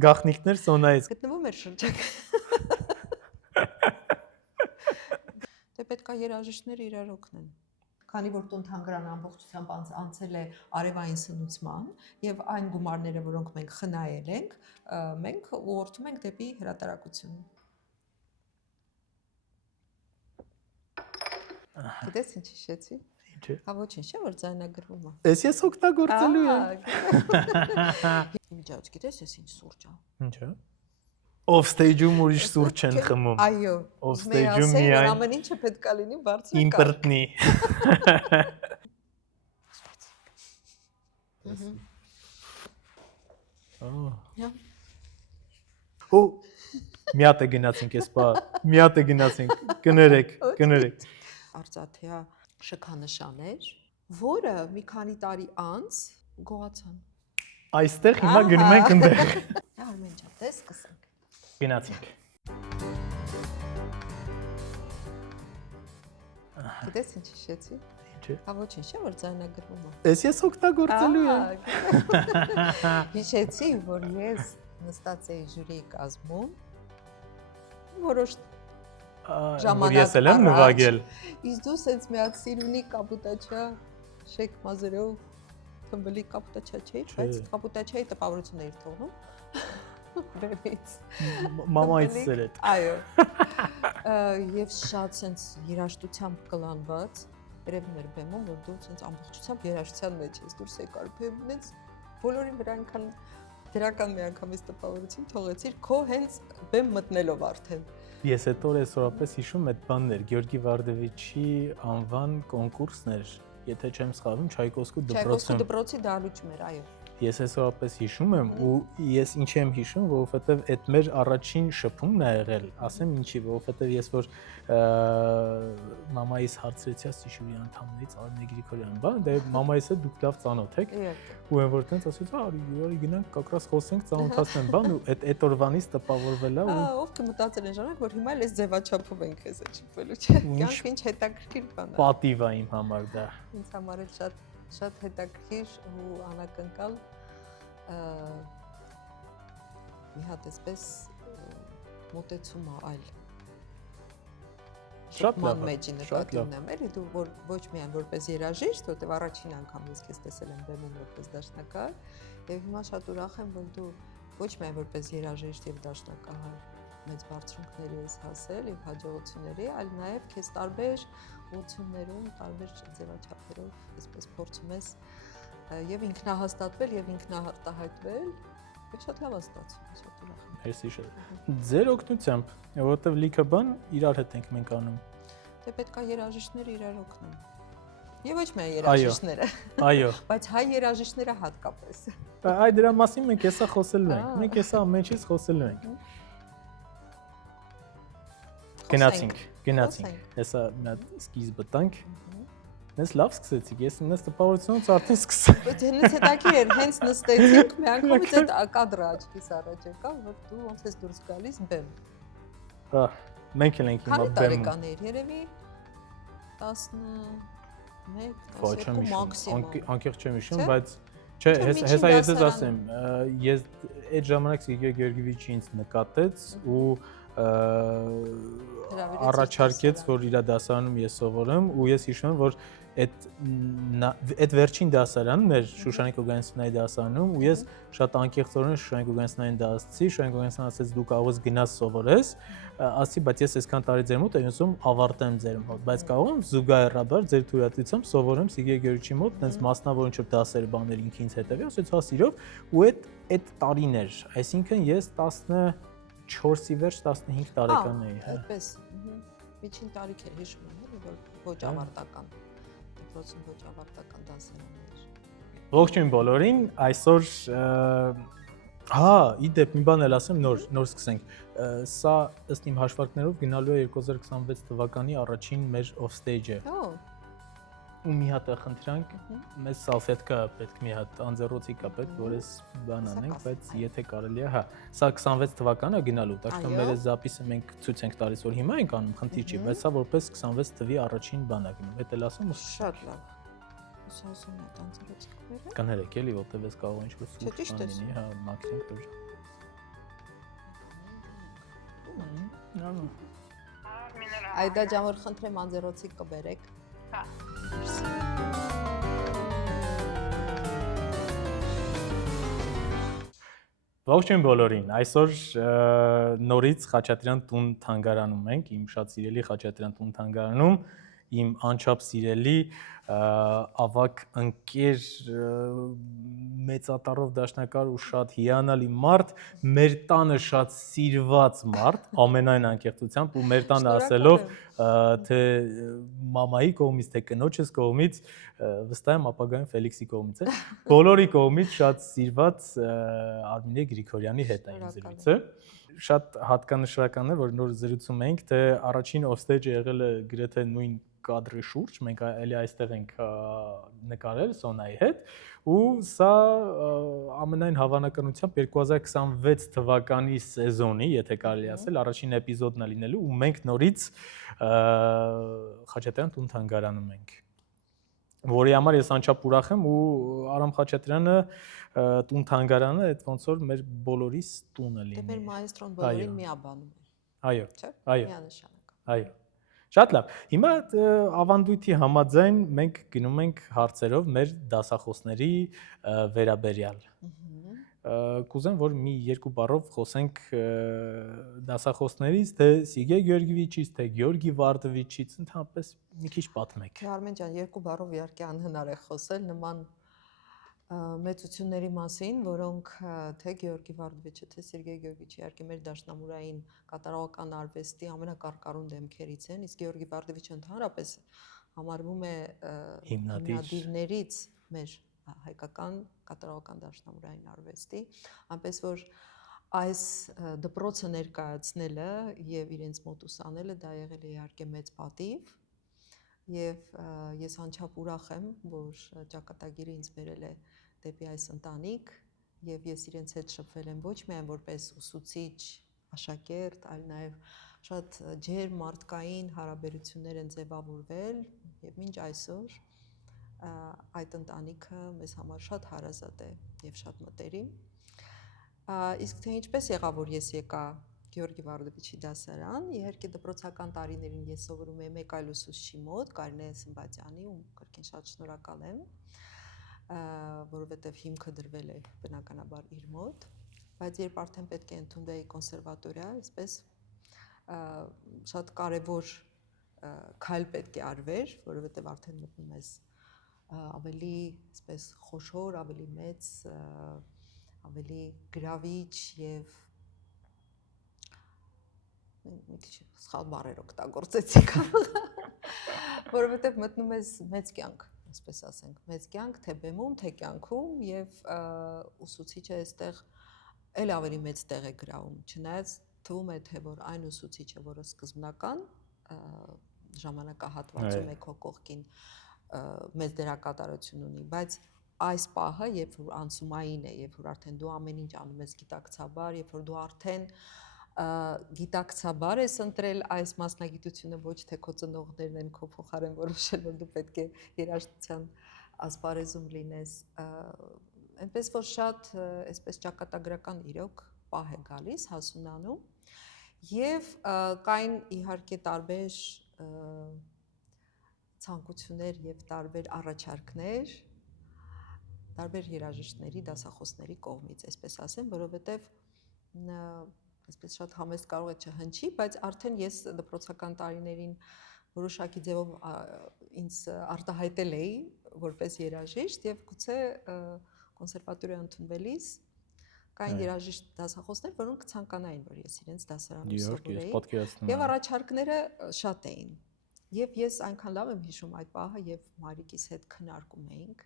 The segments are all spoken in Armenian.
Գախնիկներ Սոնայից։ Գտնվում էր շրջակ։ Դե պետք է երաժիշտները իրար օգնեն։ Քանի որ տուն թանգարան ամբողջությամբ անցել է արևային սնուցման եւ այն գումարները, որոնք մենք խնայել ենք, մենք ուղղորդում ենք դեպի հրատարակություն։ Գիտես ինչ հիշեցի։ Ինչ է։ Հա ոչինչ չէ, որ ձայնագրվում է։ Ես օգտագործելու եմ։ Միջաց, գիտես ես ինչ սուրճ է։ Ինչ է։ Off stage-ում ուրիշ սուրճ չեն խմում։ Այո։ Off stage-ում միայն ամեն ինչը պետք է լինի բարձրակարգ։ իմպորտնի։ Ու մի հատ է գնացինք էս բա, մի հատ է գնացինք, կներեք։ Արծաթյա շքանշաներ, որը մի քանի տարի անց գողացան։ Այստեղ հիմա գնում ենք ընդեղ։ Արմեն ջան, դե սկսենք։ Գնացինք։ Գիտես ինչ հիշեցի։ Ինչ է։ Հա ոչինչ չէ, որ ձայնագրվում է։ Ես օգտագործելու եմ։ Հիշեցի, որ ես նստած էի ժյուրիի կազմում որոշ Որ ես էլ եմ նվագել։ Իսկ դու սենց մի հատ սիրունի կապուտաչա շեկ մազերով թմբլի կապուտաչա չէի, բայց կապուտաչայի տպավորություն էիր թողնում։ Բեմից։ Մամայից սերետ։ Այո։ Եվ շատ սենց երաժշտությամբ կլանված երևներ բեմում, որ դու սենց ամբողջությամբ երաժշտության մեջ ես դուրս եկար բեմից, բոլորի վրա այնքան դրական մի անգամից տպավորություն թողեցիր քո հենց բեմ մտնելով արդեն։ Ես այդ օրը այսօրապես հիշում այդ բաններ, Գեորգի Վարդևիչի անվան կոնկուրսներ, եթե չեմ սխալվում, Չայկովսկու դպրոցի դահլիճում էր, այո։ Ես այսօրապես հիշում եմ ու ես ինչ եմ հիշում, որովհետև այդ մեր առաջին շփումն է եղել, ասեմ ինչի, որովհետև ես որ մամայիս հարցրեցի ասիշուրի անդամներից Արմեն Գրիգորյան, բան, դե մամայիս հետ դուք լավ ծանոթ եք։ Ու այն որ տենց ասեց, արի գնանք կակրաս խոսենք, ծանոթացնեմ, բան ու այդ օրվանից տպավորվել է ու ով կմտածել են ժամանակ, որ հիմա էլ էս ձևաչափով ենք քեզ շփվելու, չէ՞։ Կյանք ինչ հետաքրքիր բան է։ Պատիվ է իմ համար դա։ Ինձ համար էլ շատ հետաքրքիր ու անակնկալ մի հատ էսպես մոտեցում է այլ շփման մեջի նկատի ունեմ, էլի դու ոչ միայն որպես երաժիշտ, որտեղ առաջին անգամ ես քեզ տեսել եմ բեմում որպես դաշնակահար, եւ հիմա շատ ուրախ եմ, որ դու ոչ միայն որպես երաժիշտ եւ դաշնակահար մեծ բարձունքների ես հասել եւ հաջողությունների, այլ նաեւ քեզ տարբեր ուղղություններում, տարբեր ձևաչափերով այսպես փորձում ես եւ ինքնահաստատվել եւ ինքնահարտահայտվել եւ շատ լավ ստացվում, շատ ուրախ եմ։ Մերսի շատ։ Ձեր օգնությամբ, որովհետեւ լիքը բան իրար հետ ենք մենք անում։ Դե պետք է երաժիշտները իրար օգնեն։ Եվ ոչ միայն երաժիշտները։ Այո։ Բայց հայ երաժիշտները հատկապես։ Այ դրա մասին մենք հեսա խոսելու ենք։ Մենք հեսա ամեն ինչից խոսելու ենք։ Գնացինք։ Հեսա մի հատ սկիզբը տանք։ Ես լավ սկսեցիք, ես ինձ տպավորությունից արդեն սկսեցի։ Բայց հենց հետաքրքիր էր, հենց նստեցինք, մի անգամից այդ կադրը աչքիս առաջ եկավ, որ դու ոնց ես դուրս գալիս բեմ։ Հա, մենք էլ ենք հիմա բեմում։ Քանի տարեկան էիր, երևի 11, 12 մաքսիմում։ Անկեղծ չեմ հիշում, բայց չէ, հեսա ես ասեմ, ես այդ ժամանակ Սերգեյ Գեորգիեվիչը ինձ նկատեց ու առաջարկեց, որ իր դասարանում ես սովորեմ ու ես հիշում եմ, որ այդ վերջին դասարանն էր Շուշանիկ Օգանեսյանների դասարանում ու ես շատ անկեղծորեն Շուշանիկ Օգանեսյանին դասեցի, Շուշանիկ Օգանեսյանն ասեց դու կարող ես գնաս սովորես, ասի, բայց ես այսքան տարի ձեր մոտ եմ ուզում ավարտեմ ձեր մոտ, բայց կարող եմ զուգահեռաբար ձեր թույլատվությամբ սովորեմ Սերգեյ Գեորգիեվիչի մոտ, տենց մասնավոր ինչ-որ դասեր բաներ ինքնից հետևի, ասեց հա սիրով ու այդ տարին էր, այսինքն ես 14-ի վերջ 15 տարեկան էի, հա։ Այդպես, միջին տարիք էր հիշում եմ, որ ոչ ավարտական, դպրոցում ոչ ավարտական դասարաններ։ Ողջույն բոլորին, այսօր հա, ի դեպ մի բան էլ ասեմ, նոր սկսենք։ Սա ըստ իմ հաշվարկներով գնալու է 2026 թվականի առաջին մեր off stage-ը։ Ու մի հատ խնդրանք, մեզ սալֆետկա պետք մի հատ, անձեռոցի կա պետք, որ ես բան անենք, բայց եթե կարելի է, հա, սա 26 թվականն է գնալու, так что մեր այս զապիսը մենք ցույց ենք տալիս, որ հիմա ենք անում, խնդիր չի, բայց սա որպես 26 թվի առաջին բան է գնում, հետ էլ ասում ու շատ լավ։ Ուսասում է անձեռոցի կները։ Կներեք էլի, որտեղ ես կարող ինչ-որ սուրճ լինի, հա, մաքրենք որ։ Այդա ջան, որ խնդրեմ անձեռոցիկ կբերեք։ Հա։ Ողջույն բոլորին։ Այսօր նորից Խաչատրյան տուն թանգարանում ենք, իմ շատ սիրելի Խաչատրյան տուն թանգարանում, իմ անչափ սիրելի ավակ ընկեր մեծատառով դաշնակար ու շատ հիանալի մարդ, մեր տանը շատ սիրված մարդ, ամենայն անկեղծությամբ ու մեր տանը ասելով, թե մամայի կողմից, թե կնոջս կողմից, վստահ եմ ապագայում Ֆելիքսի կողմից է, բոլորի կողմից շատ սիրված Արմինե Գրիգորյանի հետ է իմ զրույցը։ Շատ հատկանշական է, որ նոր զրուցում ենք, թե առաջին օֆստեյջը եղել է գրեթե նույն կադրի շուրջ, մենք էլի այստեղ ենք նկարել Սոնայի հետ, ու սա ամենայն հավանականությամբ 2026 թվականի սեզոնի, եթե կարելի ասել, առաջին էպիզոդն է լինելու, ու մենք նորից Խաչատրյան տուն թանգարանում ենք, որի համար ես անչափ ուրախ եմ, ու Արամ Խաչատրյանը տուն թանգարանը այդ ոնց որ մեր բոլորիս տունը լինի։ Դե մեր մայստրոն բոլորին միաբանում է։ Այո, չէ՞։ այո։ Միանշանակ։ Այո։ Շատ լավ։ Հիմա ավանդույթի համաձայն մենք գնում ենք հարցերով մեր դասախոսների վերաբերյալ։ Կուզեմ, որ մի երկու բառով խոսենք դասախոսներից, թե Սիգե Գյորգիևիչից, թե Գյորգի Վարդովիչից, ընդհանրապես մի քիչ պատմեք։ Արմեն ջան, երկու բառով իհարկե անհնար է խոսել նման մեծությունների մասին, որոնք թե Գեորգի Վարդովիչը, թե Սերգեյ Գյորգիչը իհարկե մեր դաշնամուրային կատարողական արվեստի ամենակարկառուն դեմքերից են, իսկ Գեորգի Վարդովիչը ընդհանրապես համարվում է հիմնադիրներից մեր հայկական կատարողական դաշնամուրային արվեստի, այնպես որ այս դպրոցը ներկայացնելը եւ իրենց մոտ ուսանելը դա եղել է իհարկե մեծ պատիվ եւ ես անչափ ուրախ եմ, որ ճակատագիրը ինձ բերել է դեպի այս ընտանիք եւ ես իրենց հետ շփվել եմ ոչ միայն որպես ուսուցիչ, աշակերտ, այլ նաեւ շատ ջերմ մարդկային հարաբերություններ են ձևավորվել եւ մինչ այսօր այդ ընտանիքը մեզ համար շատ հարազատ է եւ շատ մտերիմ։ Իսկ թե ինչպես եղավ, որ ես եկա Գեորգի Վարդովիչի դասարան, իհարկե դպրոցական տարիներին ես սովորում եմ մեկ այլ ուսուցչի մոտ, Կարինե Սմբատյանի, ում կրկին շատ շնորհակալ եմ, որովհետև հիմքը դրվել է բնականաբար իր մոտ, բայց երբ արդեն պետք է ընդունվեի կոնսերվատորիա, այսպես շատ կարևոր քայլ պետք է արվեր, որովհետև արդեն մտնում ես ավելի այսպես խոշոր, ավելի մեծ, ավելի գրավիչ եւ մի քիչ սխալ բառեր օգտագործեցի կամ որովհետև մտնում ես մեծ կյանք, այսպես ասենք, մեծ կյանք, թե բեմում, թե կյանքում եւ ուսուցիչը այստեղ էլ ավելի մեծ տեղ է գրավում, չնայած թվում է թե որ այն ուսուցիչը, որը սկզբնական ժամանակահատվածում է քո կողքին մեծ դերակատարություն ունի, բայց այս պահը, երբ որ անցումային է, երբ որ արդեն դու ամեն ինչ անում ես գիտակցաբար, երբ որ դու արդեն գիտակցաբար ես ընտրել այս մասնագիտությունը, ոչ թե քո ծնողներն են քո փոխարեն որոշել, որ դու պետք է երաժշտության ասպարեզում լինես, այնպես որ շատ այսպես ճակատագրական իրոք պահ է գալիս, հասունանում, եւ կային իհարկե տարբեր ցանկություններ եւ տարբեր առաջարկներ տարբեր երաժիշտների, դասախոսների կողմից, այսպես ասեմ, որովհետեւ այսպես շատ համեստ կարող է չհնչի, բայց արդեն ես դպրոցական տարիներին որոշակի ձևով ինձ արտահայտել էի որպես երաժիշտ եւ գուցե կոնսերվատորիա ընդունվելիս կային երաժիշտ դասախոսներ, որոնք ցանկանային, որ ես իրենց դասարանում սովորեի եւ առաջարկները շատ էին։ Եվ ես այնքան լավ եմ հիշում այդ պահը եւ Մարիկիս հետ քննարկում էինք,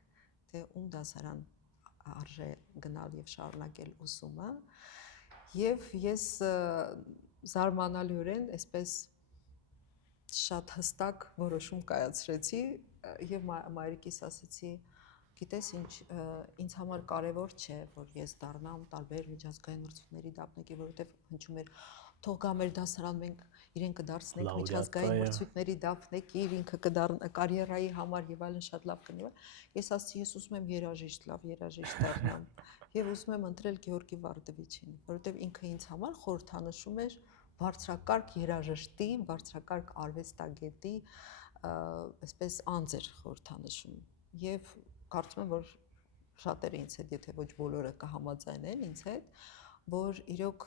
թե ում դասարան արժե գնալ եւ շարունակել ուսումը։ Եվ ես զարմանալիորեն այսպես շատ հստակ որոշում կայացրեցի եւ Մարիկիս ասեցի, գիտես ինչ, ինձ համար կարևոր չէ, որ ես դառնամ տարբեր միջազգային մրցույթների դափնեկիր, որովհետեւ հնչում էր թող գա մեր դասարան, մենք իրեն կդարձնենք միջազգային մրցույթների դափնեկիր, ինքը կդառնա կարիերայի համար եւ այլն շատ լավ կնի։ Ես ասացի, ես ուզում եմ երաժիշտ, լավ երաժիշտ դառնամ եւ ուզում եմ ընտրել Գեորգի Վարդովիչին, որովհետեւ ինքը ինձ համար խորհրդանշում էր բարձրակարգ երաժշտի, բարձրակարգ արվեստագետի այսպես անձեր խորհրդանշում եւ կարծում եմ որ շատերը ինձ հետ եթե ոչ բոլորը կհամաձայնեն ինձ հետ որ իրոք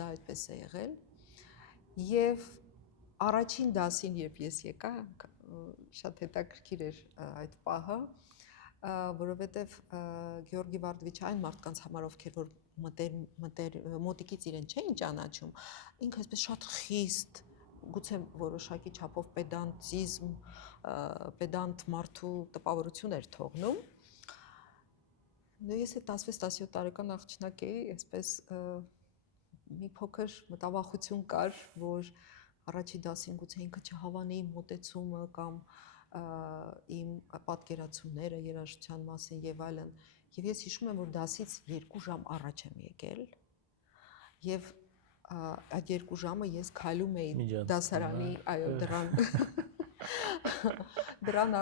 դա այդպես է եղել եւ առաջին դասին երբ ես եկա շատ հետաքրքիր էր այդ պահը որովհետեւ Գեորգի Վարդվիչը այն մարդկանց համար ովքեր որ մոտիկից իրեն չէին ճանաչում ինքը այսպես շատ խիստ գուցե որոշակի չափով պեդանտիզմ պեդանտ մարդու տպավորություն էր թողնում ես այդ 16-17 տարեկան աղջնակ էի այսպես մի փոքր մտավախություն կար որ առաջի դասին գուցե ինքը չհավանեի մոտեցումը կամ իմ պատկերացումները երաժշտության մասին եւ այլն եւ ես հիշում եմ որ դասից 2 ժամ առաջ եմ եկել եւ այդ 2 ժամը ես քայլում էի դասարանի այո դրան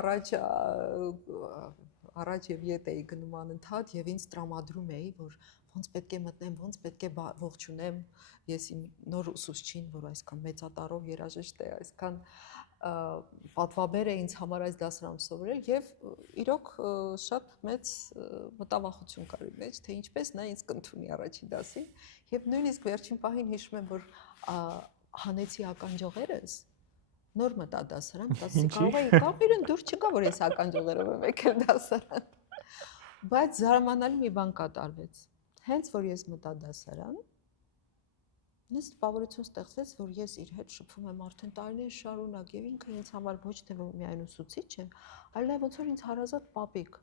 առաջ եւ ետ էի գնում անընդհատ եւ ինձ տրամադրում էի որ ոնց պետք է մտնեմ ոնց պետք է ողջունեմ ես իմ նոր ուսուցչին որ այսքան մեծատառով երաժիշտ է այսքան պատվաբեր է ինձ համար այս դասարանում սովորել եւ իրոք շատ մեծ մտավախություն կար իմ մեջ թե ինչպես նա ինձ կընդունի առաջին դասին եւ նույնիսկ վերջին պահին հիշում եմ որ հանեցի ականջողերս նոր մտա դասարան, դասի կարող էի կամ իրեն դուր չգա որ ես ականջողերով եմ եկել դասարան բայց զարմանալի մի բան կատարվեց հենց որ ես մտա դասարան ինձ տպավորություն ստեղծվեց որ ես իր հետ շփվում եմ արդեն տարիներ շարունակ եւ ինքը ինձ համար ոչ թե միայն ուսուցիչ է այլ նաեւ ոնց որ ինձ հարազատ պապիկ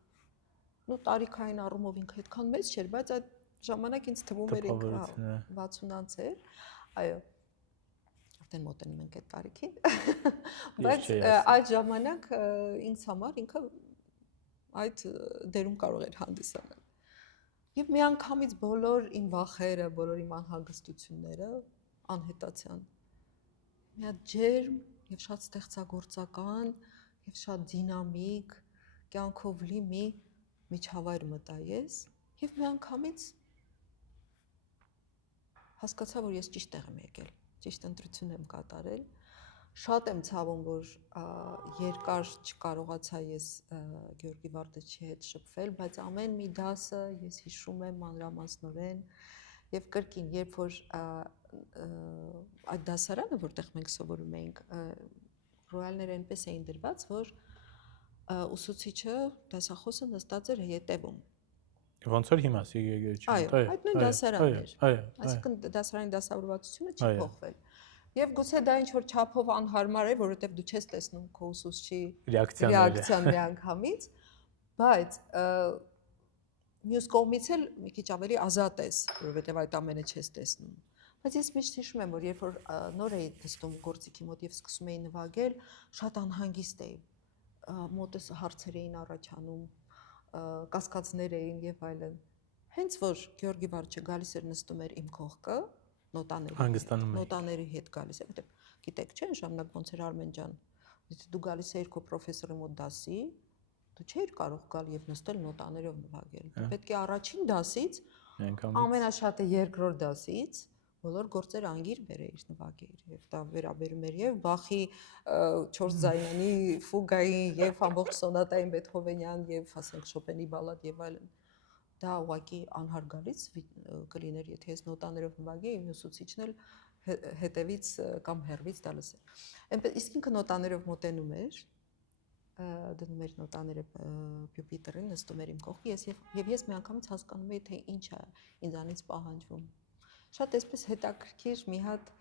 նո տարիքային առումով ինքը այդքան մեծ չէր բայց այդ ժամանակ ինձ թվում էր ինքը 60-անց էր այո արդեն մոտենում ենք այդ տարիքին բայց այդ ժամանակ ինձ համար ինքը այդ դերում կարող էր հանդիսանալ եւ միանգամից բոլոր իմ վախերը, բոլոր իմ անհանգստությունները անհետացան։ Մի հատ ջերմ եւ շատ ստեղծագործական եւ շատ դինամիկ, կյանքով լի մի միջավայր մտա ես եւ միանգամից հասկացա, որ ես ճիշտ տեղ եմ եկել, ճիշտ ընտրություն եմ կատարել։ Շատ եմ ցավում, որ երկար չկարողացա ես Գեորգի Վարդվիչի հետ շփվել, բայց ամեն մի դասը ես հիշում եմ մանրամասնորեն եւ կրկին, երբ որ այդ դասարանը, որտեղ մենք սովորում էինք, ռոյալները այնպես էին դրված, որ ուսուցիչը, դասախոսը նստած էր հետևում։ Ոնց որ հիմա Սիգեգեչը։ Այո, այդ նույն դասարանն էր։ Այսինքն դասարանի դասավորվածությունը չի փոխվել։ Եվ գուցե դա ինչ որ չափով անհարմար է, որովհետև դու չես տեսնում քո ուսուցչի ռեակցիան միանգամից, բայց մյուս կողմից էլ մի քիչ ավելի ազատ ես, որովհետև այդ ամենը չես տեսնում։ Բայց ես միշտ հիշում եմ, որ երբ որ նոր էի նստում գործիքի մոտ եւ սկսում էի նվագել, շատ անհանգիստ էի։ Մոտս հարցեր էին առաջանում, կասկածներ էին եւ այլն։ Հենց որ Գեորգի Վարդվիչը գալիս էր նստում էր իմ կողքը, նոտաների հետ գալիս է, որտեղ գիտեք, չէ՞, ժամանակ ոնց էր Արմեն ջան, եթե դու գալիս էիր քո պրոֆեսորի մոտ դասի, դու չէիր կարող գալ եւ նստել նոտաներով նվագել։ Դու պետք է առաջին դասից, ամենաշատը երկրորդ դասից բոլոր գործերը անգիր բերեիր նվագեիր եւ դա վերաբերում էր եւ Բախի 4 ձայնանի ֆուգայի եւ ամբողջ սոնատային Բեթհովենյան եւ ասենք Շոպենի բալադ եւ այլն։ Դա ուղղակի անհարգալից կլիներ, եթե ես նոտաներով նվագեի, իմ ուսուցիչն էլ հետևից կամ հեռվից դա լսեր։ Այնպես իսկ ինքը նոտաներով մոտենում էր, դնում էր նոտաները պյուպիտերին, նստում էր իմ կողքի, եւ ես միանգամից հասկանում էի, թե ինչ է ինձանից պահանջվում։ Շատ այսպես հետաքրքիր մի հատ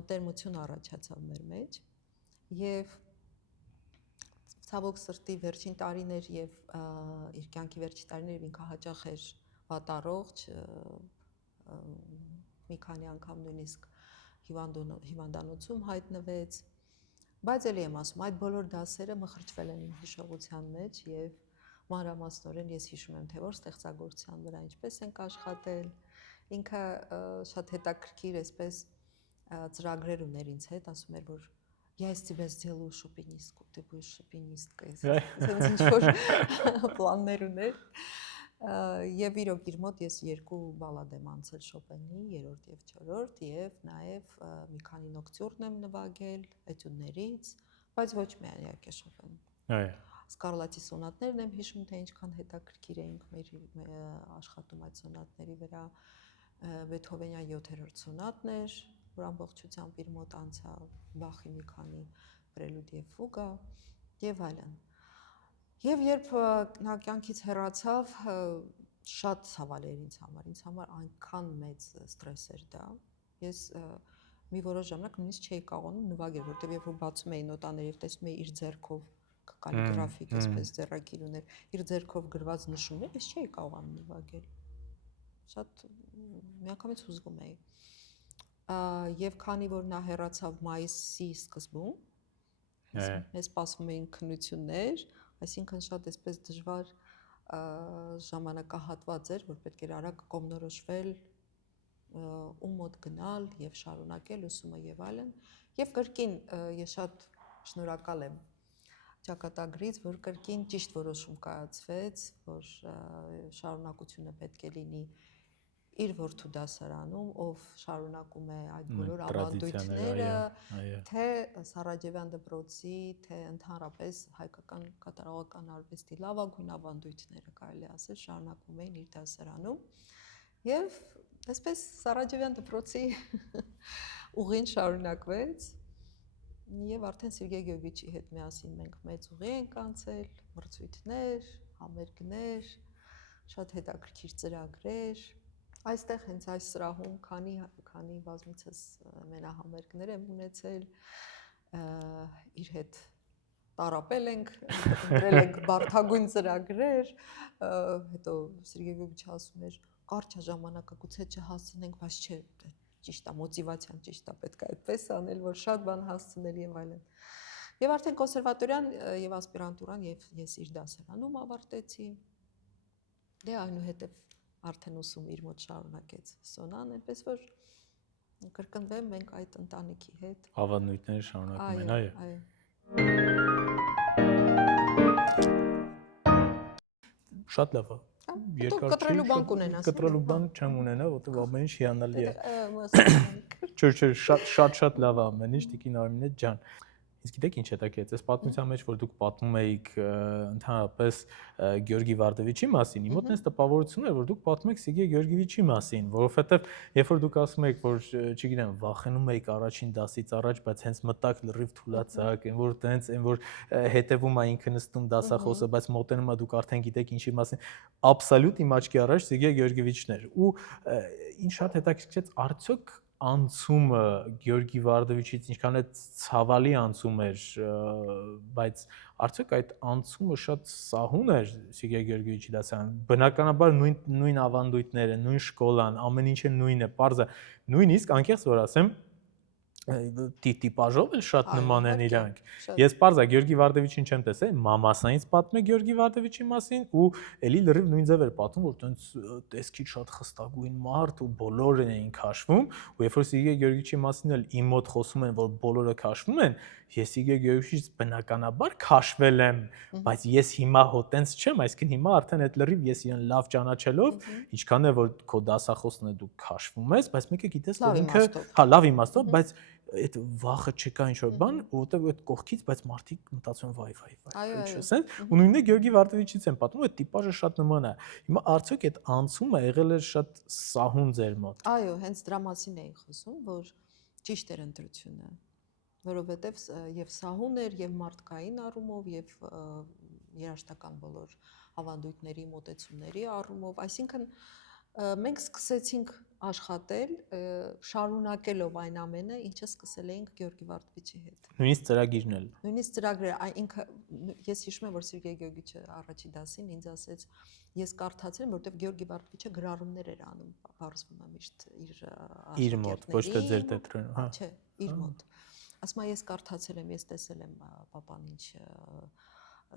մտերմություն առաջացավ մեր մեջ եւ ցավոք սրտի վերջին տարիներ եւ իր կյանքի վերջին տարիներ ինքը հաճախ էր վատառողջ մի քանի անգամ նույնիսկ հիվանդանոցում հայտնվեց բայց ելի եմ ասում այդ բոլոր դասերը մխրճվել են իմ հիշողության մեջ եւ մանրամասնորեն ես հիշում եմ թե որ ստեղծագործության վրա ինչպես ենք աշխատել ինքը շատ հետաքրքիր այսպես ծրագրեր ուներ ինձ հետ ասում էր որ я из тебя сделаю шопинистку, ты будешь шопинисткой։ Ինչ որ պլաններ ուներ։ Եվ իրոք իր մոտ ես 2 բալադ եմ անցել Շոպենի, 3-րդ եւ 4-րդ, եւ նաեւ մի քանի նոկտյուրն եմ նվագել էտյուդներից, բայց ոչ միայն իհարկե Շոպեն։ Այո։ Սկարլատի սոնատներն եմ հիշում, թե ինչքան հետաքրքիր էինք մեր աշխատում այդ սոնատների վրա, Բեթհովենյան 7-րդ սոնատներ, որ ամբողջությամբ իր մոտ անցա, Բախի մի քանի պրելյուդ եւ ֆուգա եւ այլն։ Եվ երբ նա կյանքից հեռացավ, շատ ցավալի էր ինձ համար այնքան մեծ ստրես էր դա։ Ես մի որոշ ժամանակ նույնիսկ չէի կարողանում նվագել, որտեղ երբ որ բացում էի նոտաները եւ տեսնում էի իր ձեռքով կալիգրաֆիկ, այսպես ձեռագիր ուներ, իր ձեռքով գրված նշումներ, ես չէի կարողանում նվագել։ Շատ միանգամից հուզվում էի։ Եվ քանի որ նա հեռացավ մայիսի սկզբում, մեզ սպասվում էին քննություններ, այսինքն շատ այսպես դժվար ժամանակահատված էր, որ պետք էր արագ կողմնորոշվել ում մոտ գնալ եւ շարունակել ուսումը եւ այլն։ Եվ կրկին ես շատ շնորհակալ եմ ճակատագրից, որ կրկին ճիշտ որոշում կայացվեց, որ շարունակությունը պետք է լինի իր որդու դասարանում, ով շարունակում է այդ բոլոր ավանդույթները, թե Սարաջևյան դպրոցի, թե ընդհանրապես հայկական կատարողական արվեստի լավագույն ավանդույթները կարելի ասել շարունակում էին իր դասարանում։ Եվ այսպես Սարաջևյան դպրոցի ուղին շարունակվեց, եւ արդեն Սերգեյ Գյորգիչի հետ միասին մենք մեծ ուղի ենք անցել, մրցույթներ, համերգներ, շատ հետաքրքիր ծրագրեր։ Այստեղ հենց այս սրահում քանի բազմիցս մենահամերգներ եմ ունեցել, իր հետ տարապել ենք, ընտրել ենք բարդագույն ծրագրեր, հետո Սերգեյ Գյորգիչը ասում էր, կարճ է ժամանակը, գուցե չհասցնենք, բայց չէ, ճիշտ է, մոտիվացիան ճիշտ է, պետք է այդպես անել, որ շատ բան հասցնել եւ այլն։ Եվ արդեն կոնսերվատորիան եւ ասպիրանտուրան եւ ես իր դասարանում ավարտեցի։ Դե այնուհետև արդեն ուսում իր մոտ շարունակեց Սոնան, այնպես որ կրկնվեմ մենք այդ ընտանիքի հետ ավանդույթները շարունակում են, այո։ Շատ լավ է։ Երկար կտրելու բան կունենաս։ Կտրելու բան չեմ ունենա, որտեղ ամեն ինչ հիանալի է։ Չէ, շատ լավ է ամեն ինչ, Տիկին Արմինե ջան։ Իսկ գիտեք ինչ հետաքրքիր է, այս պատմության մեջ որ դուք պատմում էիք ընդհանրապես Գեորգի Վարդևիչի մասին, իմ մոտ այնպես տպավորություն է, որ դուք պատմում եք Սերգեյ Գեորգիեվիչի մասին, որովհետև երբ որ դուք ասում եք, որ չգիտեմ, վախենում եք առաջին դասից առաջ, բայց հենց մտակ լրիվ թուլացակ, այն որ տենց, այն որ հետևում է ինքը նստում դասախոսը, բայց մոտենում է դուք արդեն գիտեք ինչի մասին, աբսոլյուտ իմ աչքի առաջ Սերգեյ Գեորգիեվիչն էր։ Ու ինչ շատ հետաքրքիր է, արդյոք անցումը Գեորգի Վարդևիչից ինչքան է ցավալի անցում էր, բայց արդյոք այդ անցումը շատ սահուն էր Սերգեյ Գեորգիեվիչի դասարան։ Բնականաբար նույն ավանդույթները, նույն շկոլան, ամեն ինչը նույնն է, պարզ է, նույնիսկ անկեղծ որ ասեմ, տիպաժով էլ շատ նման են իրանք։ Ես պարզ է Գեորգի Վարդևիչին չեմ տեսել, մամասայից պատմում է Գեորգի Վարդևիչի մասին ու էլի լրիվ նույն ձև էր պատմում, որ տենց տեսքից շատ խստագույն մարդ ու բոլորն էին քաշվում, ու երբ որ Սերգեյ Գեորգիչի մասին էլ իմ մոտ խոսում են, որ բոլորը քաշվում են, ես Սերգեյ Գեորգիչից բնականաբար քաշվել եմ, բայց ես հիմա հո տենց չեմ, այսինքն հիմա արդեն այդ լրիվ ես իրեն լավ ճանաչելով, ինչքան է որ քո դասախոսն է դու քաշվում ես, բայց մեկը գիտես որ ինքը, հա, լավ իմաստով, բայց այդ վախը չկա ինչ որ բան, որտեղ այդ կողքից, բայց մարդիկ մտածում վայ, ինչ ասեն, ու նույնն է Գեորգի Վարդևիչից են պատմում, այդ տիպաժը շատ նման է։ Հիմա արդյոք այդ անցումը եղել էր շատ սահուն ձեր մոտ։ Այո, հենց դրա մասին էի խոսում, որ ճիշտ էր ընտրությունը, որովհետև եւ սահուն էր եւ մարդկային առումով եւ երաժշտական բոլոր ավանդույթների մոտեցումների առումով, այսինքն մենք սկսեցինք աշխատել, շարունակելով այն ամենը, ինչը սկսել էինք Գեորգի Վարդևիչի հետ։ Նույնիսկ ծրագիրն էլ։ Նույնիսկ ծրագրերը, ինքը ես հիշում եմ, որ Սերգեյ Գեորգիչը առաջի դասին ինձ ասեց, ես կարդացել եմ, որովհետև Գեորգի Վարդևիչը գրառումներ էր անում, բարձվում է միշտ իր մոտ, ոչ թե ձեր թատրոնում, հա։ Չէ, իր մոտ։ Ասում է, ես կարդացել եմ, ես տեսել եմ պապան ինչ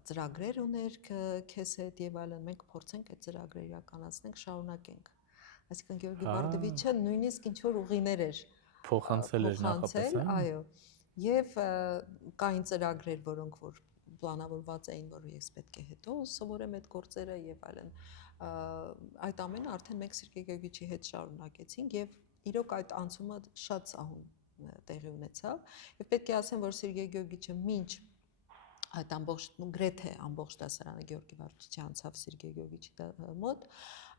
ծրագրեր ուներ քեզ հետ եւ այլն, մենք փորձենք այդ ծրագրերը իրականացնենք, շարունակենք։ Այսինքն Գեորգի Վարդևիչը նույնիսկ ինչ որ ուղիներ էր փոխանցել էր նախապես, այո։ Եվ կային ծրագրեր, որոնք որ պլանավորված էին, որ ես պետք է հետո սովորեմ այդ գործերը եւ այլն։ այդ ամենը արդեն մենք Սերգեյ Գեորգիչի հետ շարունակեցինք եւ իրոք այդ անցումը շատ սահուն տեղի ունեցավ եւ պետք է ասեմ, որ Սերգեյ Գեորգիչը մինչ այդ ամբողջ գրեթե ամբողջ դասարանը Գեորգի Վարդուչյանի անցավ Սերգեյ Գեորգիչի մոտ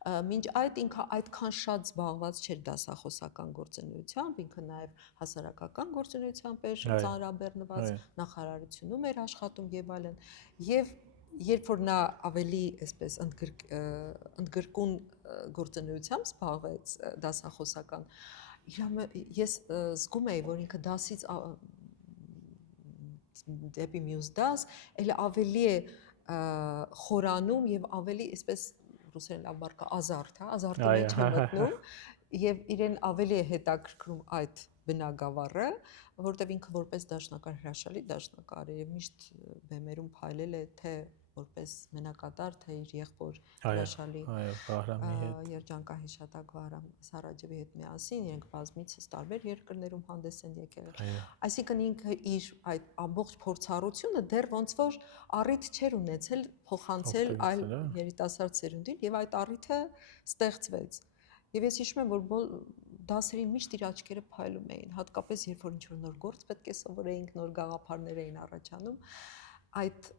մինչ այդ ինքը այդքան շատ զբաղված չէր դասախոսական գործունեությամբ, ինքը նաև հասարակական գործունեությամբ էր ծանրաբեռնված, նախարարությունում էր աշխատում եւ այլն, եւ երբ որ նա ավելի այսպես ընդգրկուն գործունեությամբ զբաղվեց դասախոսական, ես զգում էի, որ ինքը դասից դեպի մյուս դաս, էլ ավելի է խորանում եւ ավելի այսպես ռուսերեն լավ բառը ազարտ, հա, ազարտի մեջ է մտնում եւ իրեն ավելի է հետաքրքրում այդ բնագավառը, որտեղ ինքը որպես դաշնակար հրաշալի դաշնակար է եւ միշտ բեմերում փայլել է թե որպես մենակատար, թե իր եղբոր հրաշալի երջանկահիշատակ Վահրամ Սարաջևի հետ միասին, իրենք բազմիցս տարբեր երկրներում հանդես են եկել։ Այսինքն ինքը իր այդ ամբողջ փորձառությունը դեռ ոնց որ առիթ չէր ունեցել փոխանցել այլ երիտասարդ սերունդին եւ այդ առիթը ստեղծվեց։ Եվ ես հիշում եմ, որ դասերին միշտ իր աչքերը փայլում էին, հատկապես երբ որ ինչ-որ նոր գործ պետք է սովորեինք, նոր գաղափարներ էին առաջանում, այդ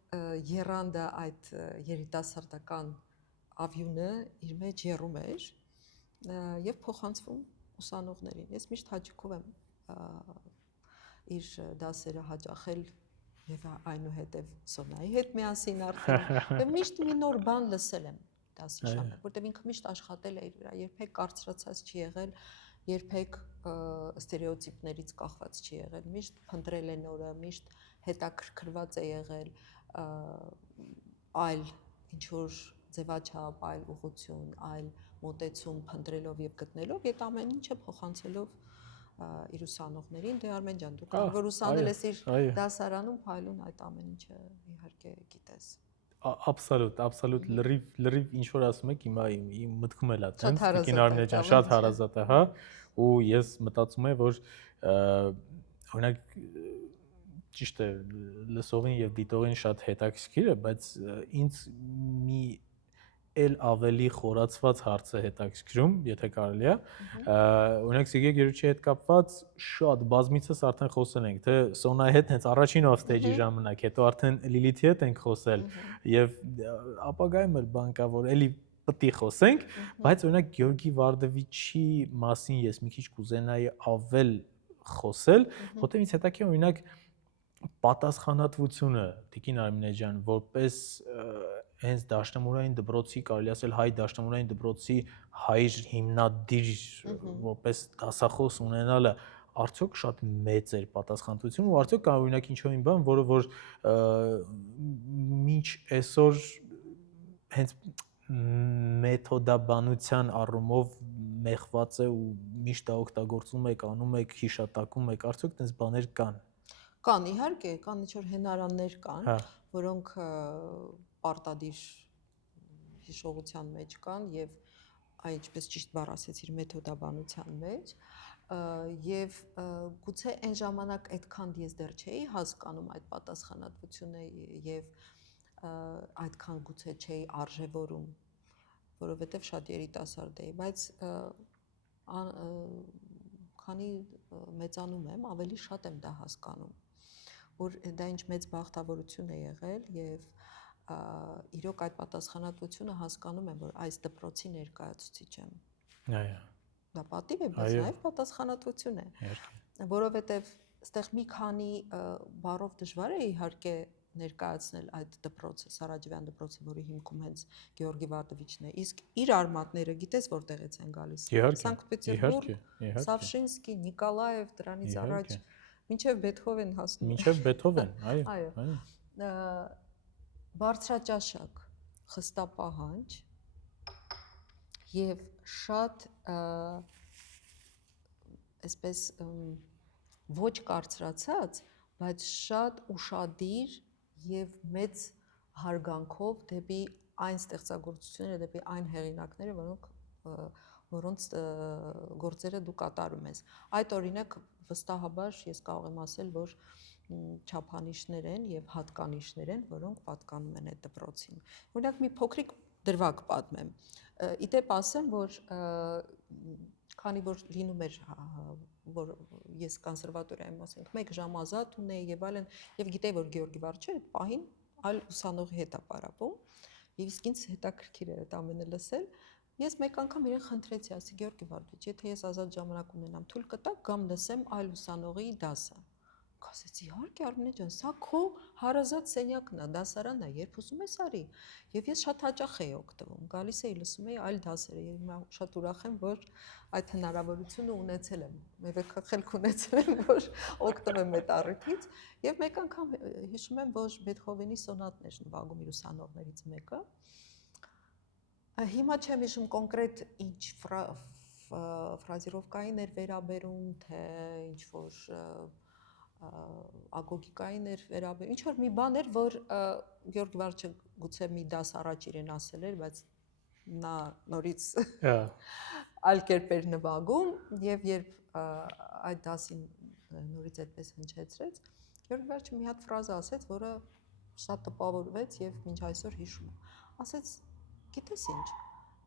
եռանդը, այդ երիտասարդական ավյունը իր մեջ եռում էր եւ փոխանցվում ուսանողներին։ Ես միշտ հաճիկով եմ իր դասերը հաճախել եւ այնուհետեւ Սոնայի հետ միասին արդեն եւ միշտ մի նոր բան լսել եմ դասի ժամանակ, որտեղ ինքը միշտ աշխատել է իր վրա, երբեք կարծրացած չի եղել, երբեք ստերեոտիպներից կախված չի եղել, միշտ փնտրել է նորը, միշտ հետաքրքրված է եղել այլ ինչ որ ձևաչափ, այլ ուղղություն, այլ մոտեցում փնտրելով եւ գտնելով, այդ ամեն ինչը փոխանցելով իր ուսանողներին, դե Արմեն ջան, դու կարող որ ուսանել ես իր դասարանում, փայլուն այդ ամեն ինչը իհարկե գիտես։ Absolute լրիվ ինչ որ ասում եք իմ մտքում էլ է տենց Տիկին Արմենե ջան շատ հարազատ է, հա, ու ես մտածում եմ, որ օրինակ ճիշտ է լսողին եւ դիտողին շատ հետաքրքիր է, բայց ինձ մի էլ ավելի խորացված հարց է հետաքրքրում, եթե կարելի է, օրինակ Սերգեյ Գեորգիչի հետ կապված շատ բազմիցս արդեն խոսել ենք, թե Սոնայի հետ հենց առաջին off-stage-ի ժամանակ, հետո արդեն Լիլիթի հետ ենք խոսել եւ ապագայում էլ բան կա, որ էլի պետք է խոսենք, բայց օրինակ Գեորգի Վարդովիչի մասին ես մի քիչ կուզենայի ավել խոսել, որտեղ ինձ հետաքրքիր օրինակ պատասխանատվությունը Տիկին Արմենե ջան, որպես հենց դաշնամուրային դպրոցի, կարելի ասել հայ դաշնամուրային դպրոցի հայր հիմնադիր որպես դասախոս ունենալը արդյոք շատ մեծ էր պատասխանատվություն ու արդյոք կա օրինակ ինչ-որ մի բան, որը որ մինչ այսօր հենց մեթոդաբանության առումով մեղված է ու միշտ դա օգտագործում եք, անում եք, հիշատակում եք, արդյոք այդպես բաներ կան։ Կան, իհարկե, կան ինչ-որ հենարաններ կան, որոնք պարտադիր հիշողության մեջ կան եւ այն ինչպես ճիշտ բառ ասեցիր մեթոդաբանության մեջ եւ գուցե այն ժամանակ այդքան ես դեռ չէի հասկանում այդ պատասխանատվությունը եւ այդքան գուցե չէի արժևորում, որովհետեւ շատ երիտասարդ էի, բայց քանի մեծանում եմ, ավելի շատ եմ դա հասկանում, որ դա ինչ մեծ բախտավորություն է եղել եւ իրոք այդ պատասխանատվությունը հասկանում եմ, որ այս դպրոցի ներկայացուցիչ եմ։ Այո։ Դա պատիվ է, բայց նաեւ պատասխանատվություն է։ Որովհետեւ այստեղ մի քանի բառով դժվար է իհարկե ներկայացնել այդ դպրոցը, Սարաջևյան դպրոցը, որի հիմքում հենց Գեորգի Վարդովիչն է, իսկ իր արմատները գիտես որտեղից են գալիս։ Սանկտ Պետերբուրգ, Սավշինսկի, Նիկոլաև, դրանից առաջ մինչև Բեթհովեն հասնում։ Մինչև Բեթհովեն, այո։ Բարձրաճաշակ, խստապահանջ եւ շատ այսպես ոչ կարծրացած, բայց շատ ուշադիր եւ մեծ հարգանքով դեպի այն ստեղծագործությունները, դեպի այն հեղինակները, որոնց գործերը դու կատարում ես։ Այդ օրինակ վստահաբար ես կարող եմ ասել, որ չափանիշներ են եւ հատկանիշներ են, որոնք պատկանում են այդ դպրոցին։ Օրինակ մի փոքրիկ դրվագ պատմեմ։ Իդեպ ասեմ, որ քանի որ լինում էր որ ես կոնսերվատորիայում ասենք 1 ժամ ազատ ունեի եւ այլն եւ գիտեի որ Գեորգի Վարչը այդ պահին այլ ուսանողի հետ է պարապում եւ իսկ ինձ հետաքրքիր էր այդ ամենը լսել ես մեկ անգամ իրեն խնդրեցի ասի Գեորգի Վարդիչ եթե ես ազատ ժամանակ ունենամ թույլ կտակ կամ լսեմ այլ ուսանողի դասը ասեցի իհարկե Արմինե ջան սա քո հարազատ սենյակն է դասարանն է երբ ուզում ես արի եւ ես շատ հաճախ էի օգտվում գալիս էի լսում էի այլ դասերը եւ հիմա շատ ուրախ եմ որ այդ հնարավորությունը ունեցել եմ երեքա խելք ունեցել եմ որ օգտվում եմ այդ առիթից եւ մեկ անգամ հիշում եմ որ Բեթհովենի սոնատներ նվագում իր ուսանողներից մեկը հիմա չեմ հիշում կոնկրետ ինչ ֆրազիրովկային էր վերաբերում թե ինչ որ ագոգիկային էր վերաբերում ինչ որ մի բան էր որ Գեորգի Վարչը գուցե մի դաս առաջ իրեն ասել էր բայց նա նորից այլ կերպ էր նվագում եւ երբ այդ դասին նորից այդպես հնչեցրեց Գեորգի Վարչը մի հատ ֆրազա ասեց որը շատ տպավորվեց եւ մինչ այսօր հիշում եմ ասեց գիտես ինչ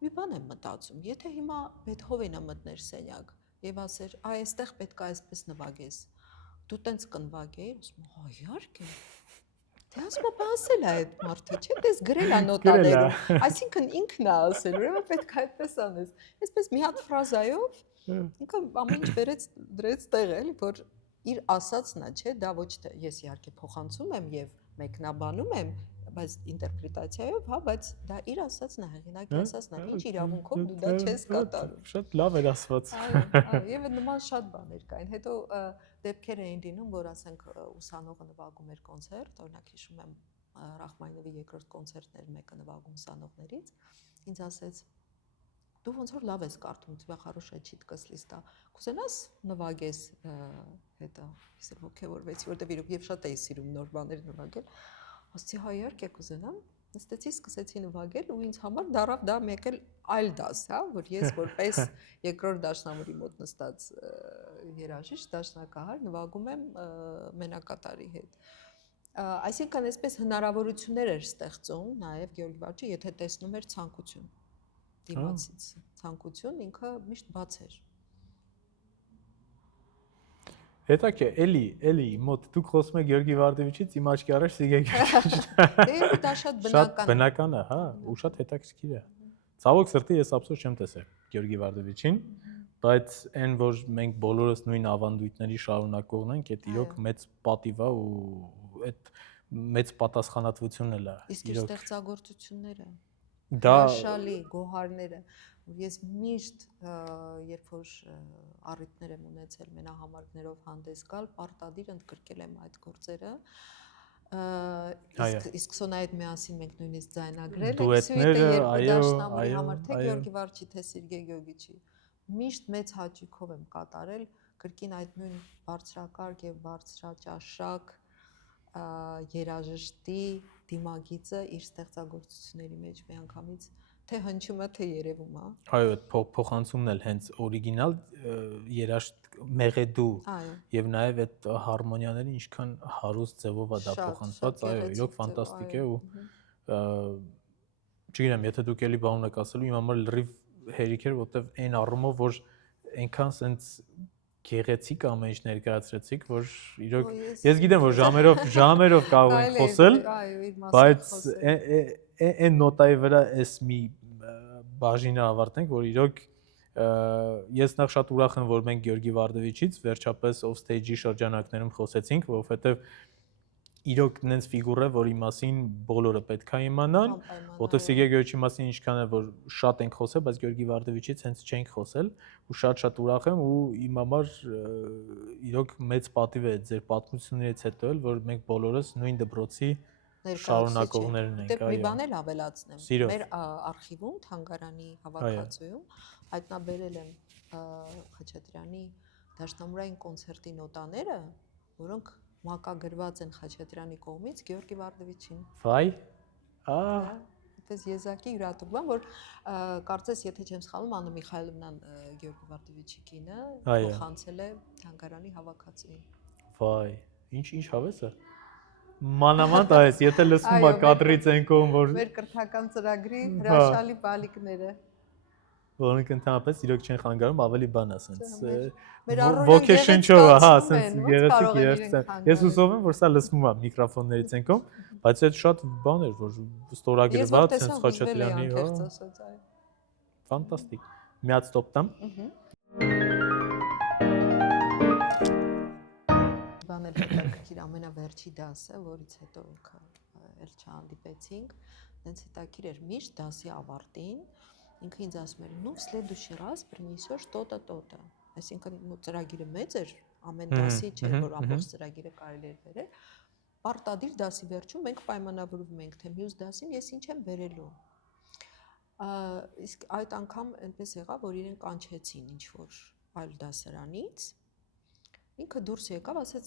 մի բան եմ մտածում եթե հիմա Բեթհովենը մտներ սենյակ եւ ասեր այստեղ պետք է այսպես նվագես դու տենց կնվագեիր ասում հա իհարկե դե ասում ասել է այդ մարդը չէ դες գրել է նոտաներում այսինքն ինքն է ասել ուրեմն պետք է այդպես անես այսպես մի հատ ֆրազայով ինքը ամեն ինչ դրեց տեղ էլի որ իր ասածն է չէ դա ոչ թե ես իհարկե փոխանցում եմ եւ մեկնաբանում եմ բայց ինտերպրետացիայով հա բայց դա իր ասածն է հեղինակի ասածն է ինչ իրավունքով դու դա չես կատարում շատ լավ էր ասված այո եւ նման շատ բաներ կային հետո դեպքեր էին լինում որ ասենք ուսանողը նվագում էր կոնցերտ օրինակ հիշում եմ Ռախմանինովի երկրորդ կոնցերտն էր մեկը նվագում ուսանողներից ինձ ասեց դու ոնց որ լավ ես կարդում тебя хорошая читка с листа կուզենաս նվագես հետո ես ոգևորվեցի որտեվ իրոք եւ շատ էի սիրում նոր բաներ նվագել ասեցի հա իհարկե կուզենամ նստեցի սկսեցի նվագել ու ինձ համար դարավ դա մեկ էլ այլ դաս հա որ ես որպես երկրորդ դաշնամուրի մոտ նստած երաժիշտ դաշնակահար նվագում եմ մենակատարի հետ այսինքն այսպես հնարավորություններ էր ստեղծում նաև Գեորգի Վարչը եթե տեսնում էր ցանկություն դիմացից ցանկություն ինքը միշտ բաց էր Հետաքրքիր էլի մոտ դուք խոսում եք Գեորգի Վարդևիչից իմ աչքի առաջ Սիգե դա շատ բնական է հա ու շատ հետաքրքիր է ցավոք սրտի ես ափսոս չեմ տեսել Գեորգի Վարդևիչին բայց այն որ մենք բոլորս նույն ավանդույթների շարունակողն ենք այդ իրոք մեծ պատիվ է ու այդ մեծ պատասխանատվություն էլ է իսկ իր ստեղծագործությունները դա շալի գոհարները ես միշտ երբ որ առիթներ եմ ունեցել մենահամարգներով հանդես գալ պարտադիր ընդգրկել եմ այդ գործերը իսկ Սոնայիդ միասին մենք նույնիսկ ձայնագրել ենք սյուիտը երկու դաշնամուրի համար թե Գեորգի Վարչի թե Սերգեյ Գյոգիչի միշտ մեծ հաճույքով եմ կատարել կրկին այդ նույն բարձրակարգ եւ բարձրաճաշակ երաժշտի դիմագիծը իր ստեղծագործությունների մեջ միանգամից թե հնչում է թե երևում է այո այդ փոխանցումն էլ հենց օրիգինալ երաշտ մեղեդու եւ նաեւ այդ հարմոնիաները ինչքան հարուստ ձևով է դա փոխանցված այո իրոք ֆանտաստիկ է ու չգիտեմ եթե դուք էլի բան ունեք ասելու իմ համար լրիվ հերիք էր որտեվ այն առումով որ այնքան սենց գեղեցիկ ամեն ինչ ներկայացրեցիք որ իրոք ես գիտեմ որ ժամերով կարող ենք խոսել բայց այն նոտայի վրա էս մի բաժինը ավարտենք որ իրոք ես նախ շատ ուրախ եմ որ մենք Գեորգի Վարդևիչից վերջապես off stage-ի շրջանակներում խոսեցինք որովհետև իրոք նենց ֆիգուր է որի մասին բոլորը պետք է իմանան որտեղ Սերգեյ Գյոգիչի մասին ինչքան է որ շատ ենք խոսել բայց Գեորգի Վարդևիչից հենց չենք խոսել ու շատ ուրախ եմ ու իմ համար իրոք մեծ պատիվ է ձեր պատմություններից հետո էլ որ մենք բոլորս նույն դպրոցի շարունակողներն ենք այո մի բան էլ ավելացնեմ մեր արխիվում թանգարանի հավաքածուում հայտնաբերել եմ Խաչատրյանի դաշնամուրային կոնցերտի նոտաները որոնք մակագրված են Խաչատրյանի կողմից Գեորգի Վարդևիչին վայ այդպես եզակի յուրատուկ որ կարծես եթե չեմ սխալվում Աննա Միխայելովնան Գեորգի Վարդևիչի կինը փոխանցել է թանգարանի հավաքածուին վայ ինչ հավես է Մանավանդ այս, եթե լսվում է կադրից են կողմ, որ մեր կրթական ծրագրի հրաշալի բալիկները որոնք ընդհանրապես իրոք չեն խանգարում, ավելի բան ասենց մեր առօրյա ոգեշնչով, հա, ասենց գեղեցիկ գեղեցիկ։ Ես հուսով եմ, որ սա լսվում է միկրոֆոններից են կողմ, բայց այդ շատ բան էր, որ ստորագրված, ասենց Խաչատրյանի, հա։ Ֆանտաստիկ։ Մի հատ ստոպ տամ։ Բաներ հետաքրքիր ամենավերջի դասը, որից հետո էլ չհանդիպեցինք, այնց հետաքրքիր էր միշտ դասի ավարտին ինքը ինձ ասում էր, ну, в следующий раз принесешь то-то. Այսինքն ծրագիրը մեծ էր, ամեն դասի չէ, որ ամբողջ ծրագիրը կարելի էր բերել։ Պարտադիր դասի վերջում մենք պայմանավորվում ենք, թե մյուս դասին ես ինչ եմ բերելու։ Իսկ այդ անգամ այնպես եղավ, որ իրեն կանչեցին ինչ-որ այլ դասարանից։ Ինքը դուրս եկավ, ասաց,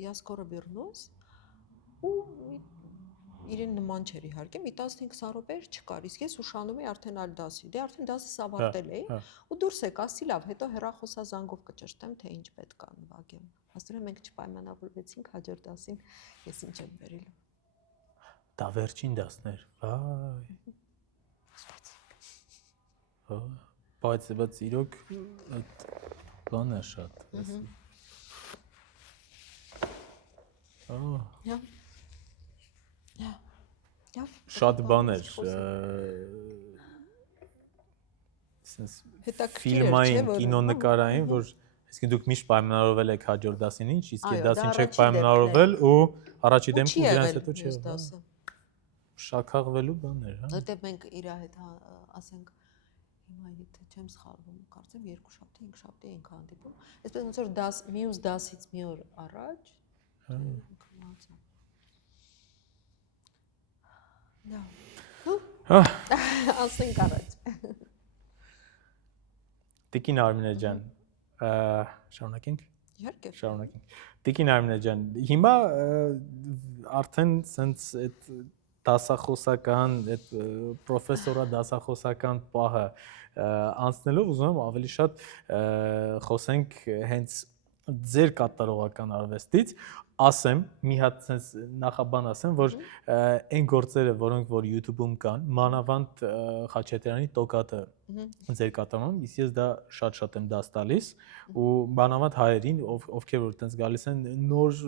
я скоро вернусь, ու իրեն նման չէր իհարկե, մի 15 րոպե չկար, իսկ ես ուշանում էի արդեն այլ դասի, դե արդեն դասս ավարտել էի, ու դուրս եկա, ասի լավ, հետո հեռախոսազանգով կճշտեմ, թե ինչ պետք է նվագեմ։ Աստորեն մենք չպայմանավորվեցինք հաջորդ դասին, ես ինչ եմ բերելու։ Դա վերջին դասն էր, վայ։ Բայց իրոք այդ բանը շատ։ Շատ բան էր, ֆիլմային, կինոնկարային, որ այսինքն դուք միշտ պայմանավորվել եք հաջորդ դասին ինչ, իսկ այդ դասին չեք պայմանավորվել ու առաջի դեպքում դրանից հետո չի եղել։ Շաքաղվելու բան էր, հա։ Որտեղ մենք իր հետ ասենք հիմա եթե չեմ սխալվում, կարծեմ 2 շաբթի, 5 շաբթի ենք հանդիպում։ Այսպես ոնց որ դաս մյուս դասից մի օր առաջ ասենք առաջ։ Տիկին Արմինե ջան, շարունակենք։ Իհարկե։ Շարունակենք։ Տիկին Արմինե ջան, հիմա արդեն սենց այդ դասախոսական, այդ պրոֆեսորա դասախոսական պահը անցնելով ուզում եմ ավելի շատ խոսենք հենց ձեր կատարողական արվեստից, ասեմ, մի հատ sense նախաբան ասեմ, որ այն գործերը, որոնք որ YouTube-ում կան, մանավանդ Խաչատրյանի տոկատը ձեր կատարում, իսկ ես դա շատ եմ դաս տալիս ու մանավանդ հայերին, ովքեր որ տենց գալիս են նոր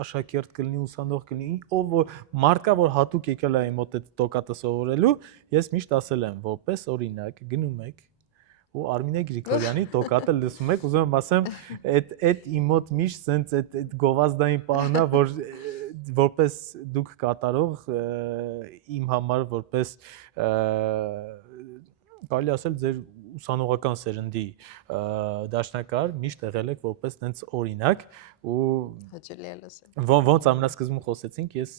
աշակերտ կլինի, ուսանող կլինի, ով որ մարդկա որ հատուկ եկել է իմ մոտ այդ տոկատը սովորելու, ես միշտ ասել եմ, որպես օրինակ գնում եք ու Արմինե Գրիգորյանի տոկատը լսում եք, ուզում եմ ասեմ, այդ իմ մոտ միշտ sense այդ գովազդային պահն է, որ որպես դուք կատարող իմ համար որպես կարելի ասել ձեր ուսանողական սերնդի դաշնակահար միշտ եղել եք որպես տենց օրինակ ու հաճելի է լսել։ Ոնց ամենասկզբում խոսեցինք, ես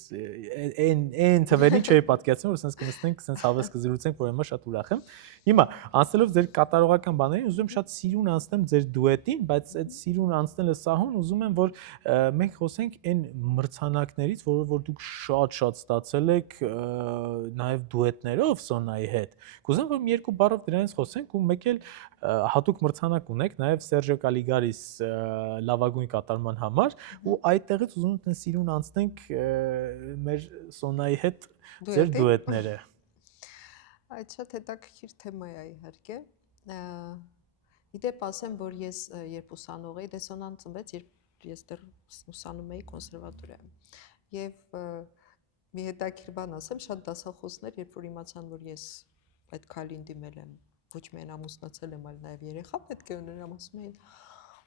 այն թվերին չէի պատկերացնում, որ sense կնստենք, sense հավես կզրուցենք, որ հիմա շատ ուրախ եմ։ Հիմա անցնելով ձեր կատարողական բաներին, ուզում եմ շատ սիրուն անցնեմ ձեր դուետին, բայց այդ սիրուն անցնելը սահուն ուզում եմ, որ մենք խոսենք այն մրցանակներից, որ դուք շատ ստացել եք նաև դուետներով Սոնայի հետ։ Կուզեմ, որ մի երկու բառով դրանից խոսենք ու մեկ էլ հատուկ մրցանակ ունեք նաև Սերջո Կալիգարիս լավագույն կատարման համար ու այդտեղից ուզում եմ սիրուն անցնենք մեր Սոնայի հետ ձեր դուետները։ Այդ շատ հետաքրքիր թեմա է իհարկե։ Իդեպ ասեմ, որ ես երբ ուսանող էի, Սոնան ծնվեց, երբ ես դեռ ուսանում էի կոնսերվատորիայում։ Եվ մի հետաքրքիր բան ասեմ, շատ դասախոսներ, երբ որ իմացան, որ ես այդ քայլին դիմել եմ, ոչ միայն ամուսնացել եմ, այլ նաև երեխա պետք է ունենամ, ասում էին.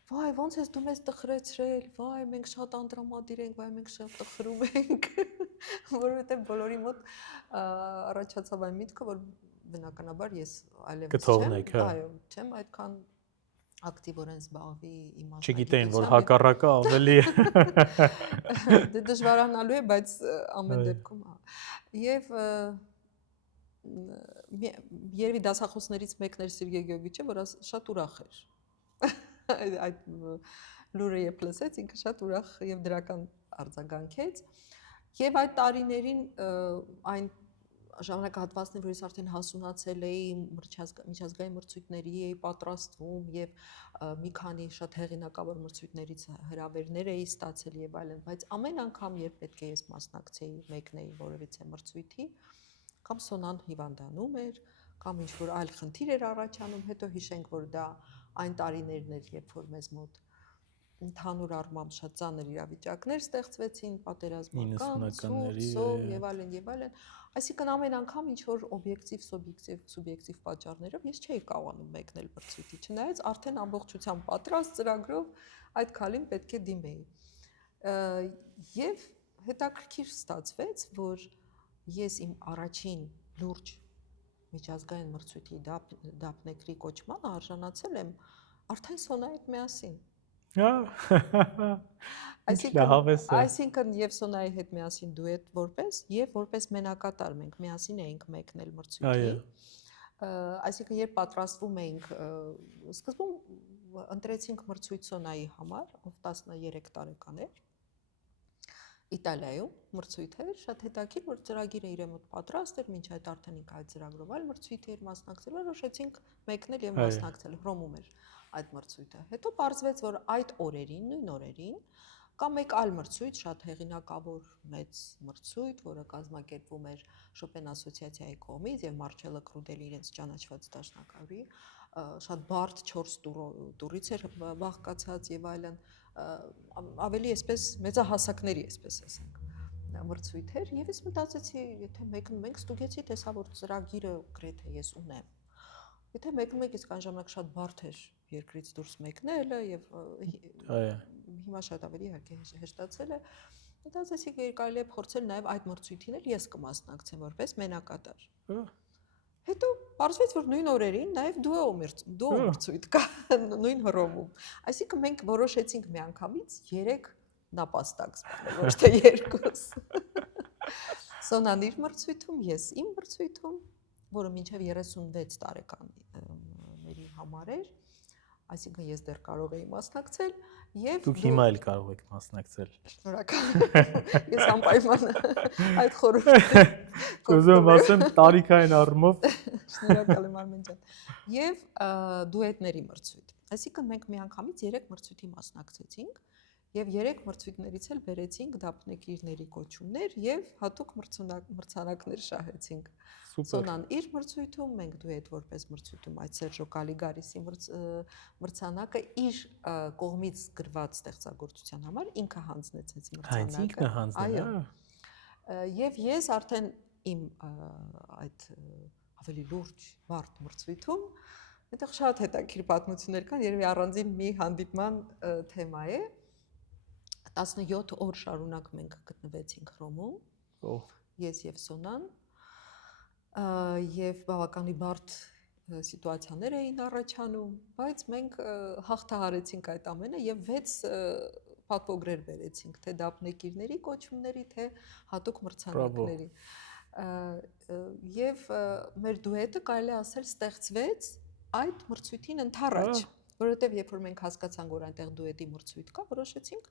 Վայ, ոնց ես դու մեզ տխրեցրել, վայ, մենք շատ անդրամադիր ենք, վայ, մենք շատ տխրում ենք, որովհետև բոլորի մոտ առաջացավ այն միտքը, որ բնականաբար ես այլևս չեմ, այո, չեմ այդքան ակտիվորեն զբաղվի իմ մասնագիտությամբ։ Չգիտեին, որ հակառակը ավելի Դե դժվարանալու է, բայց ամեն դեպքում հա։ Եվ երևի դասախոսներից մեկն էր Սերգեյ Գյոգիչը, որ շատ ուրախ էր։ Այդ լուրը երբ լսեց, ինքը շատ ուրախ եւ դրական արձագանքեց։ Եվ այդ տարիներին այն ժամանակահատվածներ, որ ես արդեն հասունացել էի, միջազգային մրցույթների էի պատրաստվում եւ մի քանի շատ հեղինակավոր մրցույթներից հրավերներ էի ստացել եւ այլն, բայց ամեն անգամ, երբ պետք է ես մասնակցեի մեկնեի որևիցե մրցույթի, կամ Սոնան հիվանդանում էր, կամ ինչ-որ այլ խնդիր էր առաջանում, հետո հիշենք, որ դա այն տարիներն էր, երբ որ մեզ մոտ ընդհանուր առմամբ շատ ծանր իրավիճակներ ստեղծվեցին, պատերազմական, սով եւ այլն եւ այլն, այսինքն ամեն անգամ ինչ որ օբյեկտիվ, սուբյեկտիվ պատճառներով ես չէի կարողանում մեկնել մրցույթի, չնայած արդեն ամբողջությամբ պատրաստ ծրագրով այդ քալին պետք է դիմեի։ Եվ հետաքրքիր ստացվեց, որ ես իմ առաջին լուրջ միջազգային մրցույթի դափնեկրի կոչման արժանացել եմ արդեն Սոնայի հետ միասին։ Այսինքն եւ Սոնայի հետ միասին դուետ որպես եւ որպես մենակատար մենք միասին էինք մեկնել մրցույթի։ Այսինքն երբ պատրաստվում էինք, սկզբում ընտրեցինք մրցույթ Սոնայի համար, ով 13 տարեկան էր։ Իտալիայում մրցույթ էր, շատ հետաքրքիր, որ ծրագիրը իր մոտ պատրաստ էր, մինչ այդ արդեն ինքը այդ ծրագրով այլ մրցույթի էր մասնակցել, որոշեցինք մեկնել եւ մասնակցել, Հռոմում էր այդ մրցույթը։ Հետո պարզվեց, որ այդ օրերին, նույն օրերին, կա մեկ այլ մրցույթ, շատ հեղինակավոր մեծ մրցույթ, որը կազմակերպվում էր Շոպեն ասոցիացիայի կողմից եւ Մարչելո Կրուդելի իրենց ճանաչված դաշնակահարի, շատ բարդ 4 տուրից էր բաղկացած եւ այլն, ավելի այսպես մեծահասակների, այսպես ասենք, մրցույթ էր եւ ես մտածեցի, եթե մեկնում ենք, ստուգեցի, տեսա, որ ծրագիրը գրեթե ես ունեմ։ Եթե մեկնում եք, իսկ այն ժամանակ շատ բարդ էր երկրից դուրս մեկնելը եւ հիմա շատ ավելի իհարկե հեշտացել է, մտածեցի, կարելի է փորձել նաեւ այդ մրցույթին էլ ես կմասնակցեմ որպես մենակատար։ Հետո պարզվեց, որ նույն օրերին նաեւ դուո մրցույթ կա նույն Հռոմում։ Այսինքն մենք որոշեցինք միանգամից 3 նապաստակ սպանել, ոչ թե 2։ Սոնան իր մրցույթում, ես իմ մրցույթում, որը մինչև 36 տարեկանների համար էր, այսինքն ես դեռ կարող էի մասնակցել եւ դուք հիմա էլ կարող եք մասնակցել։ Շնորհակալ։ Ես անպայման այդ խորհուրդը կուզում ասեմ տարիքային առումով շնորհակալ եմ Արմեն ջան։ Եվ դուետների մրցույթ։ Այսինքն մենք միանգամից 3 մրցույթի մասնակցեցինք եւ 3 մրցույթներից էլ բերեցինք դափնեկիրների կոչումներ եւ հատուկ մրցանակներ շահեցինք։ Սոնան իր մրցույթում, մենք դուետ որպես մրցույթում այդ Սերժո Կալիգարիսի մրցանակը իր կողմից գրված ստեղծագործության համար ինքը հանձնեցեց մրցանակը։ Այո։ Եվ ես արդեն իմ այդ ավելի լուրջ բարդ մրցույթում այդտեղ շատ հետաքրքիր պատմություններ կան, երևի առանձին մի հանդիպման թեմա է։ 17 օր շարունակ մենք գտնվեցինք Հռոմում, ես եւ Սոնան, եւ բավականին բարդ սիտուացիաներ էին առաջանում, բայց մենք հաղթահարեցինք այդ ամենը եւ 6 պատվոգրեր բերեցինք, թե դափնեկիրների կոչումների, թե հատուկ մրցանակների։ Եվ մեր դուետը կարելի ասել ստեղծվեց այդ մրցույթին ընդառաջ, որովհետեւ երբ որ մենք հասկացանք, որ այնտեղ դուետի մրցույթ կա, որոշեցինք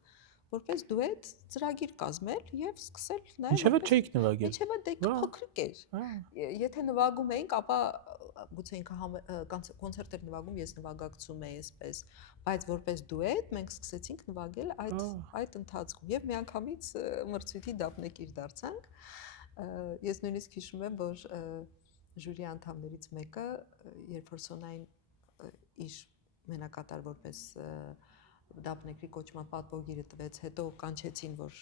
որպես դուետ ծրագիր կազմել եւ սկսել նաեւ Ինչեւ չէիք նվագել։ Ինչեւ դե փոքրիկ էր։ Եթե նվագում էինք, ապա գուցե ինքը կոնցերտ էր նվագում, ես նվագակցում էի այսպես, բայց որպես դուետ մենք սկսեցինք նվագել այդ ընթացքում եւ միանգամից մրցույթի դափնեկիր դարձանք։ Ես նույնիսկ հիշում եմ, որ ժյուրի անդամներից մեկը, երբ որ Սոնային իր մենակատար որպես դափնեկրի կոչման պատվոգիրը տվեց, հետո կանչեցին, որ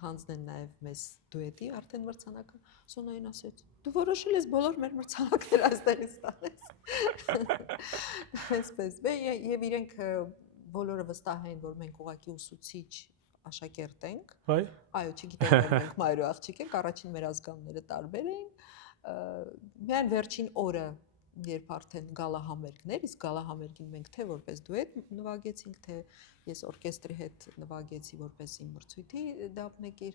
հանձնեն նաև մեզ դուետի արդեն մրցանակը, Սոնային ասեց. դու որոշել ես բոլոր մեր մրցանակները այստեղից տանես։ Այսպես, եւ իրենք բոլորը վստահ էին, որ մենք ուղղակի ուսուցիչ աշակերտ ենք։ Այո, չգիտեմ, որ մենք մայրու աղջիկ ենք, առաջին մեր ազգանները տարբեր էին։ Միայն վերջին օրը երբ արդեն գալահամերգներ, իսկ գալահամերգին մենք թե որպես դուետ նվագեցինք, թե ես օրկեստրի հետ նվագեցի որպես իմ մրցույթի դափնեկիր,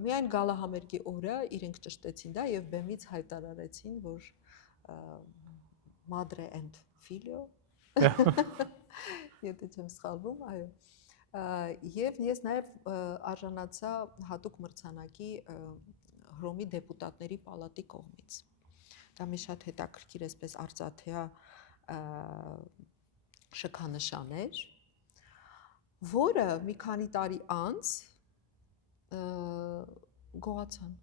միայն գալահամերգի օրը իրենք ճշտեցին դա եւ բեմից հայտարարեցին, որ Madre and Figlio, եթե չեմ սխալվում, այո։ Եվ ես նաեւ արժանացա հատուկ մրցանակի Հռոմի դեպուտատների պալատի կողմից։ Դա մի շատ հետաքրքիր էսպես արծաթյա շքանշան էր, որը մի քանի տարի անց գողացան։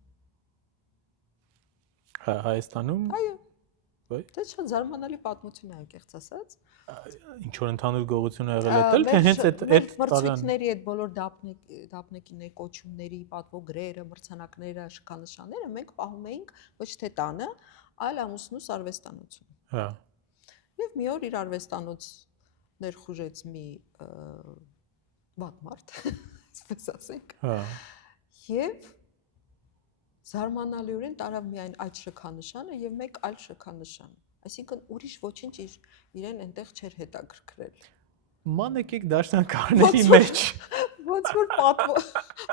Հայաստանում։ Այո։ Ոայ։ Դա շատ զարմանալի պատմություն է, անկեղծ ասած։ Ինչ որ ընդհանուր գողություն ա եղել էլ, թե հենց այդ մրցույթների այդ բոլոր դափնեկիների կոչումների պատվոգրերը, մրցանակները, շքանշանները մենք պահում էինք ոչ թե տանը, այլ ամուսնուս արվեստանոցում։ Հա։ Եվ մի օր իր արվեստանոց ներխուժեց մի վատ մարդ, այսպես ասենք։ Հա։ Եվ զարմանալիորեն տարավ միայն այդ շքանշանը եւ մեկ այլ շքանշան։ Այսինքն ուրիշ ոչինչ իրեն այնտեղ չէր հետաքրքրել։ Ման եկեք դաշնակարների մեջ։ Ոնց որ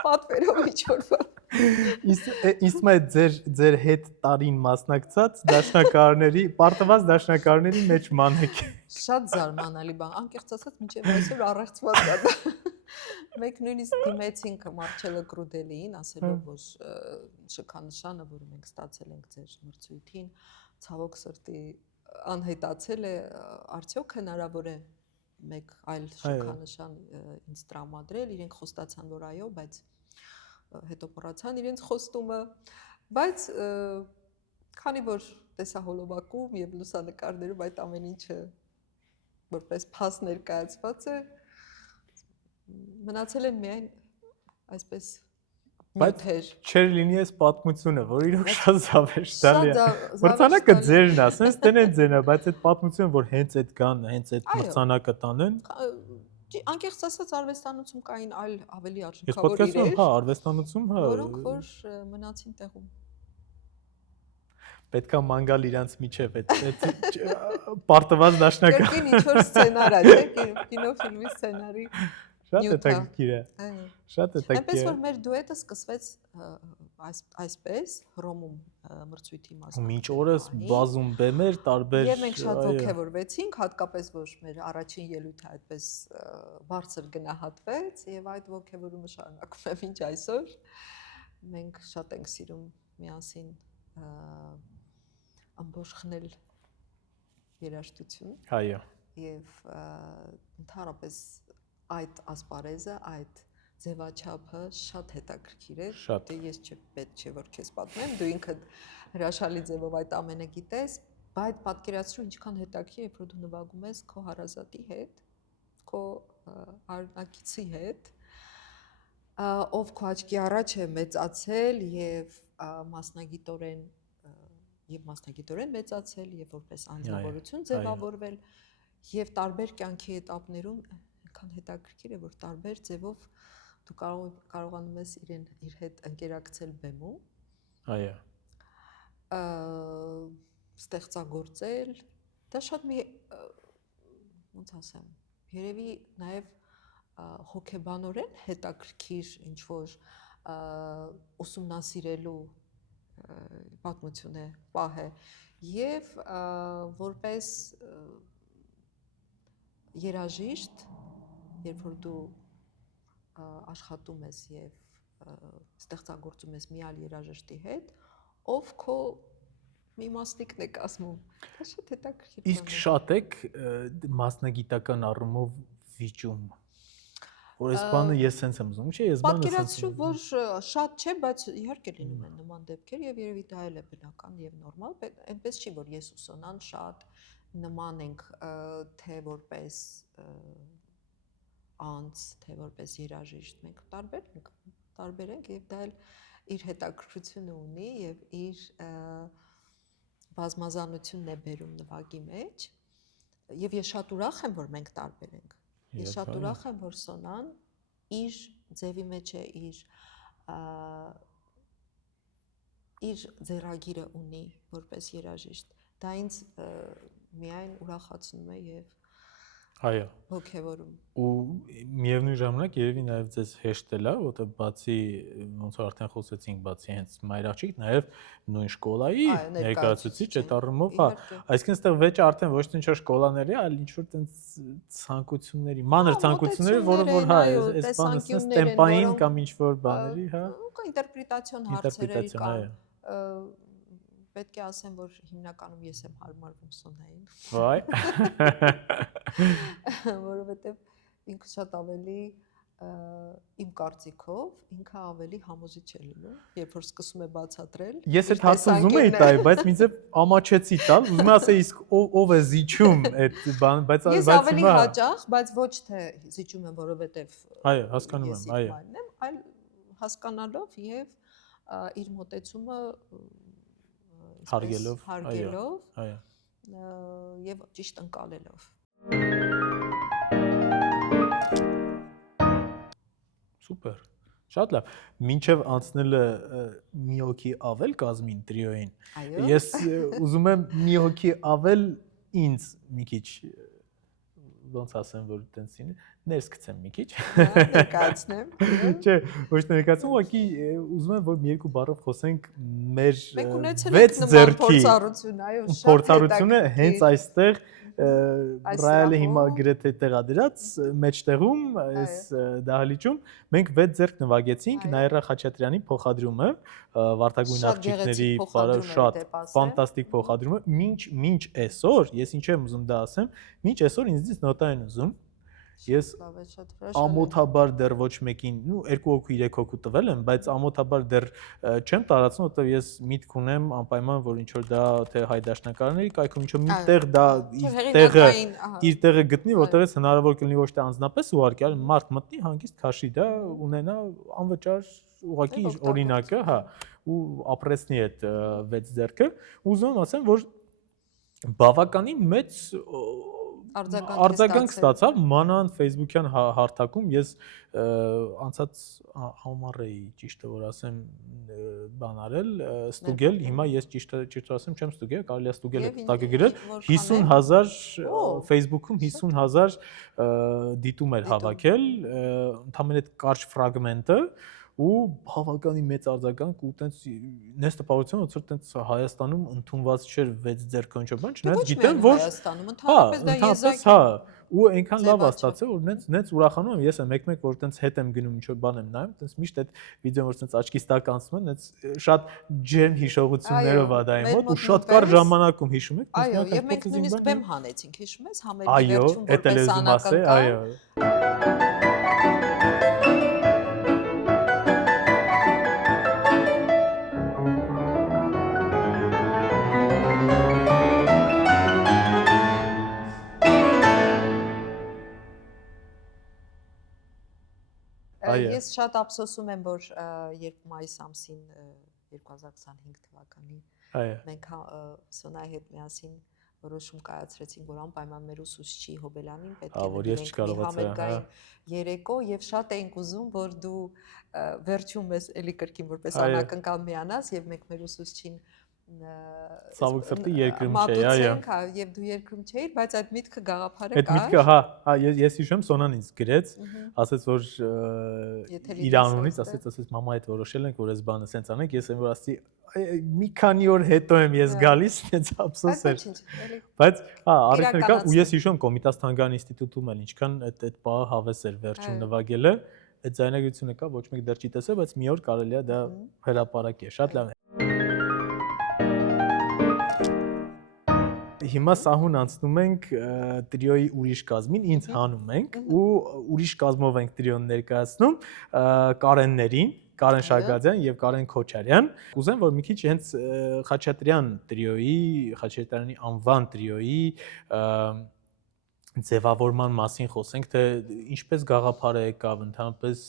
պատվերով իջորվա։ Իսկ այդ ձեր հետ տարին մասնակցած դաշնակարների, պարտված դաշնակարների մեջ ման եկեք։ Շատ զարմանալի բան, անկեղծ ասած, մինչև այսօր առեղծված է դա։ Մենք նույնիսկ դիմեցինք Մարչելո Կրուդելիին, ասելով, որ շքանշանը, որը մենք ստացել ենք ձեր մրցույթին, ցավոք սրտի անհետացել է, արդյոք հնարավոր է մեկ այլ շքանշան ինձ տրամադրել, իրենք խոստացան, որ այո, բայց հետո մոռացան իրենց խոստումը, բայց քանի որ տեսահոլովակում եւ լուսանկարներում այդ ամեն ինչը որպես փաս ներկայացված է, մնացել են միայն այսպես նյութեր։ Չէր լինի այս պատմությունը, որ իրոք շատ զավեշ տալի է։ Մրցանակը ձերն է, ասես տեն ձերն է, բայց այդ պատմությունը, որ հենց այդ կան, հենց այդ մրցանակը տանեն։ Անկեղծ ասած արվեստանոցում կային այլ ավելի Ես արժեքավոր պատկերացնում եմ, իրեր, հա, արվեստանոցում, հա, որոնք որ մնացին տեղում։ Պետքա ման գալ իրանց միջև այդ պարտված դաշնակը։ Կրկին ինչ որ սցենար է, չէ՞, կինոֆիլմի սցենարի։ Շատ հետաքրքիր է։ Այո։ Շատ հետաքրքիր է։ Այնպես որ մեր դուետը սկսվեց այսպես Հռոմում մրցույթի մասնակցել։ Մինչ օրս բազում բեմեր տարբեր։ Եվ մենք շատ ոգևորվեցինք, հատկապես որ մեր առաջին ելույթը այդպես բարձր գնահատվեց եւ այդ ոգևորումը շարունակվում է մինչ այսօր։ Մենք շատ ենք սիրում միասին ամբողջնել երաժշտություն։ Այո։ Եվ ընդհանրապես այդ ասպարեզը, այդ ձևաչափը շատ հետաքրքիր է։ Դե ես պետք չէ որ քեզ պատմեմ, դու ինքդ հրաշալի ձևով այդ ամենը գիտես, բայց պատկերացրու ինչքան հետաքրքիր է, երբ որ դու նվագում ես քո հարազատի հետ, քո արունակիցի հետ, ով քո աչքի առաջ է մեծացել եւ մասնագիտորեն մեծացել եւ որպես անձնավորություն ձևավորվել եւ տարբեր կյանքի этаպներում այնքան հետաքրքիր է, որ տարբեր ձևով դու կարողանում ես իր հետ ընկերակցել բեմում։ Այո։ Ստեղծագործել, դա շատ մի ոնց ասեմ, երևի նաև հոգեբանորեն հետաքրքիր ինչ որ ուսումնասիրելու պատմություն է, պահ է եւ որպես երաժիշտ, երբ որ դու աշխատում ես եւ ստեղծագործում ես մի այլ երաժշտի հետ, ով քո մի մասնիկն է կազմում։ Դա շատ հետաքրքիր։ Իսկ շատ եք մասնագիտական առումով վիճում։ Որ այս բանը ես sense եմ ուզում, չէ՞, ես բանը պատկերացրու, որ շատ չէ, բայց իհարկե լինում են նման դեպքեր եւ երևի դա էլ է բնական եւ նորմալ, բայց այնպես չի, որ ես ու Սոնան շատ նման ենք թե որպես անձ, թե որպես երաժիշտ, մենք տարբեր ենք եւ դա էլ իր հետաքրքրությունը ունի եւ իր բազմազանությունն է բերում նվագի մեջ եւ ես շատ ուրախ եմ, որ մենք տարբեր ենք։ Ես շատ ուրախ եմ, որ Սոնան իր ձևի մեջ է, իր ձեռագիրը ունի որպես երաժիշտ։ Դա ինձ միայն ուրախացնում է եւ Այո։ ոգևորում։ Ու միևնույն ժամանակ երևի նաև ձեզ հեշտել է, որտեղ բացի ոնց որ արդեն խոսեցինք, բացի հենց մայրաղջիկ, նաև նույն շկոլայի ներկայացուցիչ այդ առումով, հա, այսինքն այստեղ վեճը արդեն ոչ թե ինչ-որ շկոլաների, այլ ինչ-որ տենց ցանկությունների, մանր ցանկությունների, որը որ հա, այս բանը ասես տեմպային կամ ինչ-որ բաների, հա, ինտերպրետացիոն հարցեր կան։ այո։ Պետք է ասեմ, որ հիմնականում ես եմ հարմարվում Սոնային։ Վայ։ Որովհետև ինքը շատ ավելի իմ կարծիքով ինքը ավելի համոզիչ է լինում, երբ որ սկսում է բացատրել։ Ես այդ հարցը ուզում էի տալ, բայց ինձ ամաչեցի տալ, ուզում եմ ասել իսկ ով է զիջում այդ բան, բայց ես ավելի հաճախ, բայց ոչ թե զիջում եմ, որովհետև այո, հասկանում եմ, այո, այլ հասկանալով եւ իր մտածումը հարգելով, այո, եւ ճիշտ ընկալելով։ Սուպեր։ Շատ լավ։ Մինչև անցնելը մի հոգի ավել կազմին տրիոյին։ Ես ուզում եմ մի հոգի ավել ինձ մի քիչ ոնց ասեմ, որ տենսին ներս գցեմ մի քիչ։ Ներկայացնեմ։ Չէ, ոչ թե ներկայացում, ուղղակի ուզում եմ որ մի երկու բառով խոսենք մեր 6 ձեռքի փորձառությունը հենց այստեղ ռայալը հիմա գրեթե տեղադրած մեջտեղում այս դահլիճում մենք 6 ձեռք նվագեցինք Նաիրա Խաչատրյանի փոխադրումը Վարդագույն աղջիկների շատ ֆանտաստիկ փոխադրումը մինչ այսօր ես ինչ եմ ուզում դա ասեմ մինչ այսօր ինձ նոտա են ուզում ես ամոթաբար դեռ ոչ մեկին, 2 հոգու 3 հոգու տվել եմ, բայց ամոթաբար դեռ չեմ տարածում, որովհետև ես միտք ունեմ անպայման, որ ինչ որ դա թե հայդաշնականների կայքում ինչ որ մի տեղ դա իր տեղը գտնի, որտեղից հնարավոր կլինի ոչ թե անձնապես ուղարկի, այլ մարդ մտնի, հանգիստ քաշի դա, ունենա անվճար ուղղակի իր օրինակը, հա, ու ապրեցնի այդ 6 ձեռքը, ուզում եմ ասեմ, որ բավականին մեծ արձագանք ստացավ մանավանդ Facebook-յան հարթակում ես անցած ամառեի ճիշտը որ ասեմ բան արել ստուգել հիմա ես ճիշտ ասեմ չեմ ստուգել կարելի է ստուգել այդ տակը գրել 50000 Facebook-ում 50000 դիտում էր հավաքել ընդհանրապես այդ կարճ ֆրագմենտը ու բավականին մեծ արձագանք ու տենց նես տպավորություն ոնց որ տենց Հայաստանում ընդունված չէր 6 ձեռք ինչ բան չնայած գիտեմ որ Հայաստանում ընդհանրապես դա եզակ հա ու այնքան լավ աստացել որ նենց ուրախանում եմ ես եմ մեկ-մեկ որ տենց հետ եմ գնում ինչ որ բան եմ նայում տենց միշտ այդ վիդեոն որ տենց աչքիս տակ անցնում է տենց շատ ջերմ հիշողություններով ա դա իմ մոտ ու շատ կար ժամանակում հիշում եք այո եւ մենք նույնիսկ բեմ հանեցինք հիշում ես համերգի վերջում որպես անակնկալ այո Ես շատ ափսոսում եմ, որ երբ մայիս ամսին 2025 թվականի մենք Սոնայի հետ միասին որոշում կայացրեցինք, որ անպայման մեր ուսուցչի Հոբելյանին պետք է նվիրենք մի համերգային երեկո եւ շատ էինք ուզում, որ դու վերջում ես էլի կրկին որպես անակնկալ միանաս եւ մենք մեր ուսուցչին Սավուկ սրտի երկրում չէի, այո։ Եվ դու երկրում չէիր, բայց այդ միտքը գաղափարը կար։ Այդ միտքը, հա, ես հիշում Սոնան ինձ գրեց, ասեց որ իր անունից, ասեց մամա հետ որոշել ենք, որ այս բանը սենց անենք, ես եմ որ ասի մի քանի օր հետո եմ ես գալիս, ինձ ափսոս էր։ Բայց, հա, առիթներ կան ու ես հիշում Կոմիտաս Թանգարան ինստիտուտում էլ ինչքան այդ բաղը հավես էր վերջում նվագելը, այդ ձայնագրությունը կա, ոչ մեկ դեռ չի տեսել, բայց մի օր կարելի է դա հրապարակել, շատ լավ է։ Հիմա սահուն անցնում ենք տրիոյի ուրիշ կազմին, ինձ հանում ենք ու ուրիշ կազմով ենք տրիոն ներկայացնում Կարեններին, Կարեն Շարգադյան եւ Կարեն Քոչարյան։ Կուզեմ որ մի քիչ հենց Խաչատրյան տրիոյի, Խաչատրյանի անվան տրիոյի ձևավորման մասին խոսենք, թե ինչպես գաղափարը եկավ, ընդհանրապես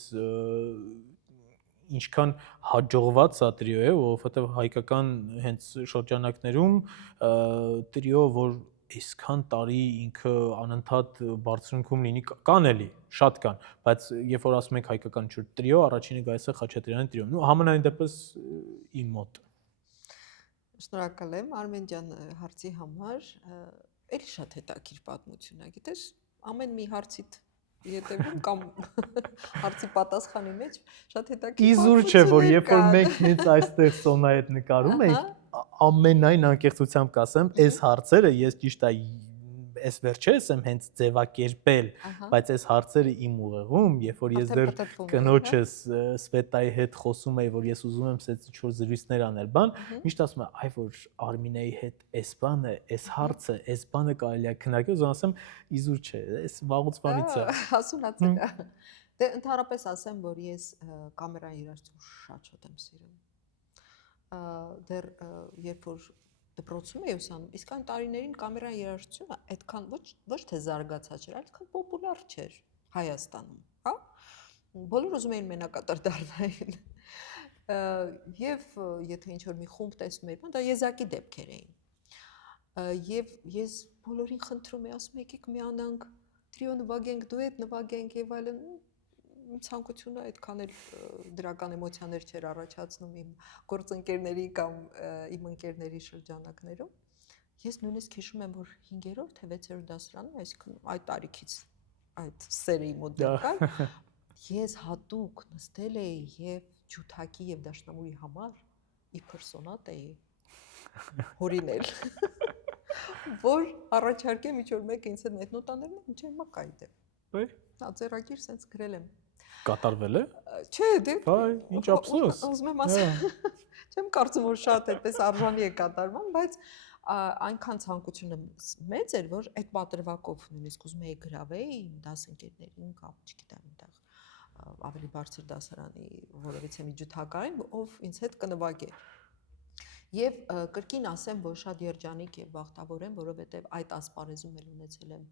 ինչքան հաջողված սա տրիո է, որովհետև հայկական հենց շրջանակներում տրիո, որ այսքան տարի ինքը անընդհատ բարձրունքում լինի, կան էլի, շատ կան, բայց երբ որ ասում ենք հայկական ինչ-որ տրիո, առաջինը գալիս է Խաչատրյանի տրիոն, ու համենայն դեպս իմ մոտ։ Շնորհակալ եմ Արմեն ջան հարցի համար, էլի շատ հետաքրքիր պատմություն է, գիտես, ամեն մի հարցիդ ետևում կամ հարցի պատասխանի մեջ շատ հետաքրքիր Իզուր չէ, որ երբ որ կան։ մենք նից այստեղ Սոնայի հետ նկարում ենք, ամենայն անկեղծությամբ կասեմ, այս հարցերը ես ճիշտ է այս վերջերս եմ հենց ձևակերպել, Ահա, բայց այս հարցերը իմ ուղեղում, երբ որ ես արդեն դեռ պտտվում էին, հա։ կնոջս Սվետայի հետ խոսում էի, որ ես ուզում եմ սենց ինչ-որ զրույցներ անել, բան, միշտ ասում եմ, այ որ Արմինեի հետ այս բանը, այս հարցը, այս բանը կարելի է քննարկել, ուզում ասեմ, իզուր չէ, այս վաղուց բանից է։ Հասունացել է։ Դե ընդհանրապես ասեմ, որ ես կամերային երաժշտություն շատ եմ սիրում։ Դեռ երբ որ դպրոցում էի ուսանում, իսկ այն տարիներին կամերային երաժշտությունը այդքան ոչ թե զարգացած չէր, այդքան պոպուլյար չէր Հայաստանում, հա։ Բոլորը ուզում էին մենակատար դառնային։ Եվ եթե ինչ-որ մի խումբ տեսնում էի, դա եզակի դեպքեր էին։ Եվ ես բոլորին խնդրում էի, ասում եկեք միանանք, տրիո նվագենք, դուետ նվագենք եւ այլն։ Իմ ցանկությունը այդքան էլ դրական էմոցիաներ չէր առաջացնում իմ գործընկերների կամ իմ ընկերների շրջանակներում։ Ես նույնիսկ հիշում եմ, որ 5-րդ թե 6-րդ դասարանում, այսինքն այդ տարիքից այդ սերը իմ մոտ կար, ես հատուկ նստել էի եւ ջութակի եւ դաշնամուրի համար իբր սոնատ էի հորինել, որ առաջարկեմ ինչ-որ մեկ ինձ հետ այդ նոտաներն մինչ հիմա կայդ է։ Ոայ, Հա, ձեռագիր սենց գրել եմ։ կատարվել է։ Չէ, դե Վայ, ինչ ափսոս։ ուզում եմ ասել, չեմ կարծում որ շատ այդպես արժանի է կատարման, բայց այնքան ցանկությունը մեծ էր, որ այդ պատրվակով նույնիսկ ուզում էի գրավել իմ դասընկերներին կամ չգիտեմ այնտեղ ավելի բարձր դասարանի որևիցե մի ջութակարին, ով ինձ հետ կնվագեր։ Եվ կրկին ասեմ, որ շատ երջանիկ եւ բախտավոր եմ, որովհետեւ այդ ասպարեզում էլ ունեցել եմ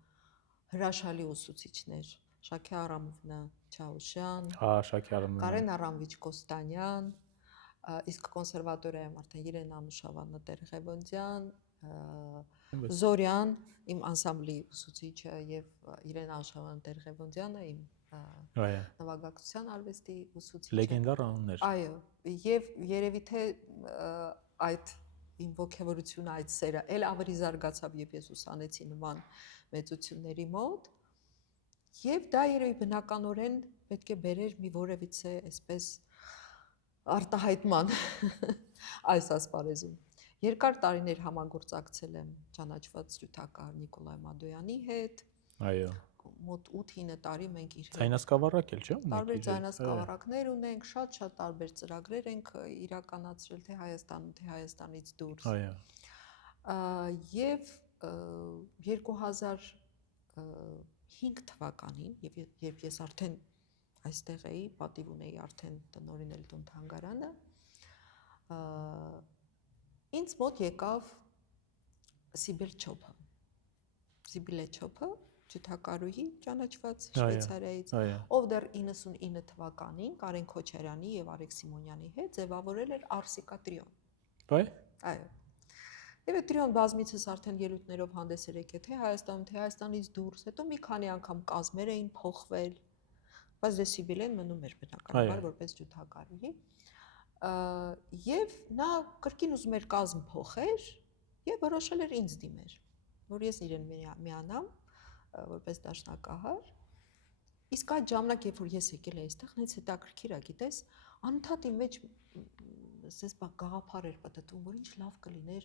հրաշալի ուսուցիչներ, Շաքե Արամովնա Չաուշյան, Հա, Շաքե Արամովնա, Կարեն Արամվիչ Կոստանյան, իսկ կոնսերվատորիայում արդեն Իրեն Անուշավանա Տեր-Ղևոնդյան, Զորյան, իմ անսամբլի ուսուցիչը եւ Իրեն Անուշավանա Տեր-Ղևոնդյանը իմ նվագակցության արվեստի ուսուցիչը։ լեգենդար անուններ։ Այո, եւ երևի թե այդ իմ ողջավորությունը, այդ սերը էլ ավելի զարգացավ, երբ ես ուսանեցի նման մեծությունների մոտ։ Եվ դա երևի բնականորեն պետք է բերեր մի որևիցե այսպես արտահայտման այս ասպարեզում։ Երկար տարիներ համագործակցել եմ ճանաչված ջութակահար Նիկոլայ Մադոյանի հետ։ Այո։ Մոտ 8-9 տարի մենք իր հետ Ձայնասկավառակ էլ չէ՞։ տարբեր ձայնասկավառակներ ունենք, շատ տարբեր ծրագրեր ենք իրականացրել թե Հայաստանում, թե Հայաստանից դուրս։ Այո։ Եվ 2005 թվականին, երբ ես արդեն այստեղ էի, պատիվ ունեի արդեն տնօրինել տուն թանգարանը, ինձ մոտ եկավ Սիբիլ Չոփը, ջութակարուհի ճանաչված Շվեյցարիայից, ով դեռ 99 թվականին Կարեն Քոչարյանի եւ Արեգ Սիմոնյանի հետ ձևավորել էր Արսիկա տրիոն։ Բայ։ Այո։ Եվ այդ տրիոն բազմիցս արդեն ելույթներով հանդես էր եկել թե Հայաստանում, թե Հայաստանից դուրս, հետո մի քանի անգամ կազմեր էին փոխվել, բայց դե Սիբիլեն մնում էր բնականաբար որպես ջութակարուհի։ Եվ նա կրկին ուզում էր կազմ փոխեր եւ որոշել էր ինձ դիմեր, որ ես իրեն միանամ որպես դաշնակահար, իսկ այդ ժամանակ, երբ որ ես եկել էի այստեղ, հենց հետաքրքիր է, գիտես, անընդհատ իմ մեջ ասես գաղափար էր պտտվում, որ ինչ լավ կլիներ,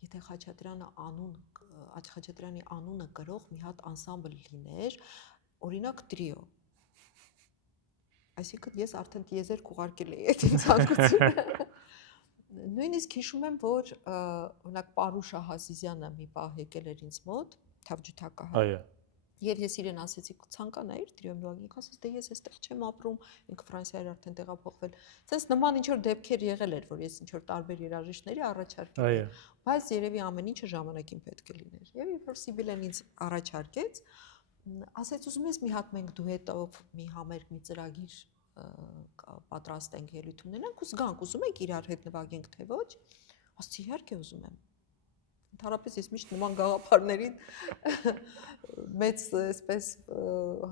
եթե Խաչատրյանի անունը կրող մի հատ անսամբլ լիներ, օրինակ տրիո։ Այսինքն ես արդեն տիեզերք ուղարկել էի այդ իմ ցանկությունը։ Նույնիսկ հիշում եմ, որ օրինակ Պարուշա Հասիզյանը մի պահ եկել էր ինձ մոտ, թավջութակահար։ Այո։ Եվ ես իրեն ասեցի, ցանկանայիր տրիոն նվագենք, ասես դե ես այստեղ չեմ ապրում, ինքը Ֆրանսիա էր արդեն տեղափոխվել։ Սենց նման ինչ-որ դեպքեր եղել էր, որ ես ինչ-որ տարբեր երաժիշտների առաջարկել էի, բայց երևի ամեն ինչը ժամանակին պետք է լիներ։ Եվ երբ որ Սիբիլեն ինձ առաջարկեց, ասեց ուզում ես մի հատ մենք դուետով մի համերգ, մի ծրագիր պատրաստենք, ելույթ ունենանք ու զգանք, ուզում եք իրար հետ նվագենք թե ոչ։ Ասեցի իհարկե ուզում եմ։ Ընդհանրապես ես միշտ նման գաղափարներին մեծ այսպես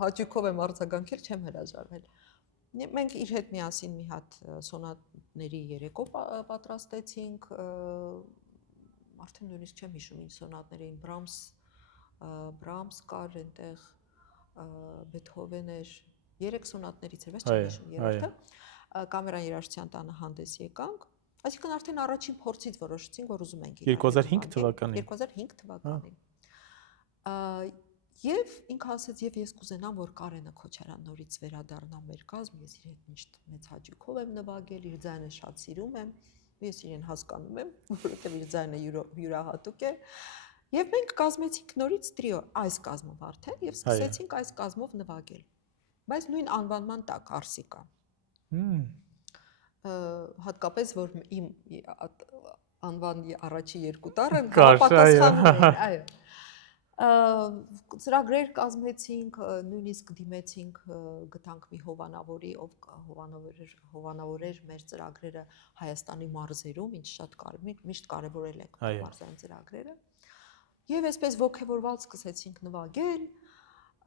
հաճույքով եմ արձագանքել, չեմ հրաժարվել։ Մենք իր հետ միասին մի հատ սոնատների երեկո պատրաստեցինք, արդեն նույնիսկ չեմ հիշում ինչ սոնատներ էին, Brahms կար այնտեղ, Բեթհովեն էր, 3 սոնատներից էր, բայց չեմ հիշում երրորդը։ Կամերային երաժշտության տանը հանդես եկանք, այսինքն արդեն առաջին փորձից որոշեցինք, որ ուզում ենք 2005 թվականին։ 2005 թվականին։ Եվ ինքը ասաց, եւ ես կուզենամ, որ Կարենը Քոչարյան նորից վերադառնա մեր կազմ, ես իր հետ միշտ մեծ հաճույքով եմ նվագել, իր ձայնը շատ սիրում եմ, ես իրեն հասկանում եմ, որովհետեւ իր ձայնը յուրահատուկ է։ Եվ մենք կազմեցինք նորից տրիո այս կազմով արդեն եւ սկսեցինք այս կազմով նվագել։ Բայց նույն անվանման տակ Արսիկա։ Հատկապես որ իմ անվանի առաջի երկու տառը համապատասխանում էին, այո։ Ծրագրեր կազմեցինք, նույնիսկ դիմեցինք, գտանք մի հովանավորի, ով հովանավորեր մեր ծրագրերը Հայաստանի մարզերում, ինչ շատ միշտ կարևորել ենք մարզային ծրագրերը։ Եվ այսպես ոգևորված սկսեցինք նվագել,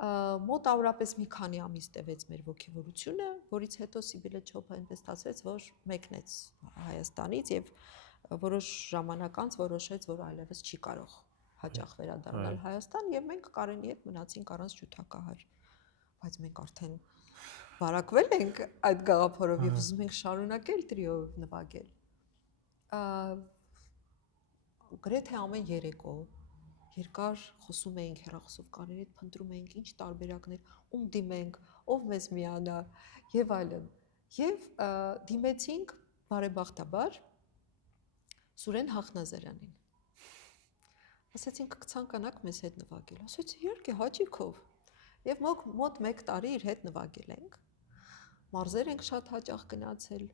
մոտավորապես մի քանի ամիս տևեց մեր ոգևորությունը, որից հետո Սիբիլե Չոփը այնպես ստացվեց, որ մեկնեց Հայաստանից եւ որոշ ժամանակ անց որոշեց, որ այլևս չի կարող հաճախ վերադառնալ Հայաստան եւ մենք Կարենի հետ մնացինք առանց ջութակահար։ Բայց մենք արդեն վարակվել ենք այդ գաղափարով եւ ուզում ենք շարունակել տրիոյով նվագել։ Գրեթե ամեն երեկո երկար խոսում էինք հեռախոսով Կարենի հետ, փնտրում էինք ինչ տարբերակներ, ում դիմենք, ով մեզ միանա եւ այլն։ Եվ դիմեցինք բարեբախտաբար Սուրեն Հախնազարյանին։ Ասացինք կցանկանաք մեզ հետ նվագել։ Ասաց իհարկե հաճույքով։ Եվ մոտ 1 տարի իր հետ նվագել ենք։ Մարզեր ենք շատ հաճախ գնացել,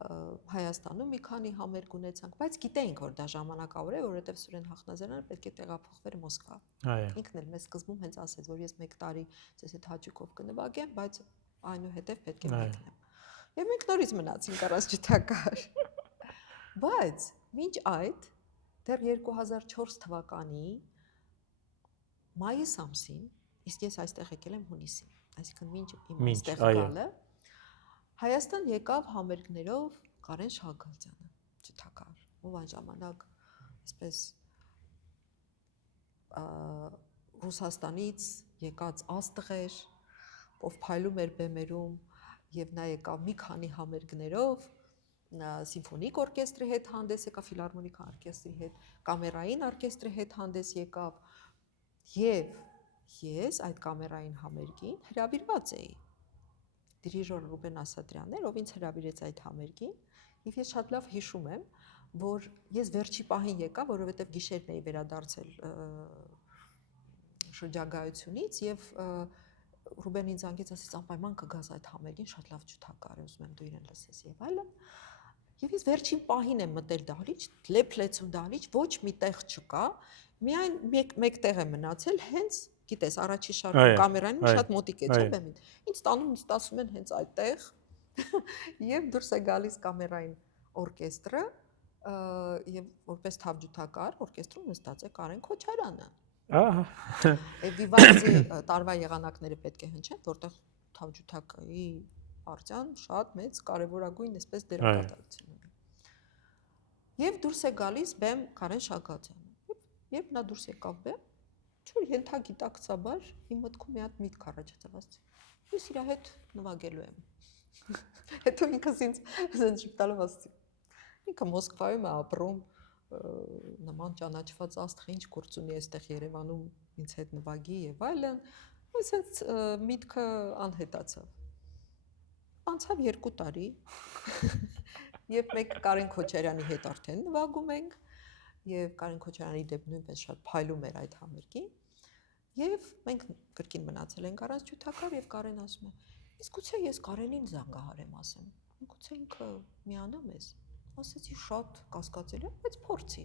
Հայաստանում մի քանի համերգ ունեցանք, բայց գիտեինք, որ դա ժամանակավոր է, որովհետև Սուրեն Հախնազարյանը պետք է տեղափոխվեր Մոսկվա։ Ինքն էլ մեզ սկզբում հենց ասեց, որ ես 1 տարի ձեզ հետ հաճույքով կնվագեմ, բայց այնուհետև պետք է մեկնեմ։ Եվ մենք նորից մնացինք առանց ջութակահար։ Բայց մինչ այդ դեռ 2004 թվականի մայիս ամսին, իսկ ես այստեղ եկել եմ հունիսին, այսինքն մինչ իմ այստեղ գալը, Հայաստան եկավ համերգներով Կարեն Շահգալյանը, ջութակահար, ով այն ժամանակ այսպես Ռուսաստանից եկած աստղ էր, ով փայլում էր բեմերում եւ նա եկավ մի քանի համերգներով, սիմֆոնիկ օրկեստրի հետ հանդես եկավ, ֆիլհարմոնիկ օրկեստրի հետ, կամերային օրկեստրի հետ հանդես եկավ եւ ես այդ կամերային համերգին հրավիրված էի։ Դիրիժոր Ռուբեն Ասատրյանն էր, ով ինձ հրավիրեց այդ համերգին, եւ ես շատ լավ հիշում եմ, որ ես վերջի պահին եկա, որովհետեւ գիշերն էի վերադարձել շրջագայությունից եւ Ռուբեն ինձ անգեց ասեց անպայման կգաս այդ համերգին, շատ լավ ջութակահար է, ուզում եմ դու իրեն լսես եւ այլն։ Եվ ես վերջին պահին եմ մտել դահլիճ, լեփլեցուն դահլիճ, ոչ մի տեղ չկա, միայն մեկ տեղ է մնացել, հենց գիտես, առաջի շարքում կամերային շատ մոտիկ է, չէ՞ բեմին։ Ինձ տանում նստացում են հենց այդտեղ եւ դուրս է գալիս կամերային օրկեստրը եւ որպես թավջութակահար օրկեստրում նստած է Կարեն Քոչարյանը։ Վիվալդի տարվա եղանակները պետք է հնչեն, որտեղ թավջութակայի արտյան շատ մեծ կարևորագույն այսպես դերակատարություն ունի։ Եվ դուրս է գալիս բեմ Կարեն Շահգալյանը։ Երբ նա դուրս եկավ բեմ, Չոր ենթագիտակցաբար իմ մտքում մի հատ միտք առաջացավ, ասեցի, ես իր հետ նվագելու եմ։ Հետո ինքս ինձ ժպտալով ասեցի, ինքը Մոսկվայում է ապրում, նման ճանաչված աստղ ինչ գործ ունի այստեղ Երևանում ինձ հետ նվագի եւ այլն, ասենց միտքը անհետացավ։ Անցավ 2 տարի, եւ մենք Կարեն Քոչարյանի հետ արդեն նվագում ենք, եւ Կարեն Քոչարյանի դեպ նույնպես շատ փայլում էր այդ համերգին, եւ մենք կրկին մնացել ենք առանց ջութակահար եւ Կարեն ասում է. «Իսկ գուցե ես Կարենին զանգահարեմ ասեմ, գուցե ինքը միանա մեզ»։ Ասեցի շատ կասկածելի է, բայց փորձի։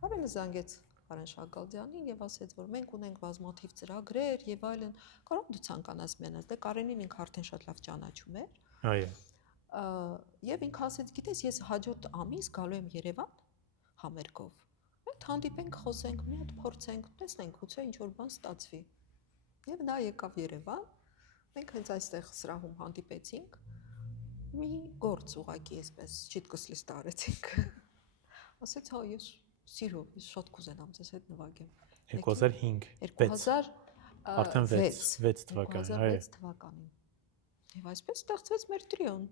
Կարենը զանգեց Կարեն Շահգալյանին եւ ասեց, որ մենք ունենք բազմաթիվ ծրագրեր եւ այլն, կարող դու ցանկանաս միանալ։ Դե Կարենին ինքը արդեն շատ լավ ճանաչում էր։ Այո։ Եվ ինքը ասեց, գիտես, ես հաջորդ ամիս գալու եմ Երևան համերգով։ Մենք հանդիպենք, խոսենք, մի հատ փորձենք, տեսնենք, գուցե ինչ որ բան ստացվի։ Եվ նա եկավ Երևան, մենք հենց այստեղ սրահում հանդիպեցինք, մի գործ ուղակի այսպես չիտկս լիստ արեցինք։ Ասեց, հա, ես սիրով, ես շատ կուզենամ ձեզ հետ նվագեմ։ 2005 Արդեն 6 թվականին, 2006 թվականին։ Եվ այսպես ստեղծվեց մեր տրիոն։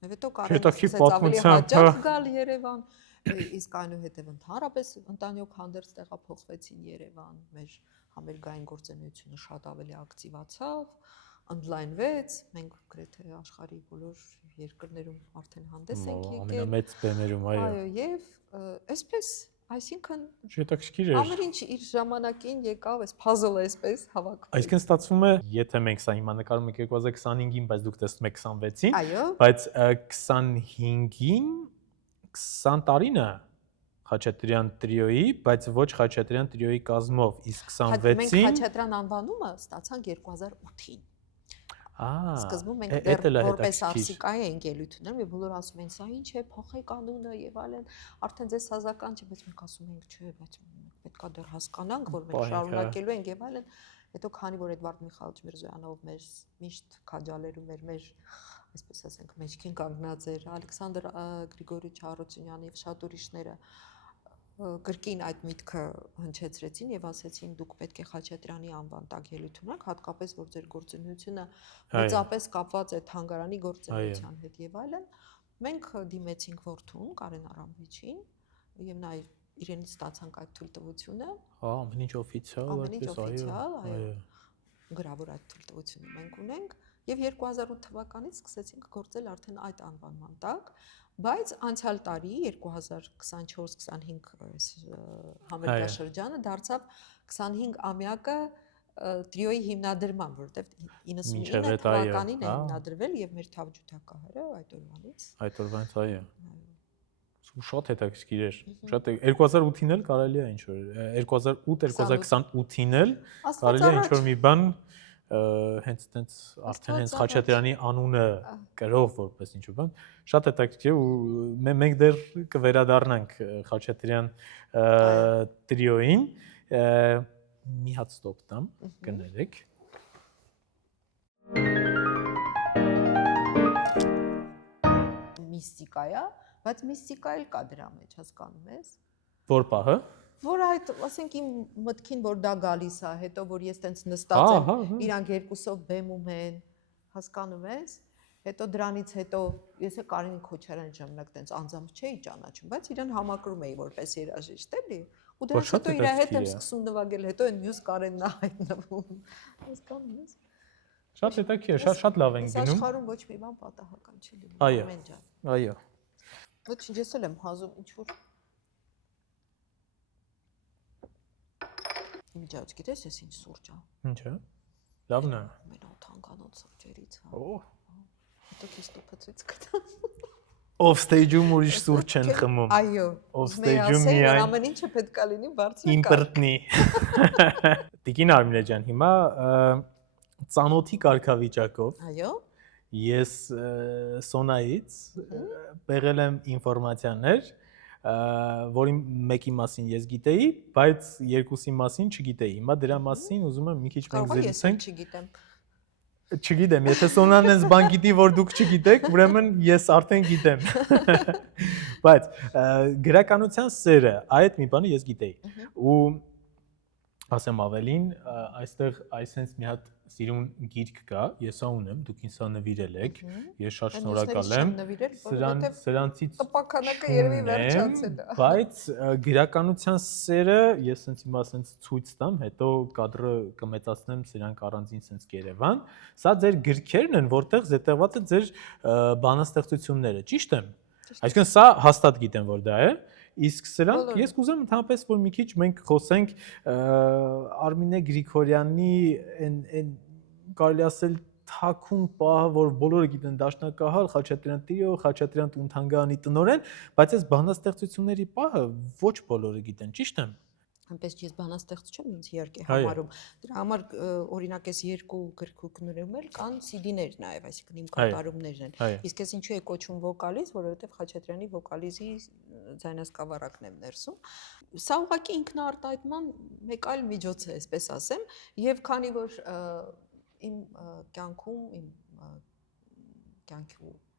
Եվ հետո Հետաքրքիր կարողացած ավելի պատմությամբ, հաճախ գալ Երևան, իսկ այնուհետև ընդհանրապես ընտանիք հանդերձ տեղափոխվեցին Երևան, մեր համերգային գործունեությունը շատ ավելի ակտիվացավ, ընդլայնվեց, մենք գրեթե աշխարհի բոլոր երկրներում արդեն հանդես ենք եկել։ ամենամեծ բեներում, Այո, եւ այսպես, այսինքն Հետաքրքիր էր։ ամեն ինչ իր ժամանակին եկավ, այս puzzle-ը այսպես հավաքվեց։ Այսինքն ստացվում է, եթե մենք սա հիմա նկարում ենք 2025-ին, բայց դուք տեսնում եք 26-ին, Այո, բայց 25-ին 20 տարին է Խաչատրյան տրիոյի, բայց ոչ Խաչատրյան տրիոյի կազմով, իսկ մենք 26-ին Խաչատրյան անվանումը ստացանք 2008-ին։ Սկզբում մենք էդ էլ է որպես հետաքրքիր։ Արսիկայի ենք ելույթ ունել, եւ բոլորը ասում են, սա ինչ է, փոխեք անունը եւ այլն, արդեն ձեզ հազական չէ, բայց մենք ասում ենք, չէ, բայց պետքա դեռ հասկանանք, որ մենք շարունակելու ենք եւ այլն։ Հետո քանի որ Էդվարդ Միխայելիչ Միրզոյանով մեր միշտ քաջալերում էր մեր, այսպես ասենք, մեջքին կանգնած էր Ալեքսանդր Գրիգորիչ Հարությունյանը եւ շատ ուրիշները կրկին այդ միտքը հնչեցրեցին եւ ասեցին դուք պետք է Խաչատրյանի անվան տակ ելույթ ունենաք, հատկապես որ ձեր գործունեությունը մեծապես կապված է թանգարանի գործունեության հետ եւ այլն։ Մենք դիմեցինք որդուն Կարեն Արամվիչին եւ նա իրենից ստացանք այդ թույլտվությունը։ Ամեն ինչ օֆիցիալ, այո։ Գրավոր այդ թույլտվությունը մենք ունենք եւ 2008 թվականից սկսեցինք գործել արդեն այդ անվանման տակ, բայց անցյալ տարի 2024-25 համերգաշրջանը դարձավ 25-ամյակը տրիոյի հիմնադրման, որովհետեւ 99 թվականին է հիմնադրվել եւ մեր թավջութակահարը այդ օրվանից։ Այդ օրվանից այո։ Շատ հետաքրքիր էր։ Շատ 2008-ին էլ կարելի է ինչ որ 2008-2028-ին էլ կարելի է ինչ որ մի բան հենց այդպես արդեն հենց Խաչատրյանի անունը գրով որպես ինչ որ բան շատ հետաքրքիր ու մենք դեռ կվերադառնանք Խաչատրյան տրիոյին մի հատ ստոպ տամ կներեք միստիկա է, բայց միստիկա էլ կա դրա մեջ, հասկանում ես։ Որ պահը որ այդ, ասենք իմ մտքին որ դա գալիս է, հետո որ ես տենց նստած եմ, իրանք երկուսով բեմում են, հասկանում ես, հետո դրանից հետո ես է Կարինի Քոչարյանի ժամանակ տենց անձամբ չէի ճանաչում, բայց իրեն համակրում էի որպես երաժիշտ, էլի, ու դրանից հետո իր հետ եմ սկսում նվագել, հետո այն մյուս Կարենն է հայտնվում, հասկանում ես։ Շատ հետաքրքիր, շատ լավ են գնում։ Աշխարհում ոչ մի բան պատահական չի լինում, ամեն ջան։ Այո։ Ոչինչ, ես էլ եմ հազում ինչ որ Միջաց, գիտես ես ինչ սուրճ է։ Ինչ է։ Լավն է։ Մեր օթանկանոց սուրճերից է։ Օ։ Հետո քիչ տոփը ցույց կտամ։ Off stage-ում ուրիշ սուրճ չեն խմում։ Այո։ Off stage-ում միայն ամեն ինչը պետք է լինի բարձր։ Իմպորտնի։ Տիկին Արմինե ջան, հիմա ծանոթի կարգավիճակով։ Այո։ Ես Սոնայից եղել եմ ինֆորմացիաներ, որի մեկի մասին ես գիտեի, բայց երկուսի մասին չգիտեի։ Հիմա դրա մասին ուզում եմ մի քիչ մենք զրուցենք։ Չգիտեմ։ Չգիտեմ, եթե Սոնան էս բան գիտի, որ դուք չգիտեք, ուրեմն ես արդեն գիտեմ։ Բայց գրականության սերը, այդ մի բանը ես գիտեի։ Ու ասեմ ավելին, այստեղ այսպես մի հատ սիրուն գիրք կա, ես ա ունեմ, դուք ինձ նվիրել եք, ես շատ շնորհակալ եմ։ Սրանցից տպականակը երևի վերջացել է։ Բայց գրականության սերը ես ասենց հիմա ասենց ցույց տամ, հետո կադրը կմեծացնեմ սրանք առանձին ասենց Երևան։ Սա ձեր գրքերն են, որտեղ զետեղված է ձեր բանաստեղծությունները, ճիշտ եմ։ Այսինքն սա հաստատ գիտեմ, որ դա է։ Իսկ սրանք ես կուզեմ ընդհանրապես որ մի քիչ մենք խոսենք Արմինե Գրիգորյանի այն կարելի ասել թաքուն պահը, որ բոլորը գիտեն Դաշնակահար, Խաչատրյան տրիո, Խաչատրյան տուն-թանգարանի տնօրեն, բայց այս բանաստեղծությունների պահը ոչ բոլորը գիտեն, ճիշտ եմ։ Այնպես ես բանաստեղծ չեմ ինձ իհարկե համարում։ Դրա համար օրինակ էս երկու գրքույկներում էլ կան CD-ներ նաև, այսինքն իմ կատարումներն են։ Իսկ ես ինչու է կոչվում վոկալիզ, որովհետև Խաչատրյանի վոկալիզի ձայնասկավառակն եմ ներսում։ Սա ուղղակի ինքնաարտահայտման մեկ այլ միջոց է, այսպես ասեմ, եւ քանի որ իմ կյանքում, իմ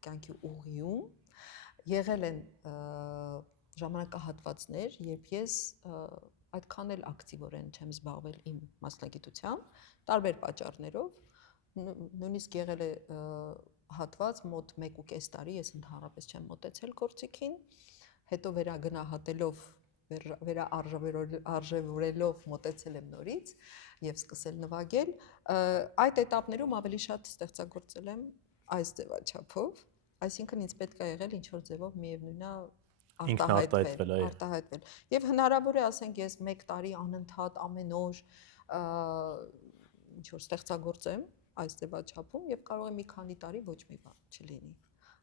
կյանքի ուղիում եղել են ժամանակահատվածներ, երբ ես այդքան էլ ակտիվորեն չեմ զբաղվել իմ մասնագիտությամբ, տարբեր պատճառներով, նույնիսկ եղել է հատված մոտ 1.5 տարի ես ընդհանրապես չեմ մոտեցել գործիքին, հետո վերագնահատելով վերաարժևորելով մոտեցել եմ նորից եւ սկսել նվագել, այդ этаպներում ավելի շատ ստեղծագործել եմ այս ձևաչափով, այսինքն ինձ պետք է եղել ինչ որ ձևով միևնույնն է արտահայտվել։ Եվ հնարավոր է ասենք ես 1 տարի անընդհատ ամեն օր ինչ որ ստեղծագործեմ այս ձևաչափում եւ կարող է մի քանի տարի ոչ մի բան չլինի։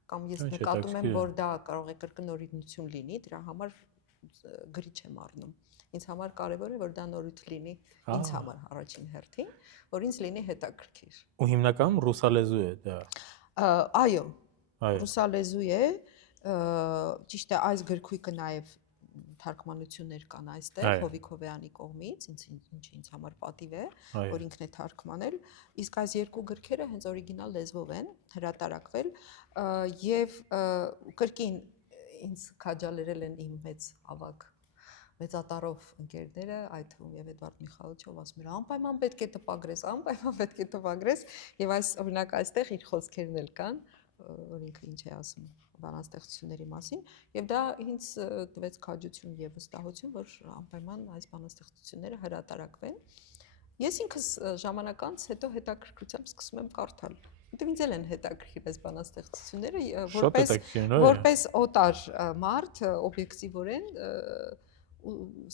Կամ ես նկատում եմ, որ դա կարող է կրկնօրինություն լինի, դրա համար գրի չեմ առնում։ Ինձ համար կարևոր է, որ դա նորույթ լինի ինձ համար առաջին հերթին, որ ինձ լինի հետաքրքիր։ Ու հիմնականում ռուսալեզու է դա։ Այո, ռուսալեզու է, ճիշտ է, այս գրքույկը նաև թարգմանություններ կան այստեղ Հովիկ Հովեյանի կողմից, ինձ համար պատիվ է, որ ինքն է թարգմանել, իսկ այս երկու գրքերը հենց օրիգինալ լեզվով են հրատարակվել եւ կրկին ինձ քաջալերել են իմ մեծ ավագ մեծատարով ընկերները, այդ թվում եւ Էդվարդ Միխայելոvichով ասում էր անպայման պետք է տպագրես եւ այս օրինակ այստեղ իր խոսքերն էլ կան, որ ինքը ինչ է ասում բանաստեղծությունների մասին եւ դա ինձ տվեց քաջություն եւ վստահություն, որ անպայման այս բանաստեղծությունները հրատարակվեն։ Ես ինքս ժամանակ անց հետո հետաքրքրությամբ սկսում եմ կարդալ։ Որտեւ ինձ էլ են հետաքրքիր այս բանաստեղծությունները որպես օտար մարդ օբյեկտիվորեն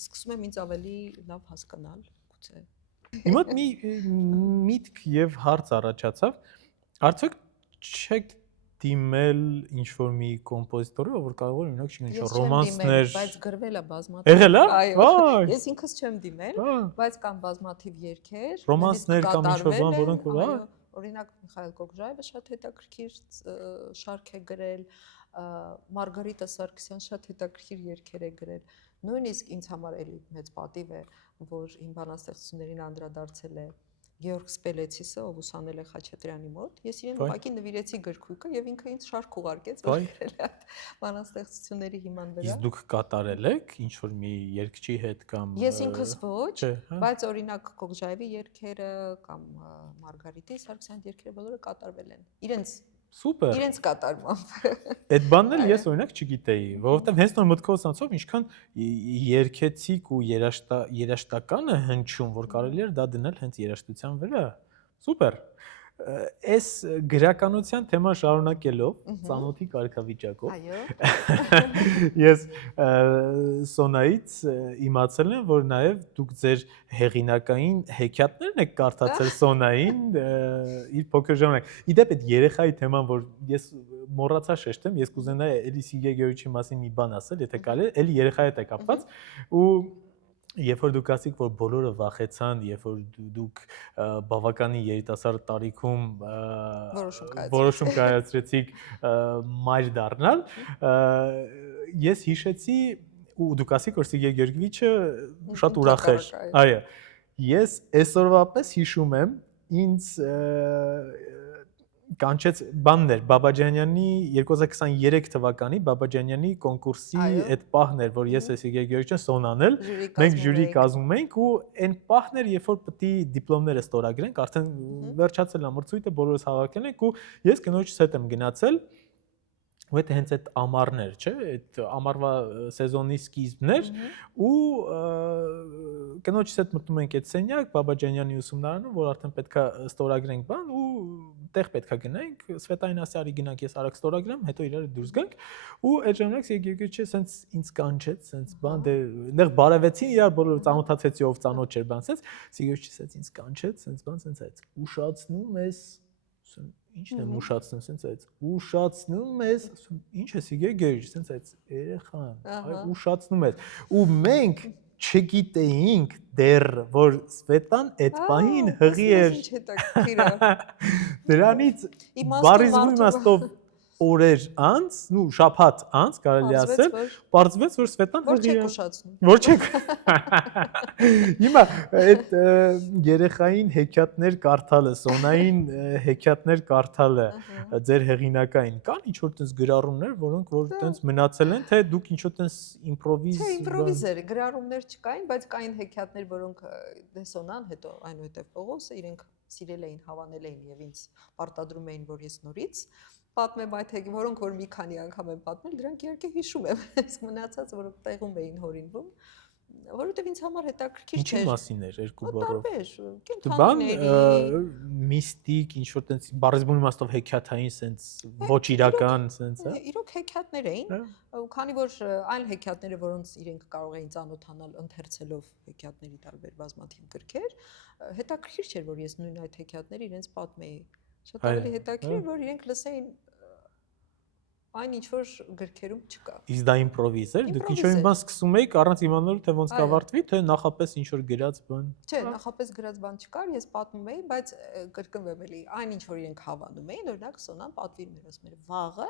սկսում եմ ինձ ավելի լավ հասկանալ գուցե։ Հիմա մի միտք եւ հարց առաջացավ, արդյոք չեք դիմել ինչ որ մի կոմպոզիտորի, որ կարող է օրինակ ինչ որ ռոմանսներ, բայց գրվել է բազմաթիվ։ Եղել է։ Այո։ Ես ինքս չեմ դիմել, բայց կան բազմաթիվ երգեր, ռոմանսներ կամ ինչ որ բան, որոնք որ օրինակ Միխայել Կոկժաևը շատ հետաքրքիր շարք է գրել, Մարգարիտա Սարգսյան շատ հետաքրքիր երգեր է գրել։ Նույնիսկ ինձ համար էլի մեծ պատիվ է, որ իմ բանաստեղծություններին անդրադարձել է Գեորգ Սպելեցիսը, ով ուսանել է Խաչատրյանի մոտ, ես իրեն ուղղակի նվիրեցի գրքույկը եւ ինքը ինձ շարք ուղարկեց, որ գրել է այդ բանաստեղծությունների հիման վրա։ Իսկ դուք կատարել եք ինչ որ մի երգչի հետ կամ Ես ինքս ոչ, բայց օրինակ Կոկժաևի երգերը կամ Մարգարիտի Սարգսյանի երգերը բոլորը կատարվել են։ Սուպեր։ Իրենց կատարմամբ։ Այդ բանն էլ ես օրինակ չգիտեի, որովհետև հենց նոր մտքովս անցավ ինչքան երգեցիկ ու երաժշտականը հնչում, որ կարելի էր դա դնել հենց երաժշտության վրա։ Սուպեր։ Այս գրականության թեման շարունակելով, ծանոթի կարգավիճակով։ Այո։ Ես Սոնայից իմացել եմ, որ նաև դուք ձեր հեղինակային հեքիաթներն եք կարդացել Սոնային իր փոքր ժամանակ։ Իդեպ այդ երեխայի թեման, որ ես մոռացա շեշտեմ, ես կուզենայի էլի Սիգե Գյոյչի մասին մի բան ասել, եթե կարելի է, էլի երեխայի հետ է կապված ու երբ որ դուք ասիք, որ բոլորը վախեցան, երբ որ դուք բավականին երիտասարդ տարիքում որոշում կայացրեցիք մայր դառնալ, ես հիշեցի ու դուք ասիք, որ Սիգե Գյորգիչը շատ ուրախ էր։ Այո։ Ես այսօրվա պես հիշում եմ ինձ կանչեց բաններ Բաբաջանյանի 2023 թվականի Բաբաջանյանի կոնկուրսի այդ պահն էր, որ ես Սիգե Գյոյչյան Սոնանել, մենք ժյուրի կազմում ենք ու այն պահն էր, երբ որ պետք է դիպլոմները ստորագրենք, արդեն վերջացել ամրցույթը, բոլորս հավաքել ենք ու ես կնոջս հետ եմ գնացել ու այդ հենց այդ ամառներ, չէ, այդ ամառվա սեզոնի սկիզբն էր ու կնոջս հետ մտնում ենք այդ սենյակ Բաբաջանյանի ուսումնարանում, որ արդեն պետքա ստորագրենք բան ու տեղ պետքա գնանք, Սվետային ասարի գնանք, ես արագ ստորագրեմ, հետո իրար դուրս գանք ու այդ ժամանակ Սիգեգիչը սենց ինձ կանչեց, սենց բան դե այնտեղ բարևեցին իրար, բոլորը ծանոթացեցի, ով ծանոթ չէր բան սենց, Սիգեգիչը սենց ինձ կանչեց, սենց բան սենց այդ ուշացնում ես Ինչն եմ ուշացնում, սենց այդ ուշացնում ես, ինչ է Սիգեգիչ, սենց այդ երեխան, այ ուշացնում ես։ Ու մենք չգիտեինք դեռ, որ Սվետան այդ պահին հղի էր։ Դրանից բարիզմու իմաստով օրեր անց, շաբաթ անց կարելի ասել, պարզվեց, որ Սվետլան որ չեք ուշացնում։ Որ չեք։ Հիմա այդ երեխային հեքիաթներ կարդալը, Սոնային հեքիաթներ կարդալը, ձեր հեղինակային, կան ինչ որ տես գրառումներ, որոնք որ տես մնացել են, թե դուք ինչ որ տես իմպրովիզ։ Չէ, իմպրովիզեր, գրառումներ չկային, բայց կային հեքիաթներ, որոնք դե Սոնան, հետո այնուհետև Պողոսը իրենք սիրել էին, հավանել էին եւ ինձ պարտադրում էին, որ ես նորից պատմեմ այդ հեքիաթ, որոնք որ մի քանի անգամ եմ պատմել, դրանք իհարկե հիշում եմ, իսկ մնացածը որոնք տեղում էին հորինվում, որովհետև ինձ համար հետաքրքիր չէր։ Ինչի մասին էր երկու բառով։ Տարբեր, Բան կենթանիների, միստիկ, ինչ որ տենց բառեզբուն իմաստով հեքիաթային, սենց ոչ իրական, սենց, հա։ իրոք հեքիաթներ էին, քանի որ այլ հեքիաթները, որոնց իրենք կարող էին ծանոթանալ ընթերցելով հեքիաթների տարբեր բազմաթիվ գրքեր, հետաքրքիր չէր, որ ես նույն այդ հեքիաթները իրենց պատմեի։ Շատ ավելի հետաքրքիր էր, որ իրենք լսեին այն ինչ որ գրքերում չկա։ Իսկ դա իմպրովիզ էր, դուք ինչ որ բան սկսում եք առանց իմանալու թե ոնց կավարտվի, թե նախապես ինչ որ գրած բան։ Չէ, նախապես գրած բան չկար, ես պատմում էի, բայց կրկնվեմ էլի, այն ինչ որ իրենք հավանում էին, օրինակ Սոնան պատվիրում էր, ասում էր՝ «Վաղը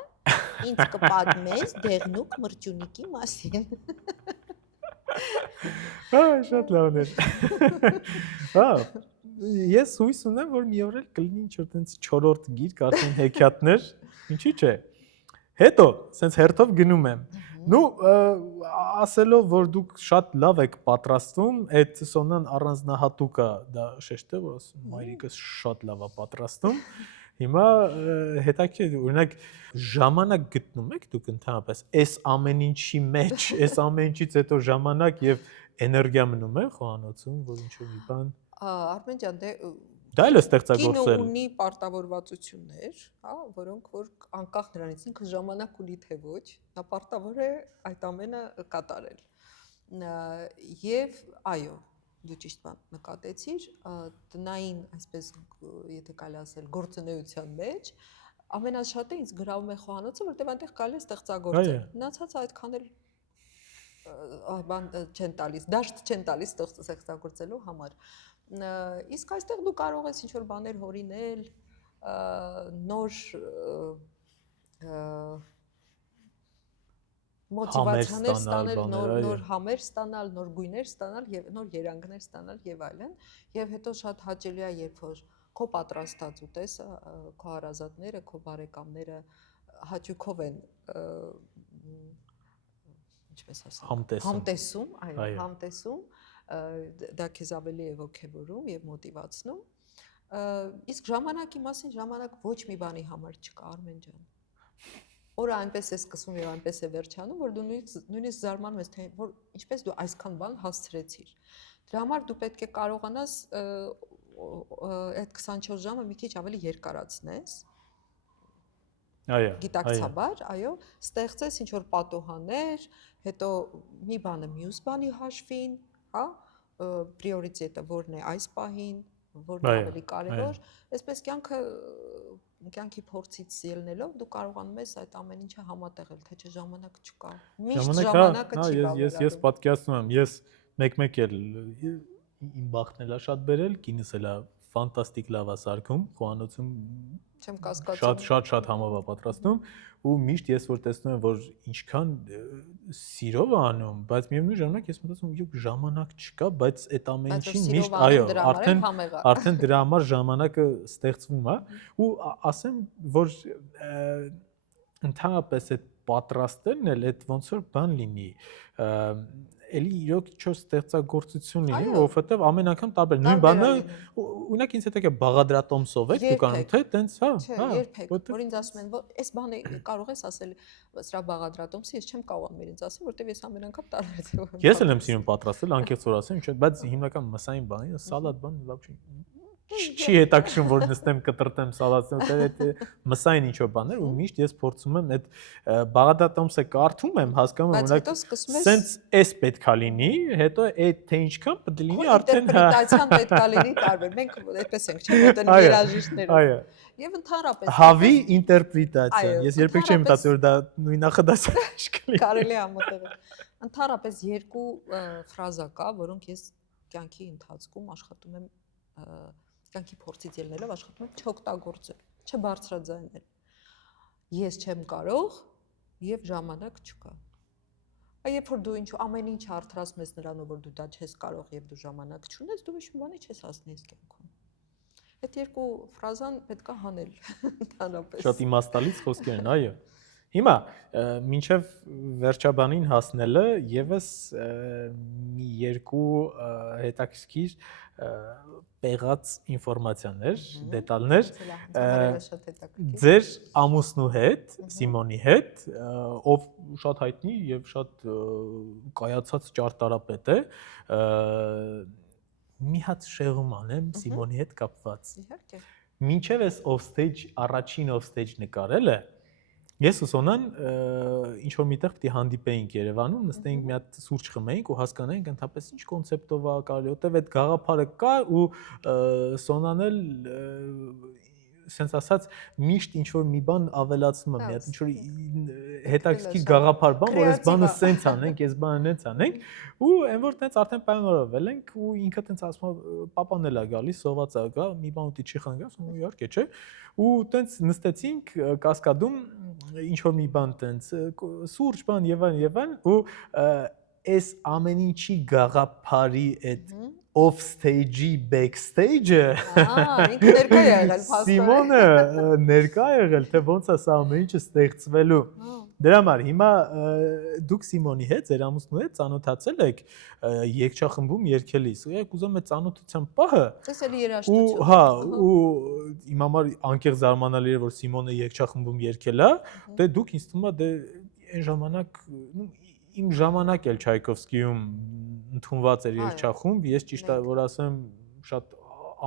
ինձ կպատմես դեղնուկ մրջունիկի մասին»։ Հա, շատ լավն էր։ Հա, ես հույս ունեմ, որ մի օր էլ կլինի ինչ որ տենց 4-րդ գիրք, արդեն հեքիաթներ, ինչի՞ չէ։ Հետո, սենց հերթով գնում եմ։ Ասելով, որ դուք շատ լավ եք պատրաստվում, այդ Սոնան առանձնահատուկ է, դա շեշտը, որ ասում մայրիկս շատ լավ է պատրաստում։ Հիմա հետաքրքիր, օրինակ ժամանակ գտնում եք դուք ընդհանրապես այս ամեն ինչի մեջ, այս ամեն ինչից հետո ժամանակ եւ էներգիա մնում է խոհանոցում, որ ինչ-որ մի բան։ Արմեն ջան, դե դա էլ է ստեղծագործել։ Կինո ունի պարտավորվածություններ, հա, որոնք որ անկախ նրանից ինքը ժամանակ ունի թե ոչ, նա պարտավոր է այդ ամենը կատարել։ Եվ այո, դու ճիշտ բան նկատեցիր, տնային, այսպես եթե կարելի ասել, գործունեության մեջ ամենաշատը ինձ գրավում է խոհանոցը, որտեղ այնտեղ կարելի է ստեղծագործել։ Մնացածը այդքան էլ բան չեն տալիս, դաշտ չեն տալիս ստեղծագործելու համար։ Իսկ այստեղ դու կարող ես ինչ-որ բաներ հորինել, նոր մոտիվացիաներ ստանել, նոր համեր ստանալ, նոր գույներ ստանալ եւ նոր երանգներ ստանալ եւ այլն, եւ հետո շատ հաճելի է, երբ որ քո պատրաստած ուտես, քո հարազատները, քո բարեկամները հաճույքով են ինչպես ասեմ, համտեսում, այո, համտեսում, դա քեզ ավելի է ոգևորում եւ մոտիվացնում։ Իսկ ժամանակի մասին ժամանակ ոչ մի բանի համար չկա, Արմեն ջան։ Օրը այնպես է սկսվում եւ այնպես է վերջանում, որ դու նույնիսկ զարմանում ես, թե որ ինչպես դու այսքան բան հասցրեցիր։ Դրա համար դու պետք է կարողանաս այդ 24 ժամը մի քիչ ավելի երկարացնես։ Այո, գիտակցաբար, այո, ստեղծես ինչ որ պատոհաններ, հետո մի բանը մյուս բանի հաշվին, հա, պրիորիտետը որն է այս պահին, որն է ավելի կարևոր, այսպես կյանքի փորձից ելնելով դու կարողանում ես այդ ամեն ինչը համատեղել, թե չէ ժամանակ չկա։ Միշտ ժամանակը չի բավարարում։ Ես պատկերացնում եմ, ես մեկ-մեկ էլ իմ բախտն էլա շատ բերել, կինս էլա ֆանտաստիկ լավ է սարքում, խոհանոցում չեմ կասկածում։ Շատ համով է պատրաստում ու միշտ ես որ տեսնում եմ, որ ինչքան սիրով է անում, բայց միևնույն ժամանակ ես մտածում եմ, իհուք ժամանակ չկա, բայց այդ ամեն ինչին միշտ այո, արդեն դրա համար ժամանակը ստեղծվում է ու ասեմ, որ ընդհանրապես այդ պատրաստելն էլ այդ ոնց որ բան լինի, էլի իրոք չոր ստեղծագործություն լինի, որովհետև ամեն անգամ տարբեր նույն բանը օրինակ ինձ հետ եկե բաղադրատոմսով եք դուք անում թե տենց հա երբեք որ ինձ ասում են որ այս բանը կարող ես ասել սրա բաղադրատոմսը ես չեմ կարողանում իրենց ասել որովհետև ես ամեն անգամ տարբեր եմ ես էլ եմ սիրում պատրաստել անկեղծ որ ասեմ չէ բայց հիմնական մսային բանը սալատ բան вообще չի հետաքրքրում որ նստեմ կտրտեմ սալատը այդ մսային ինչ-որ բաներ ու միշտ ես փորձում եմ այդ բաղադրատոմսը կարդում եմ հասկանում եմ օրինակ սենց էս պետքա լինի հետո այդ թե ինչքան պետք է լինի արդեն ինտերպրետացիան պետքա լինի տարբեր մենք այդպես ենք չմոտենում երաժիշտներով եւ ընդհանրապես հավի ինտերպրետացիա ես երբեք չեմ մտածել որ դա նույն նախադասը չկլինի կարելի է մոտենել ընդհանրապես երկու ֆրազա կա որոնք ես կյանքի ընթացքում աշխատում եմ կյանքի փորձից ելնելով աշխատում եմ չօգտագործել, չբարձրաձայնել։ ես չեմ կարող եւ ժամանակ չկա։ Երբ որ դու ամեն ինչ արդարացնում ես նրանով, որ դու դա չես կարող եւ դու ժամանակ չունես, դու ոչ մի բանի չես հասնի այս կյանքում։ Այդ երկու ֆրազան պետքա հանել ընդհանրապես։ Շատ իմաստալից խոսքեր են, այո։ Հիմա մինչև վերջաբանին հասնելը եւս մի երկու հետաքրքիր պեղած ինֆորմացիաներ, դետալներ ձեր ամուսնու հետ, Սիմոնի հետ, ով շատ հայտնի եւ շատ կայացած ճարտարապետ է, մի հատ շեղում անեմ Սիմոնի հետ կապված։ Իհարկե։ Մինչև այս off-stage առաջին off-stage նկարելը ես ու Սոնան ինչ որ միտեղ պիտի հանդիպեինք Երևանում, նստեինք մի հատ սուրճ խմեինք ու հասկանայինք ընդհանրապես ինչ կոնցեպտով է կարելի, որտեվ այդ գաղափարը կա ու Սոնան էլ sense ասած միշտ ինչ որ մի բան ավելացնում է, մի հատ ինչ որ հետաքրքիր գաղափար բան, որ այս բանը սենց անենք, այս բանը նենց անենք ու այն որ տենց արդեն պայմանավորվել ենք ու ինքը տենց ասում է պապան էլ է գալիս, սոված է գա, մի բան ուտի չի խանգարում, ասում իհարկե չէ ու տենց նստեցինք կասկադում ինչ որ մի բան տենց սուրճ բան եւ այլն ու այս ամեն ինչի գաղափարի այդ off-stage-ի backstage-ը ինքը ներկա է եղել փաստորեն Սիմոնը ներկա է եղել թե ոնց է սա ամեն ինչը ստեղծվելու դրա համար հիմա դուք Սիմոնի հետ ձեր ամուսնու հետ ծանոթացել եք երգչախմբում երգելիս ու եք ուզում այդ ծանոթության պահը Ես էլի երաժշտություն ու հա ու իմ համար անկեղծ զարմանալի է որ Սիմոնը երգչախմբում երգել է դե դուք ինձ թվում է դե այն ժամանակ իմ ժամանակ էլ Չայկովսկիում ընդունված էր երգչախումբ, ես ճիշտ է որ ասեմ շատ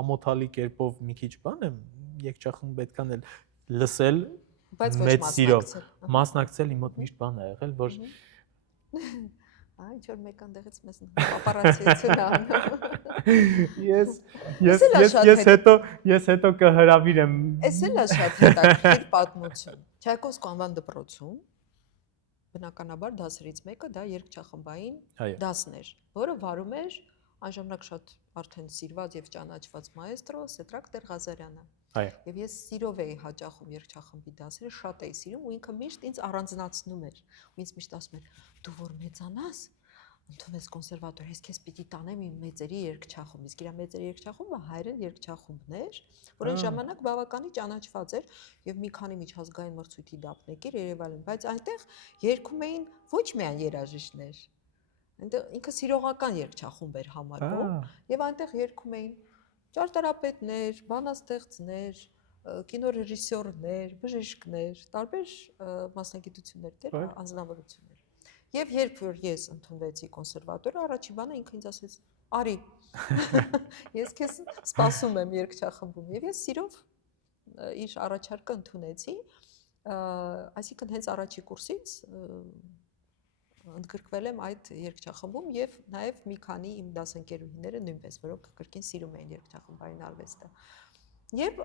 ամոթալի կերպով մի քիչ բան եմ երգչախումբ պետքան էլ լսել, բայց ոչ մասնակցել իմ մոտ միշտ բան է եղել, որ ինչ որ մեկ այնտեղից մեզ պապարացիություն անում։ Ես հետո կհրավիրեմ։ Էս էլ է շատ հետաքրքիր պատմություն։ Չայկովսկու անվան դպրոցում բնականաբար դասերից մեկը դա երգչախմբային դասն էր, որը վարում էր անժամանակ շատ արդեն սիրված եւ ճանաչված մայեստրո Սեդրակ Տեր-Ղազարյանը։ Եվ ես սիրով էի հաճախում երգչախմբի դասերը, շատ էի սիրում ու ինքը միշտ ինձ առանձնացնում էր։ Ու ինձ միշտ ասում էր՝ «Դու որ մեծանաս, ընդունես կոնսերվատոր, ես քեզ պիտի տանեմ իմ մեծերի երգչախումբ»։ Իսկ իր մեծերի երգչախումբը հայերեն երգչախումբն էր, որ այն ժամանակ բավականին ճանաչված էր եւ մի քանի միջազգային մրցույթի դափնեկիր Երևանում, բայց այնտեղ երգում էին ոչ միայն երաժիշտներ։ Այնտեղ ինքը սիրողական երգչախումբ էր համարվում եւ այնտեղ երգում էին ճարտարապետներ, բանաստեղծներ, կինոռեժիսորներ, բժիշկներ, տարբեր մասնագիտություններ դեր անձնավորություններ։ Եվ երբ որ ես ընդունվեցի կոնսերվատորը, առաջին բանը ինքը ինձ ասեց. «Արի, ես քեզ սպասում եմ երգչախմբում»։ Եվ ես սիրով իր առաջարկը ընդունեցի, այսինքն հենց առաջի կուրսից ընդգրկվել եմ այդ երգչախմբում եւ նաեւ մի քանի իմ դասընկերուհիները նույնպես, որոնք կրկին սիրում էին երգչախմբային արվեստը։ Եվ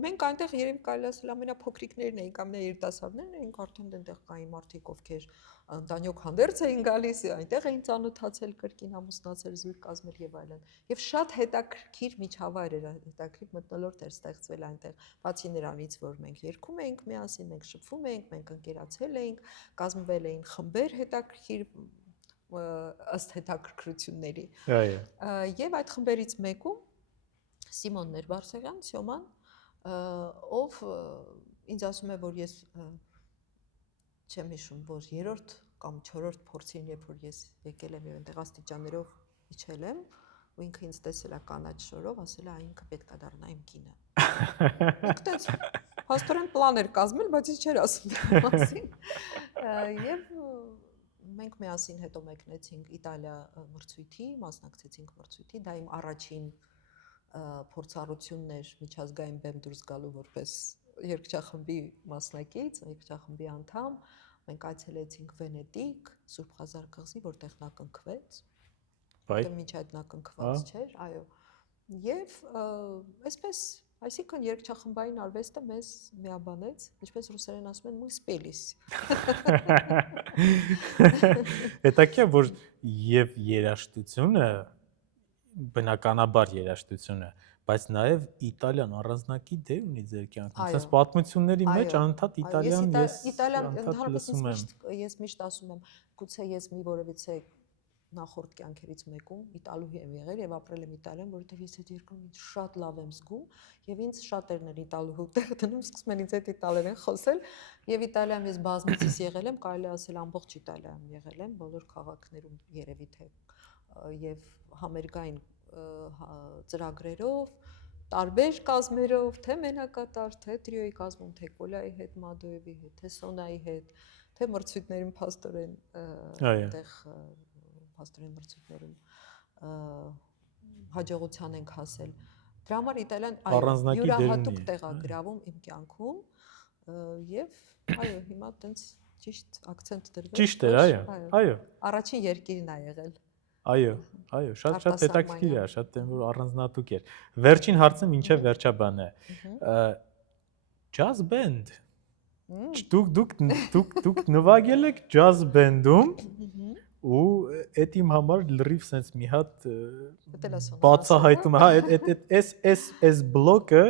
մենք այնտեղ երևի կարելի ասել ամենափոքրիկներն էինք, ամենաերիտասարդներն էինք, արդեն այնտեղ կային մարդիկ, ովքեր տանյոք հանդերձ էին գալիս, այնտեղ էին ծանոթացել, կրկին ամուսնացել, զույգ կազմել եւ այլն։ Եվ շատ հետաքրքիր միջավայր էր, հետաքրքիր մթնոլորտ էր ստեղծվել այնտեղ, բացի նրանից, որ մենք երգում էինք միասին, մենք շփվում էինք, մենք ընկերացել էինք, կազմվել էին խմբեր հետաքրքիր ըստ հետաքրքրությունների։ Եվ այդ խմբերից մեկում Սիմոնն էր Բարսեղյան, Սյոման, ով ինձ ասում է, որ ես չեմ հիշում, որ երրորդ կամ չորրորդ փորձին, երբ որ ես եկել եմ եւ այնտեղ աստիճաններով իջել եմ, ու ինքը ինձ տեսել է կանաչ շորով, ասել է ինքը պետքա դառնա իմ կինը։ Ինքը տենց փաստորեն պլան էր կազմել, բայց ինձ չէր ասում դրա մասին։ Եվ մենք միասին հետո մեկնեցինք Իտալիա մրցույթի, մասնակցեցինք մրցույթի, դա իմ առաջին փորձառությունն էր միջազգային բեմ դուրս գալու որպես երգչախմբի մասնակից, երգչախմբի անդամ, մենք այցելեցինք Վենետիկ, Սուրբ Ղազար կղզի, որտեղ նա կնքվեց, որտեղ մինչ այդ նա կնքված չէր, այո, եւ այսպես, այսինքն երգչախմբային արվեստը մեզ միաբանեց, ինչպես ռուսերեն ասում են, мы спелись։ Հետաքրքիր որ եւ երաժշտությունը բնականաբար երաժշտությունը, բայց նաև Իտալիան առանձնակի դեր ունի ձեր կյանքում։ Այո, Ասես պատմությունների մեջ այո, անընդհատ այո, Իտալիան ես Իտալիան անընդհատ ընդհանրապես լսում եմ։ ես միշտ ասում եմ, գուցե ես մի որևիցե նախորդ կյանքերից մեկում իտալուհի եմ եղել եւ ապրել եմ Իտալիայում, որովհետեւ ես այդ երկրում ինձ շատ լավ եմ զգում եւ ինձ շատերն են իտալուհու տեղ դնում, սկսում են ինձ այդ իտալերեն խոսել եւ Իտալիայում ես բազմիցս եղել եմ, կարելի ասել ամբողջ Իտալիայում եղել եմ, բոլոր քաղաքներում երևի թե եւ համերգային ծրագրերով, տարբեր կազմերով, թե մենակատար, թե տրիոյի կազմում, թե Կոլայի հետ, Մադոևի հետ, թե Սոնայի հետ, թե մրցույթներում փաստորեն այդտեղ փաստորեն մրցույթներում հաջողության ենք հասել։ Դրա համար Իտալիան յուրահատուկ տեղ է գրավում իմ կյանքում եւ այո, հիմա տենց ճիշտ ակցենտ դրվել։ Ճիշտ է, այո։ Առաջին երկիրն է եղել։ Այո, շատ հետաքրքիր է, շատ որ առանձնահատուկ էր։ Վերջին հարցը մինչև վերջաբան է։ Jazz band։ Դուք նվագել եք jazz band-ում ու այդ իմ համար լրիվ sense մի հատ բացահայտում, հա, այս բլոկը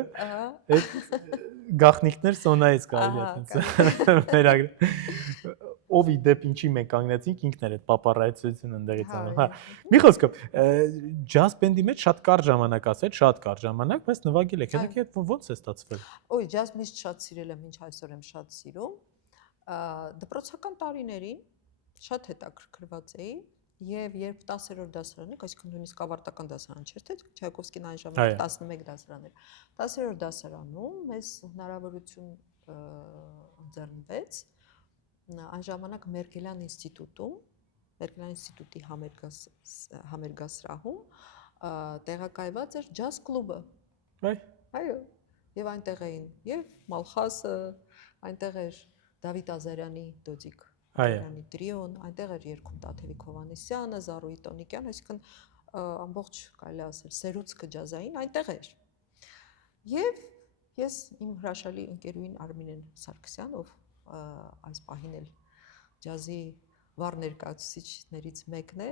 այդ գախնիկներ Սոնայից կարելի է sense վերագրել։ Ով իդեպ ինչի մենք կանգնեցինք ինքն էր այդ պապարայցությունը ընդերից անում, հա։ Մի խոսքով, jazz band-ի մեջ շատ կարճ ժամանակ ասել, շատ կարճ ժամանակ, բայց նվագել եք, հետո ո՞նց է ստացվել։ Ոյ, jazz միշտ շատ սիրել եմ, ինչ այսօր եմ շատ սիրում։ Դպրոցական տարիներին շատ հետաքրքրված էի եւ երբ 10-րդ դասարանը, այսինքն նույնիսկ ավարտական դասարան չէր, թե Չայկովսկին այն ժամանակ 11 դասարան էր։ 10-րդ դասարանում մեզ հնարավորություն ընձեռնվեց այն ժամանակ Մերկելյան ինստիտուտի համերգասրահում տեղակայված էր ջազ կլուբը։ Այո, եւ այնտեղ էին եւ Մալխասը, այնտեղ էր Դավիթ Ազարյանի Դոդիկ Ազարյանի տրիոն, այնտեղ էր երգում Տաթևիկ Հովհաննիսյանը, Զարուհի Տոնիկյան, այսինքն ամբողջ կարելի ասել սերուցքը ջազային այնտեղ էր։ Եվ ես իմ հրաշալի ընկերուհին Արմինեն Սարգսյան, ով այս պահին էլ ջազի վառ ներկայացուցիչներից մեկն է,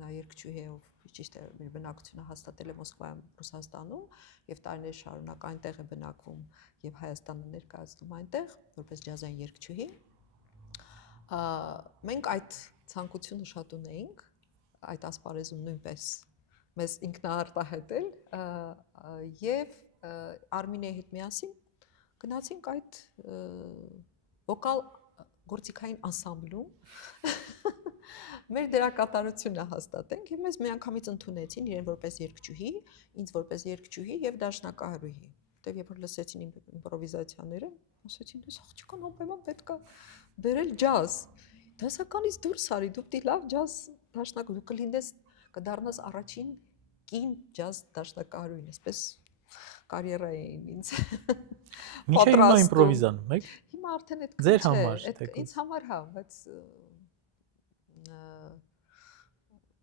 նա երգչուհի է, ով ճիշտ է, իր բնակությունը հաստատել է Մոսկվայում, Ռուսաստանում եւ տարիներ շարունակ այնտեղ է բնակվում եւ Հայաստանը ներկայացնում այնտեղ որպես ջազային երգչուհի։ Մենք այդ ցանկությունը շատ ունեինք, այդ ասպարեզում նույնպես մեզ ինքնաարտահայտել եւ Արմինեի հետ միասին գնացինք այդ վոկալ գործիքային անսամբլում մեր դերակատարությունը հաստատենք եւ մեզ միանգամից ընդունեցին իրեն որպես երգչուհի, ինձ որպես երգչուհի եւ դաշնակահարուհի։ Որտեւ երբ որ լսեցին իմպրովիզացիաները, ասացին՝ «Դες աղջիկան անպայման պետք է բերել ջազ։ Դասականից դուրս արի, դու պիտի լավ ջազ դաշնակ, դու կլինես, կդառնաս առաջին կին ջազ դաշնակահարուհին», այսպես կարիերային ինձ Միշտ հիմա իմպրովիզանում եք։ Հիմա արդեն այդ ձեր համար, ինձ համար հա, բայց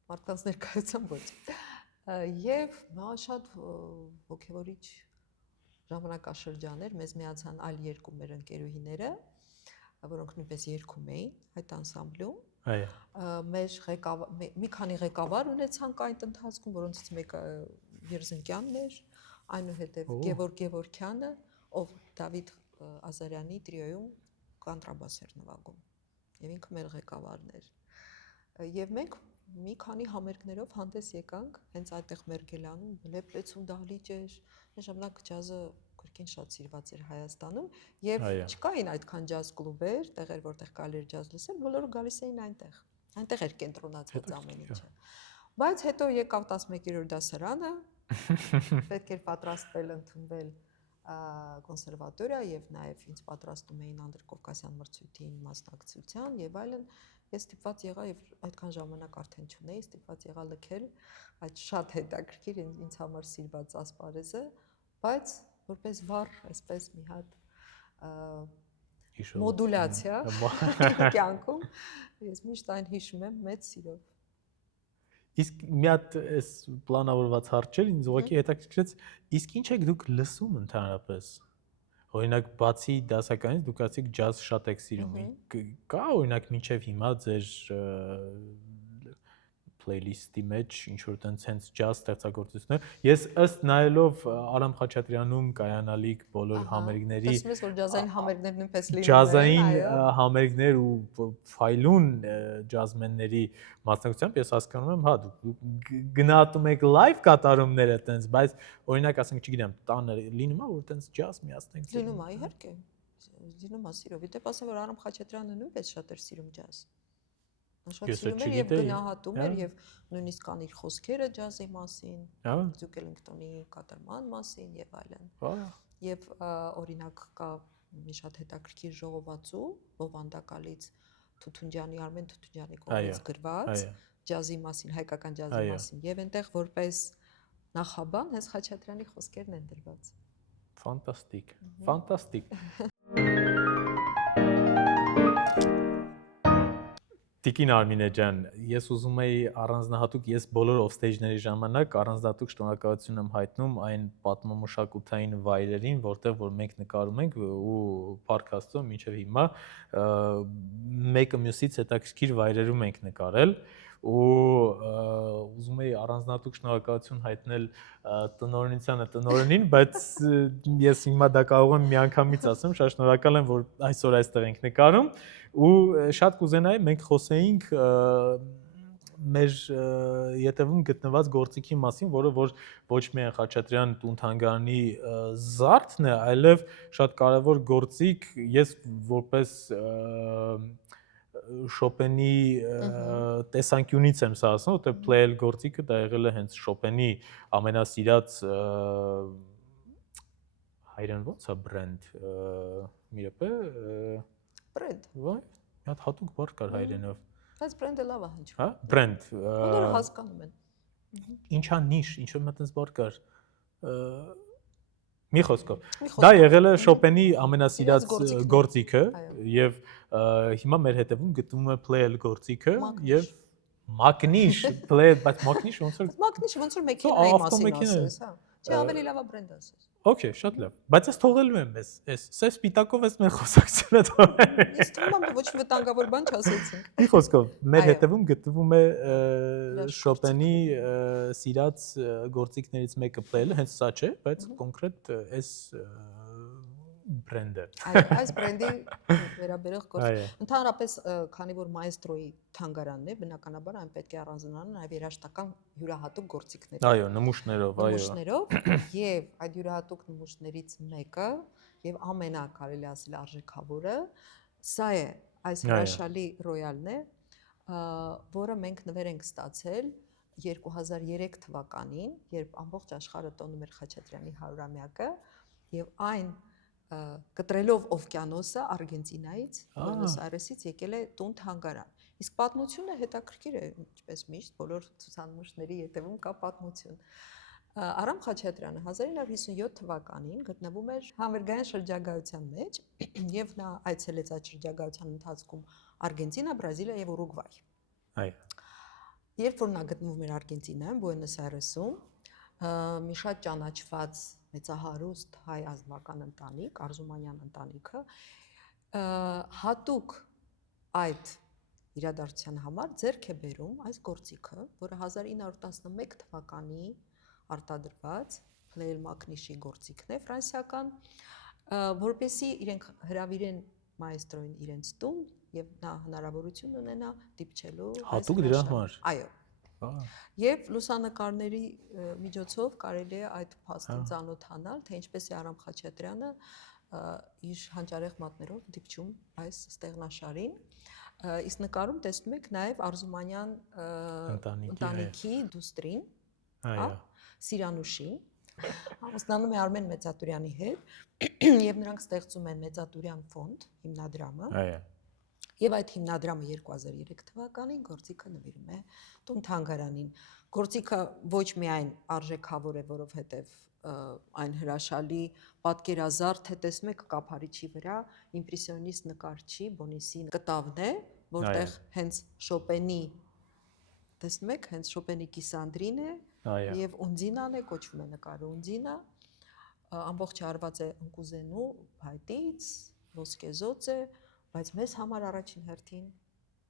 մարդկանց ներկայացան ոչ։ Եվ շատ ոգևորիչ ժամանակաշրջան էր, մեզ միացան այլ երկու մեր ընկերուհիները, որոնք նույնպես երգում էին այդ անսամբլում։ Մի քանի ղեկավար ունեցանք այդ ընթացքում, որոնցից մեկը Երզնկյանն էր, այնուհետև Գևորգ Գևորգյանը, ով Դավիթ Ազարյանի տրիոյում կանտրաբաս էր նվագում եւ ինքը մեր ղեկավարն էր եւ մենք մի քանի համերգներով հանդես եկանք հենց այդտեղ Մերկելյանում Լեպլեցում դահլիճ էր այն ժամանակ ջազը կրկին շատ սիրված էր Հայաստանում եւ չկային այդքան ջազ կլուբեր, տեղեր որտեղ կարելի էր ջազ լսել, բոլորը գալիս էին այնտեղ էր կենտրոնացված ամեն ինչը։ Բայց հետո եկավ 11-րդ դասարանը, պետք էր պատրաստվել ընդունվել կոնսերվատորիա եւ նաեւ ինձ պատրաստում էին Անդրկովկասյան մրցույթին մասնակցության եւ այլն, ես ստիպված եղա եւ այդքան ժամանակ արդեն չունեի, ստիպված եղա լքել այդ շատ հետաքրքիր ինձ համար սիրված ասպարեզը, բայց որպես վառ, այսպես մի հատ մոդուլյացիա կյանքում ես միշտ այն հիշում եմ մեծ սիրով։ Իսկ մի հատ այս պլանավորված հարց չէր, ինձ ուղղակի հետաքրքրեց, իսկ ինչ եք դուք լսում ընդհանրապես։ Օրինակ բացի դասականից դուք ասացիք ջազ շատ եք սիրում։ Կա օրինակ մինչև հիմա ձեր playlist-ի մեջ ինչ որ տենց հենց jazz ստեղծագործություններ։ Ես ըստ նայելով Արամ Խաչատրյանում կայանալիք բոլոր համերգների Տեսնում ես, որ ջազային համերգներ նույնպես լինում են, ջազային համերգներ ու ֆայլուն ջազմենների մասնակցությամբ ես հասկանում եմ, հա, դուք գնահատում եք live կատարումները տենց, բայց օրինակ ասենք, չգիտեմ, տանը լինում է որ տենց ջազ միացնենք։ Լինում է, իհարկե։ Լինում է սիրով։ Դե ասեմ, որ Արամ Խաչատրյանը նույնպես շատ էր սիրում ջազ։ Շատ սիրում էր եւ գնահատում էր եւ նույնիսկ կան իր խոսքերը ջազի մասին, Դյուկ Էլինգտոնի կատարման մասին եւ այլն։ Եվ օրինակ կա մի շատ հետաքրքիր ժողովածու բովանդակալից Թութունջյանի Արմեն Թութունջյանի կողմից գրված ջազի մասին, հայկական ջազի մասին եւ այնտեղ որպես նախաբան հենց Խաչատրյանի խոսքերն են դրված։ Ֆանտաստիկ։ Տիկին Արմինե ջան, ես ուզում եի առանձնահատուկ, ես բոլոր off-stage-ների ժամանակ առանձնահատուկ շնորհակալություն եմ հայտնում այն պատմամշակութային վայրերին, որտեղ որ մենք նկարում ենք ու podcast-ում մինչև հիմա մեկը մյուսից հետաքրքիր վայրերում ենք նկարել ու ուզում եի առանձնահատուկ շնորհակալություն հայտնել տնօրենին, բայց ես հիմա դա կարող եմ միանգամից ասեմ, շատ շնորհակալ եմ, որ այսօր այստեղ ենք նկարում ու շատ կուզենայի մենք խոսեինք մեր յետևում գտնված գործիքի մասին, որը որ ոչ միայն Խաչատրյան տուն-թանգարանի զարդն է, այլև շատ կարևոր գործիք, ես որպես Շոպենի տեսանկյունից եմ սա ասում, որտեղ Play-L գործիքը դա եղել է հենց Շոպենի ամենասիրած հայերեն ո՞նց է բրենդ, մի րոպե, բրենդ։ Վայ, մի հատ հատուկ բառ կար հայերենով։ Բայց բրենդը լավ է հնչում։ Հա, բրենդ։ Բոլորը հասկանում են։ Ինչա նիշ, ինչ որ մտած բառ կար։ Մի խոսքով։ Դա եղել է Շոպենի ամենասիրած գործիքը եւ հիմա մեր հետևում գտնվում է Play-L գործիքը եւ Մակնիշ, Play-L, բայց Մակնիշ ոնց որ Մակնիշ ոնց որ մեքենայի մասին ասես, հա։ Չէ, ավելի լավ է բրենդ ասես։ Okay, շատ լավ։ Բայց ես թողելու եմ ես սև սպիտակով ես մեր խոսակցությունը թողել։ Ես թվում է ոչ վտանգավոր բան չասեցինք։ Մի խոսքով, մեր հետևում գտնվում է Շոպենի սիրած գործիքներից մեկը Play-L-ը, հենց սա չէ, բայց կոնկրետ այս բրենդը։ Այո, այս բրենդի վերաբերող գործ։ Ընդհանրապես, քանի որ Մայստրոյի թանգարանն է, բնականաբար այն պետք է առանձնանան նաև երաժշտական յուրահատուկ գործիքներով։ Այո, նմուշներով, այո։ Նմուշներով եւ այդ յուրահատուկ նմուշներից մեկը եւ ամենակարելի ասել արժեքավորը սա է, այս հրաշալի ռոյալն է, որը մենք նվեր ենք ստացել 2003 թվականին, երբ ամբողջ աշխարհը տոնում էր Խաչատրյանի 100-ամյակը եւ այն կտրելով օվկիանոսը Արգենտինայից, Բուենոս Այրեսից եկել է տուն-թանգարան։ Իսկ պատմությունը հետաքրքիր է, ինչպես միշտ, բոլոր ցուցանմուշների ետևում կա պատմություն։ Արամ Խաչատրյանը 1957 թվականին գտնվում էր համերգային շրջագայության մեջ եւ նա այցելեց այդ շրջագայության ընթացքում Արգենտինա, Բրազիլիա եւ Ուրուգվայ։ Այո։ Երբ որ նա գտնվում էր Արգենտինայում, Բուենոս Այրեսում, մի շատ ճանաչված մեծահարուստ հայ ազնվական ընտանիք, Արզումանյան ընտանիքը, հատուկ այդ իրադարձության համար ձեռք է բերում այս գործիքը, որը 1911 թվականի արտադրված Play-L Մակնիշի գործիքն է ֆրանսիական, որպեսզի իրենք հրավիրեն մայստրոին իրենց տուն եւ նա հնարավորություն ունենա դիպչելու հատուկ դրա համար։ Այո։ Եվ լուսանկարների միջոցով կարելի է այդ փաստին ծանոթանալ, թե ինչպես է Արամ Խաչատրյանը իր հանճարեղ մատներով դիպչում այս ստեղնաշարին։ Իսկ նկարում տեսնում եք նաև Արզումանյան ընտանիքի դուստրին, հա, Սիրանուշին, ամուսնանում է Արմեն Մեծատուրյանի հետ եւ նրանք ստեղծում են Մեծատուրյան ֆոնդ հիմնադրամը։ Այո։ Եվ այդ հիմնադրամը 2003 թվականին գործիքը նվիրում է տուն-թանգարանին։ Գործիքը ոչ միայն արժեքավոր է, որովհետև այն հրաշալի պատկերազարդ է, տեսնում եք կափարիչի վրա իմպրեսիոնիստ նկարչի Բոնիսի կտավն է, որտեղ հենց Շոպենի, տեսնում եք, հենց Շոպենի Կիսանդրին է եւ Ունձինան է, կոչվում է նկարը Ունձինա, ամբողջը արված է ընկուզենու փայտից, ոսկեզոծ է, բայց մեզ համար առաջին հերթին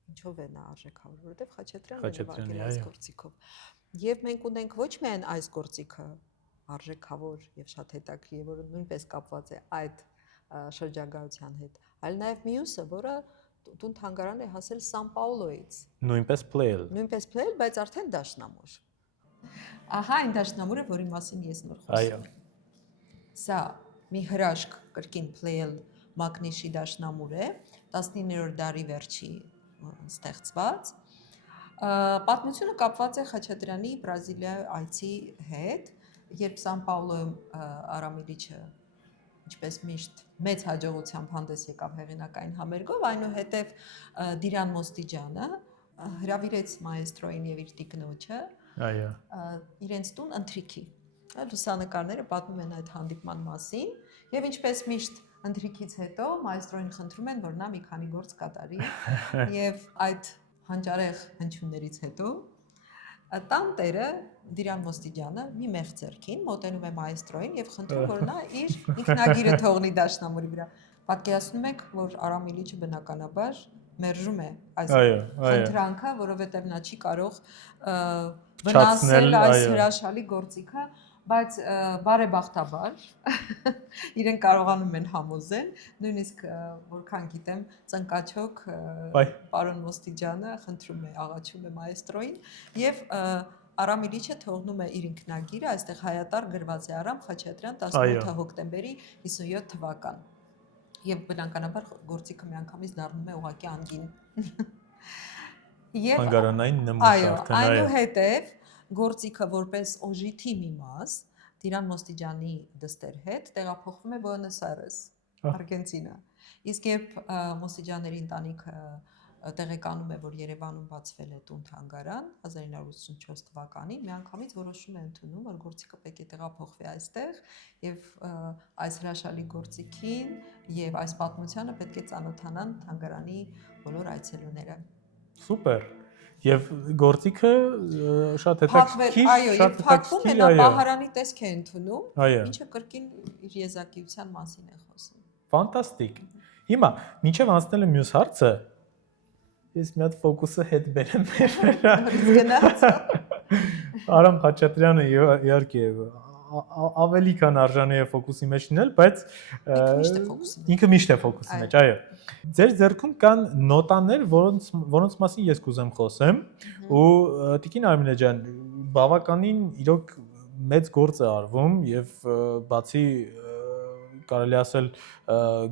Ինչով է նա արժեքավոր, որովհետև Խաչատրյանն է Խաչատրյանի, նվագել այս այո։ գործիքով։ Եվ մենք ունենք ոչ միայն այս գործիքը արժեքավոր եւ շատ հետաքրքիր, որը նույնպես կապված է այդ շրջագայության հետ, այլ նաեւ մյուսը, որը տուն թանգարան է հասել Սան Պաուլոից։ Նույնպես play-ել։ Նույնպես փլել, բայց արդեն դաշնամուր։ Ահա այն դաշնամուրը, որի մասին ես նոր Այո։ խոսում եմ։ Սա մի հրաշք կրկին play-ել մագնիշի դաշնամուր է, 19-րդ դարի վերջի ստեղծված։ Պատմությունը կապված է Խաչատրյանի Բրազիլիա այցի հետ, երբ Սան Պաուլոյում Արամ Իլիչը ինչպես միշտ մեծ հաջողությամբ հանդես եկավ հեղինակային համերգով, այնուհետև Դիրան Մոստիջանը հրավիրեց մայեստրոին եւ իր տիկնոջը Այո։ իրենց տուն ընթրիքի։ Լուսանկարները պատմում են այդ հանդիպման մասին եւ ինչպես միշտ ընթրիքից հետո մայեստրոին խնդրում են, որ նա մի քանի գործ կատարի եւ այդ հանճարեղ հնչյուններից հետո տանտերը Դիրան Մոստիջանը մի մեղ ձեռքին մոտենում է մայեստրոին եւ խնդրում, որ նա իր ինքնագիրը թողնի դաշնամուրի վրա։ Պատկերացնում եք, որ Արամ Իլիչը բնականաբար մերժում է այս խնդրանքը, որովհետեւ նա չի կարող վնասել այս հրաշալի գործիքը, բայց բարեբախտաբար իրեն կարողանում են համոզել, նույնիսկ որքան գիտեմ, ծնկաչոք պարոն Մոստիջանը խնդրում է, աղաչում է մայեստրոին եւ Արամ Իլիչը թողնում է իր ինքնագիրը, այստեղ հայատար գրված է Արամ Խաչատրյան 18 հոկտեմբերի 57 թվական։ Եվ բնականաբար գործիքը միանգամից դառնում է ուղղակի անգին։ Եվ Հանգարանային նմուշ արդեն այնուհետև գործիքը որպես օժիթի մի մաս Դիրան Մոստիջանի դստեր հետ տեղափոխվում է Բուենոս Այրես, Արգենտինա։ Իսկ երբ Մոստիջաների ընտանիքը տեղեկանում է, որ Երևանում բացվել է տուն թանգարան 1984 թվականին, միանգամից որոշում է ընդունում, որ գործիքը պետք է տեղափոխվի այստեղ եւ այս հրաշալի գործիքին եւ այս պատմությանը պետք է ծանոթանան թանգարանի բոլոր այցելուները։ Սուպեր։ Եվ գործիքը շատ հետաքրքիր, այո, եւ փակվում է, նա պահարանի տեսք է ընդունում, ինչը կրկին իր եզակիության մասին է խոսում։ Ֆանտաստիկ։ Հիմա, մինչև անցնել եմ մյուս հարցը, ես մի հատ ֆոկուսը հետ բերեմ մեր վրա։ Արամ Խաչատրյանը իհարկե ավելի քան արժանի է ֆոկուսի մեջ լինել, բայց ինքը միշտ է ֆոկուսի մեջ, այո։ Ձեր ձեռքում կան նոտաներ, որոնց մասին ես կուզեմ խոսեմ, ու Տիկին Արմինե ջան, բավականին իրոք մեծ գործ է արվում եւ բացի կարելի ասել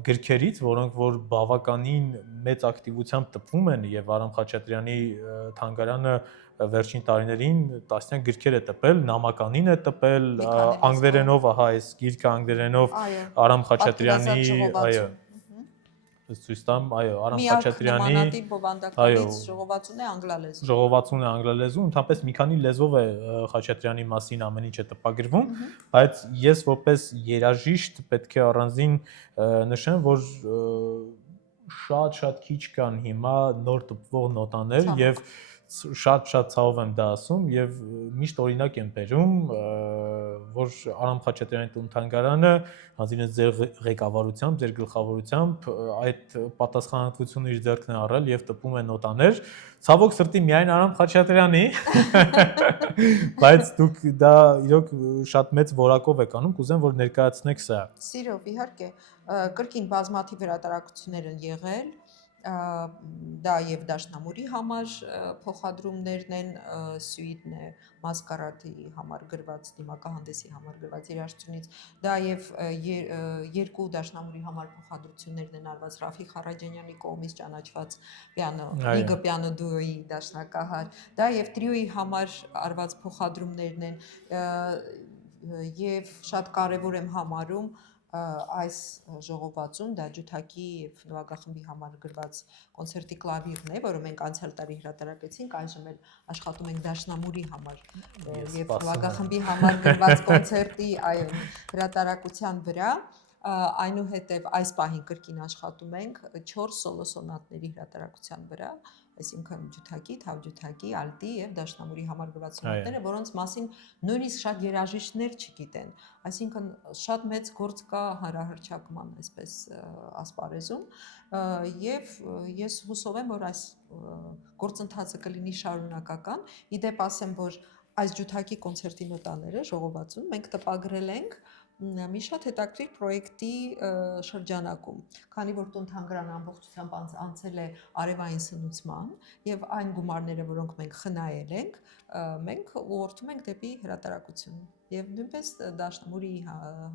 գրքերից, որոնք որ բավականին մեծ ակտիվությամբ տպվում են եւ Արամ Խաչատրյանի թանգարանը վերջին տարիներին տասնյակ գրքեր է տպել, նամականին է տպել, անգլերենով, ահա այս գիրքը անգլերենով Արամ Խաչատրյանի, այո, ցույց տամ, այո, Արամ Խաչատրյանի նմանատիպ բովանդակներից ժողովածուն է անգլալեզու։ Ժողովածուն է անգլալեզու, ընդհանրապես մի քանի լեզվով է Խաչատրյանի մասին ամեն ինչ է տպագրվում, բայց ես որպես երաժիշտ պետք է առանձին նշեմ, որ շատ քիչ կան հիմա նոր տպվող նոտաներ եւ շատ ցավով եմ դա ասում եւ միշտ օրինակ եմ բերում, որ Արամ Խաչատրյանի տուն թանգարանը հանձինեց ձեր ղեկավարությամբ, ձեր գլխավորությամբ այդ պատասխանատվությունը իր ձեռքն է առել եւ տպում է նոտաներ։ Ցավոք սրտի միայն Արամ Խաչատրյանի, բայց դուք դա իրոք շատ մեծ որակով եք անում, կուզեմ որ ներկայացնեք սա։ Սիրով, իհարկե, կրկին բազմաթիվ հրատարակություններ են եղել, դա եւ դաշնամուրի համար փոխադրումներն են, սյուիտն է մասկարադի համար գրված, դիմակահանդեսի համար գրված երաժշտությունից, դա եւ երկու դաշնամուրի համար փոխադրություններն են արված Ռաֆիկ Խարաջանյանի կողմից ճանաչված պիանո, Լիգա պիանո դուոյի դաշնակահար, դա եւ տրիոյի համար արված փոխադրումներն են եւ շատ կարեւոր եմ համարում այս ժողովածուն դա ջութակի եւ նվագախմբի համար գրված կոնցերտի կլավիրն է, որը մենք անցյալ տարի հրատարակեցինք, այժմ էլ աշխատում ենք դաշնամուրի համար եւ նվագախմբի համար գրված կոնցերտի այո հրատարակության վրա, այնուհետև այս պահին կրկին աշխատում ենք 4 սոլո սոնատների հրատարակության վրա, այսինքն ջութակի, թավջութակի, ալտի եւ դաշնամուրի համար գրված նոտները, որոնց մասին նույնիսկ շատ երաժիշտներ չգիտեն։ Այսինքն շատ մեծ գործ կա հանրահրճակման այսպես ասպարեզում եւ ես հուսով եմ, որ այս գործընթացը կլինի շարունակական։ Իդեպ ասեմ, որ այս ջութակի կոնցերտի նոտաները ժողովածուն մենք տպագրել ենք մի շատ հետաքրքիր պրոյեկտի շրջանակում, քանի որ տուն թանգարանը ամբողջությամբ անցել է արևային սնուցման եւ այն գումարները, որոնք մենք խնայել ենք, մենք ուղղորդում ենք դեպի հրատարակություն։ Եվ նույնպես Դաշնամուրի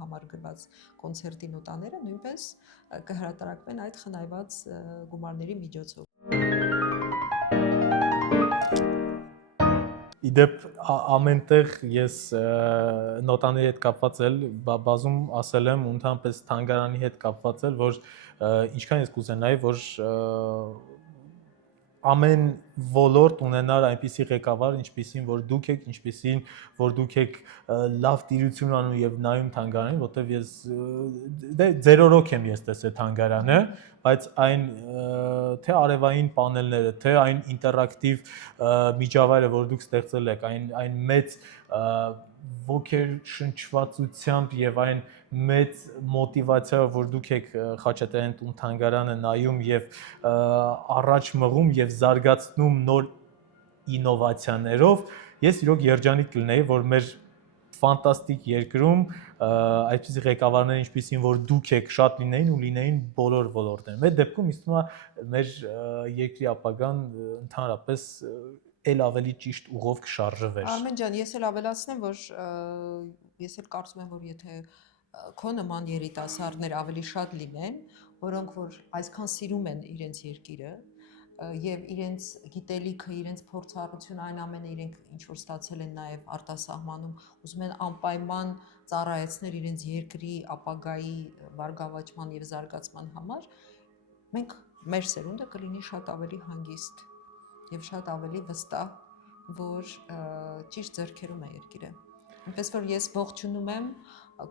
համար գրված կոնցերտի նոտաները նույնպես կհրատարակվեն այդ խնայված գումարների միջոցով։ Իդեպ ամենտեղ ես նոտաների հետ կապված էլ բազում ասել եմ ու ընդհանրապես թանգարանի հետ կապված էլ, որ ինչքան ես կուզենայի, որ ամեն ոլորտ ունենար այնպիսի ղեկավար, ինչպիսին որ դուք եք, ինչպիսին որ դուք եք լավ տիրություն անում եւ նայում թանգարանին, որտեվ ես ձեր օրոք եմ ես տեսել թանգարանը, բայց այն թե արևային պանելները, թե այն ինտերակտիվ միջավայրը, որ դուք ստեղծել եք, այն մեծ ոգեշնչվածությամբ եւ այն մեծ մոտիվացիայով, որ դուք եք Խաչատրյան տուն թանգարանը նայում եւ առաջ մղում եւ զարգացնում նոր ինովացիաներով, ես իրոք երջանիկ կլինեի, որ մեր ֆանտաստիկ երկրում այսպիսի ղեկավարներ, ինչպիսին որ դուք եք, շատ լինեին ու լինեին բոլոր ոլորտներում։ Այդ դեպքում ինձ թվում է մեր երկրի ապագան ընդհանրապես էլ ավելի ճիշտ ուղով կշարժվեր։ Արմեն ջան, ես էլ ավելացնեմ, որ ես էլ կարծում եմ, որ եթե քո նման երիտասարդներ ավելի շատ լինեն, որոնք որ այսքան սիրում են իրենց երկիրը եւ իրենց գիտելիքը, իրենց փորձառությունը, այն ամենը իրենք ինչ որ ստացել են նաեւ արտասահմանում, ուզում են անպայման ծառայեցնել իրենց երկրի ապագայի բարգավաճման եւ զարգացման համար, մենք մեր սերունդը կլինի շատ ավելի հանգիստ եւ շատ ավելի վստահ, որ ճիշտ ձեռքերում է երկիրը։ Այնպես որ ես ողջունում եմ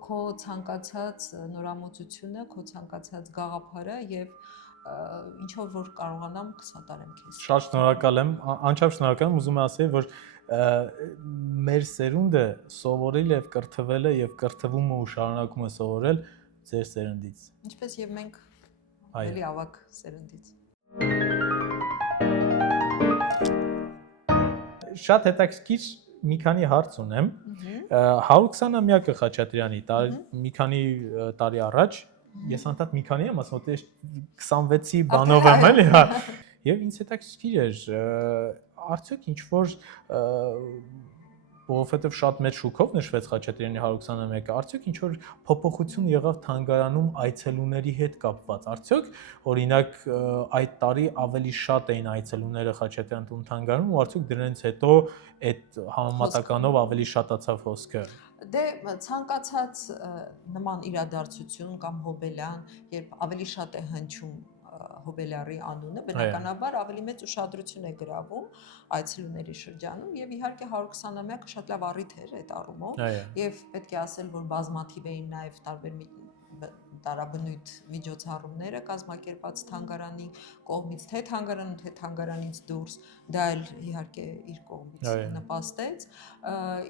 քո ցանկացած նորամուծությունը, քո ցանկացած գաղափարը եւ ինչով որ կարողանամ կսատարեմ քեզ։ Շատ շնորհակալ եմ, անչափ շնորհակալ եմ, ուզում եմ ասել, որ մեր սերունդը սովորել եւ կրթվել է եւ կրթվում է ու շարունակում է սովորել ձեր սերնդից։ Ինչպես եւ մենք ավելի ավագ սերնդից։ Շատ հետաքրքիր մի քանի հարց ունեմ։ 120-ամյակը Խաչատրյանի մի քանի տարի առաջ ես անդադ մի քանի եմ ասում, որ 26-ի բանով եմ էլի, հա։ Եվ ինձ հետաքրքիր էր, արդյոք ինչ որ որովհետև շատ մեծ շուկով նշվեց Խաչատրյանի 120-ամյակը, արդյոք ինչ որ փոփոխություն եղավ թանգարանում այցելուների հետ կապված, արդյոք օրինակ այդ տարի ավելի շատ էին այցելուները Խաչատրյան տուն թանգարանում ու արդյոք դրանից հետո այդ համեմատականով ավելի շատացավ հոսքը։ Դե ցանկացած նման իրադարձություն կամ հոբելյան, երբ ավելի շատ է հնչում հոբելյարի անունը, բնականաբար ավելի մեծ ուշադրություն է գրավում այցելուների շրջանում եւ իհարկե 120-ամյակը շատ լավ առիթ էր այդ առումով եւ պետք է ասել, որ բազմաթիվ էին նաեւ տարբեր տարաբնույթ միջոցառումները կազմակերպած թանգարանի կողմից, թե թանգարանում, թե թանգարանից դուրս, դա էլ իհարկե իր կողմից նպաստեց,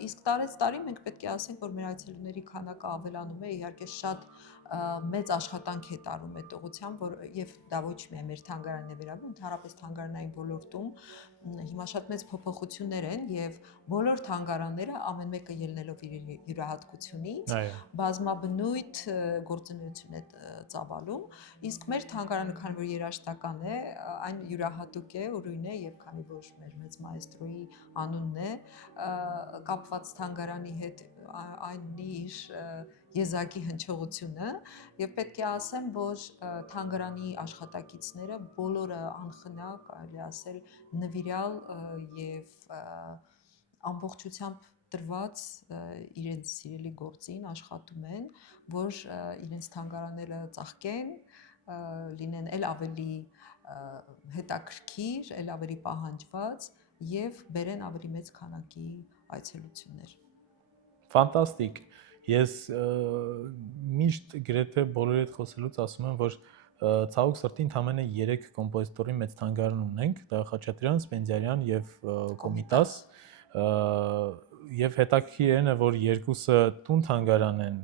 իսկ տարեց տարի մենք պետք է ասենք, որ մեր այցելուների քանակը ավելանում է, իհարկե շատ մեծ աշխատանք է տարում այդ ուղղությամբ, որ եւ դա ոչ միայն մեր թանգարանն է վերաբերում, ընդհանրապես թանգարանային ոլորտում հիմա շատ մեծ փոփոխություններ են եւ բոլոր թանգարանները ամեն մեկը ելնելով իր յուրահատկությունից բազմաբնույթ գործունեություն է ծավալում, իսկ մեր թանգարանը, քանի որ երաժշտական է, այն յուրահատուկ է, ուրույն է եւ քանի որ մեր մեծ մայստրոյի անունն է, կապված թանգարանի հետ այն ունի իր եզակի հնչողությունը եւ պետք է ասեմ, որ թանգարանի աշխատակիցները բոլորը անխնա, կարելի ասել, նվիրալ եւ ամբողջությամբ տրված իրենց սիրելի գործին աշխատում են, որ իրենց թանգարանները ծաղկեն, լինեն էլ ավելի հետաքրքիր, էլ ավելի պահանջված եւ բերեն ավելի մեծ քանակի այցելություններ։ Ֆանտաստիկ։ Ես միշտ գրեթե բոլորի հետ խոսելուց ասում եմ, որ ցավոք սրտի ընդամենը 3 կոմպոզիտորի մեծ թանգարան ունենք, դա Խաչատրյան, Սպենդիարյան եւ Կոմիտաս, եւ հետաքրքիրն է, որ երկուսը տուն թանգարան են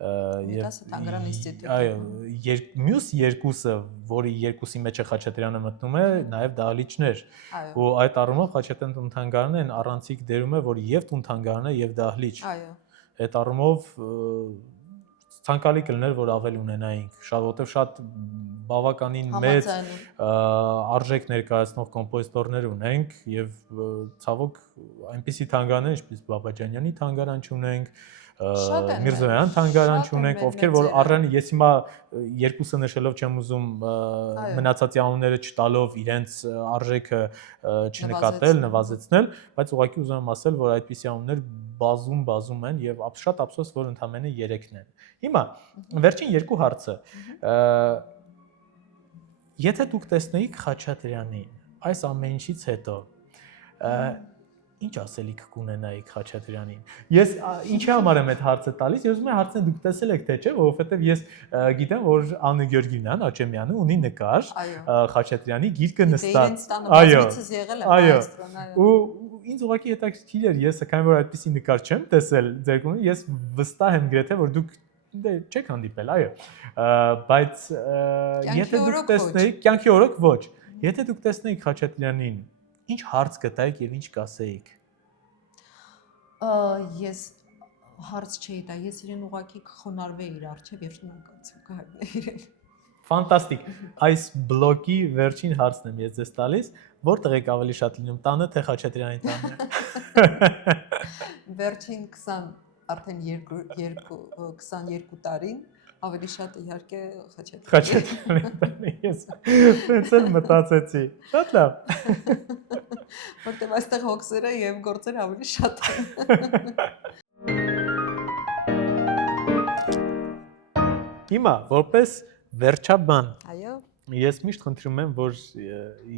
եւ թանգարան ինստիտուտ։ Այո, մյուս երկուսը, որի երկուսի մեջ է Խաչատրյանը մտնում է, նաեւ դահլիճներ։ Ու այդ առումով Խաչատրյան տուն թանգարանը այն առանցիկ դերում է, որ եւ տուն թանգարանը եւ դահլիճ։ Այո։ Այդ առումով ցանկալի կլներ, որ ավելի ունենայինք, որովհետև շատ բավականին մեծ արժեք ներկայացնող կոմպոզիտորներ ունենք եւ ցավոք այնպիսի թանգարաններ, ինչպես Բաբաջանյանի թանգարան չունենք, Միրզոյան թանգարան չունենք, ովքեր որ առան ես հիմա երկուսը նշելով չեմ ուզում մնացածի անունները չտալով իրենց արժեքը չնկատել, նվազեցնել, բայց ուղղակի ուզում եմ ասել, որ այդպիսի անուններ բազում են եւ շատ ափսոս, որ ընդամենը 3-ն են։ Հիմա վերջին երկու հարցը։ Եթե դուք տեսնեիք Խաչատրյանին այս ամեն ինչից հետո, ինչ ասելիք կունենայիք Խաչատրյանին։ Ես ինչի համար եմ այդ հարցը տալիս, ես ուզում եմ հարցնել դուք տեսել եք թե չէ, որովհետև ես գիտեմ, որ Աննա Գյորգիևնան Աչեմյանը ունի նկար Խաչատրյանի գիրկը նստած։ Այո։ Ու ինձ ուղղակի հետաքրքիր էր, ես քանի որ այդպիսի նկար չեմ տեսել ձեր կողմից, ես վստահ եմ գրեթե, որ դուք չեք հանդիպել, այո։ Բայց եթե դուք տեսնեիք, կյանքի օրոք ոչ։ Եթե դուք տեսնեիք Խաչատրյանին, ինչ հարց կտայիք եւ ինչ կասեիք։ Ես հարց չէի տա, ես իրեն ուղղակի կխոնարհվեի իր առջև եւ շնորհակալություն կհայտնեի իրեն։ Ֆանտաստիկ։ Այս բլոկի վերջին հարցն եմ ես ձեզ տալիս, որտեղ եք ավելի շատ լինում, տանը թե Խաչատրյանի տանը։ Վերջին 20 արդեն 22 տարին ավելի շատ իհարկե Խաչատրյանի տանը ես տենց էլ մտածեցի։ Շատ լավ։ Որտեղ այստեղ հոգսերը եւ գործերը ավելի շատ են։ Հիմա որպես վերջաբան, այո, ես միշտ խնդրում եմ, որ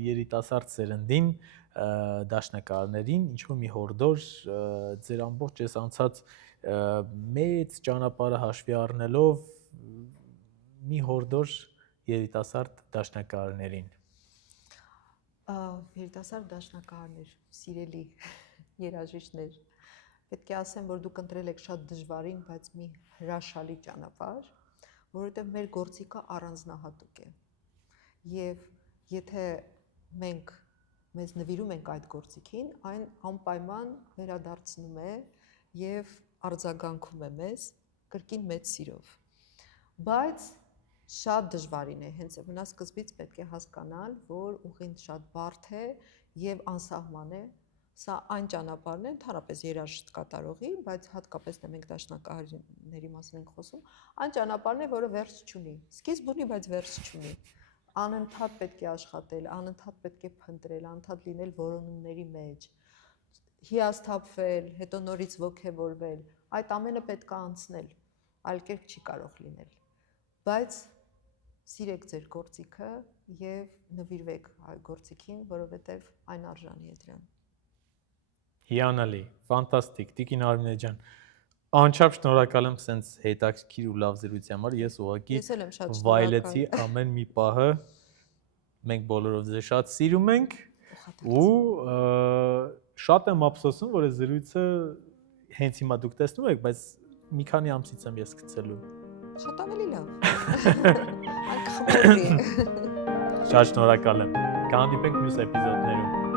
երիտասարդ սերնդին, դաշնակահարներին ինչ-որ մի հորդոր ձեր ամբողջ այս անցած մեծ ճանապարհը հաշվի առնելով մի հորդոր երիտասարդ դաշնակահարներին։ Երիտասարդ դաշնակահարներ, սիրելի երաժիշտներ, պետք է ասեմ, որ դուք ընտրել եք շատ դժվարին, բայց մի հրաշալի ճանապարհ, որովհետև մեր գործիքը առանձնահատուկ է։ Եվ եթե մենք մեզ նվիրում ենք այդ գործիքին, այն անպայման վերադարձնում է եւ արձագանքում է մեզ կրկին մեծ սիրով։ Բայց շատ դժվարին է, հենց վնասկզբից պետք է հասկանալ, որ ուղին շատ բարդ է եւ անսահման է։ Սա այն ճանապարհն է, ընդհանրապես երաժիշտ կատարողի, բայց հատկապես մենք դաշնակահարների մասին ենք խոսում, այն ճանապարհն է, որը վերջ չունի։ Սկիզբ ունի, բայց վերջ չունի։ Անընդհատ պետք է աշխատել, անընդհատ պետք է փնտրել, անընդհատ լինել որոնումների մեջ, հիասթափվել, հետո նորից ոգևորվել։ Այդ ամենը պետք է անցնել, այլ կերպ չի կարող լինել։ Բայց սիրեք ձեր գործիքը եւ նվիրվեք այդ գործիքին, որովհետեւ այն արժանի է դրան։ Հիանալի, ֆանտաստիկ, Տիկին Արմինե ջան, անչափ շնորհակալ եմ սենց հետաքրքիր ու լավ զրույցի համար, ես ուղղակի վայելեցի ամեն մի պահը, մենք բոլորով ձեզ շատ սիրում ենք ու շատ եմ ափսոսում, որ այս զրույցը հենց հիմա դուք տեսնում եք, բայց մի քանի ամսից եմ ես գցելու։ Շատ ավելի լավ։ Այդ խմորի։ Շատ շնորհակալ եմ։ Կհանդիպենք մյուս էպիզոդներում։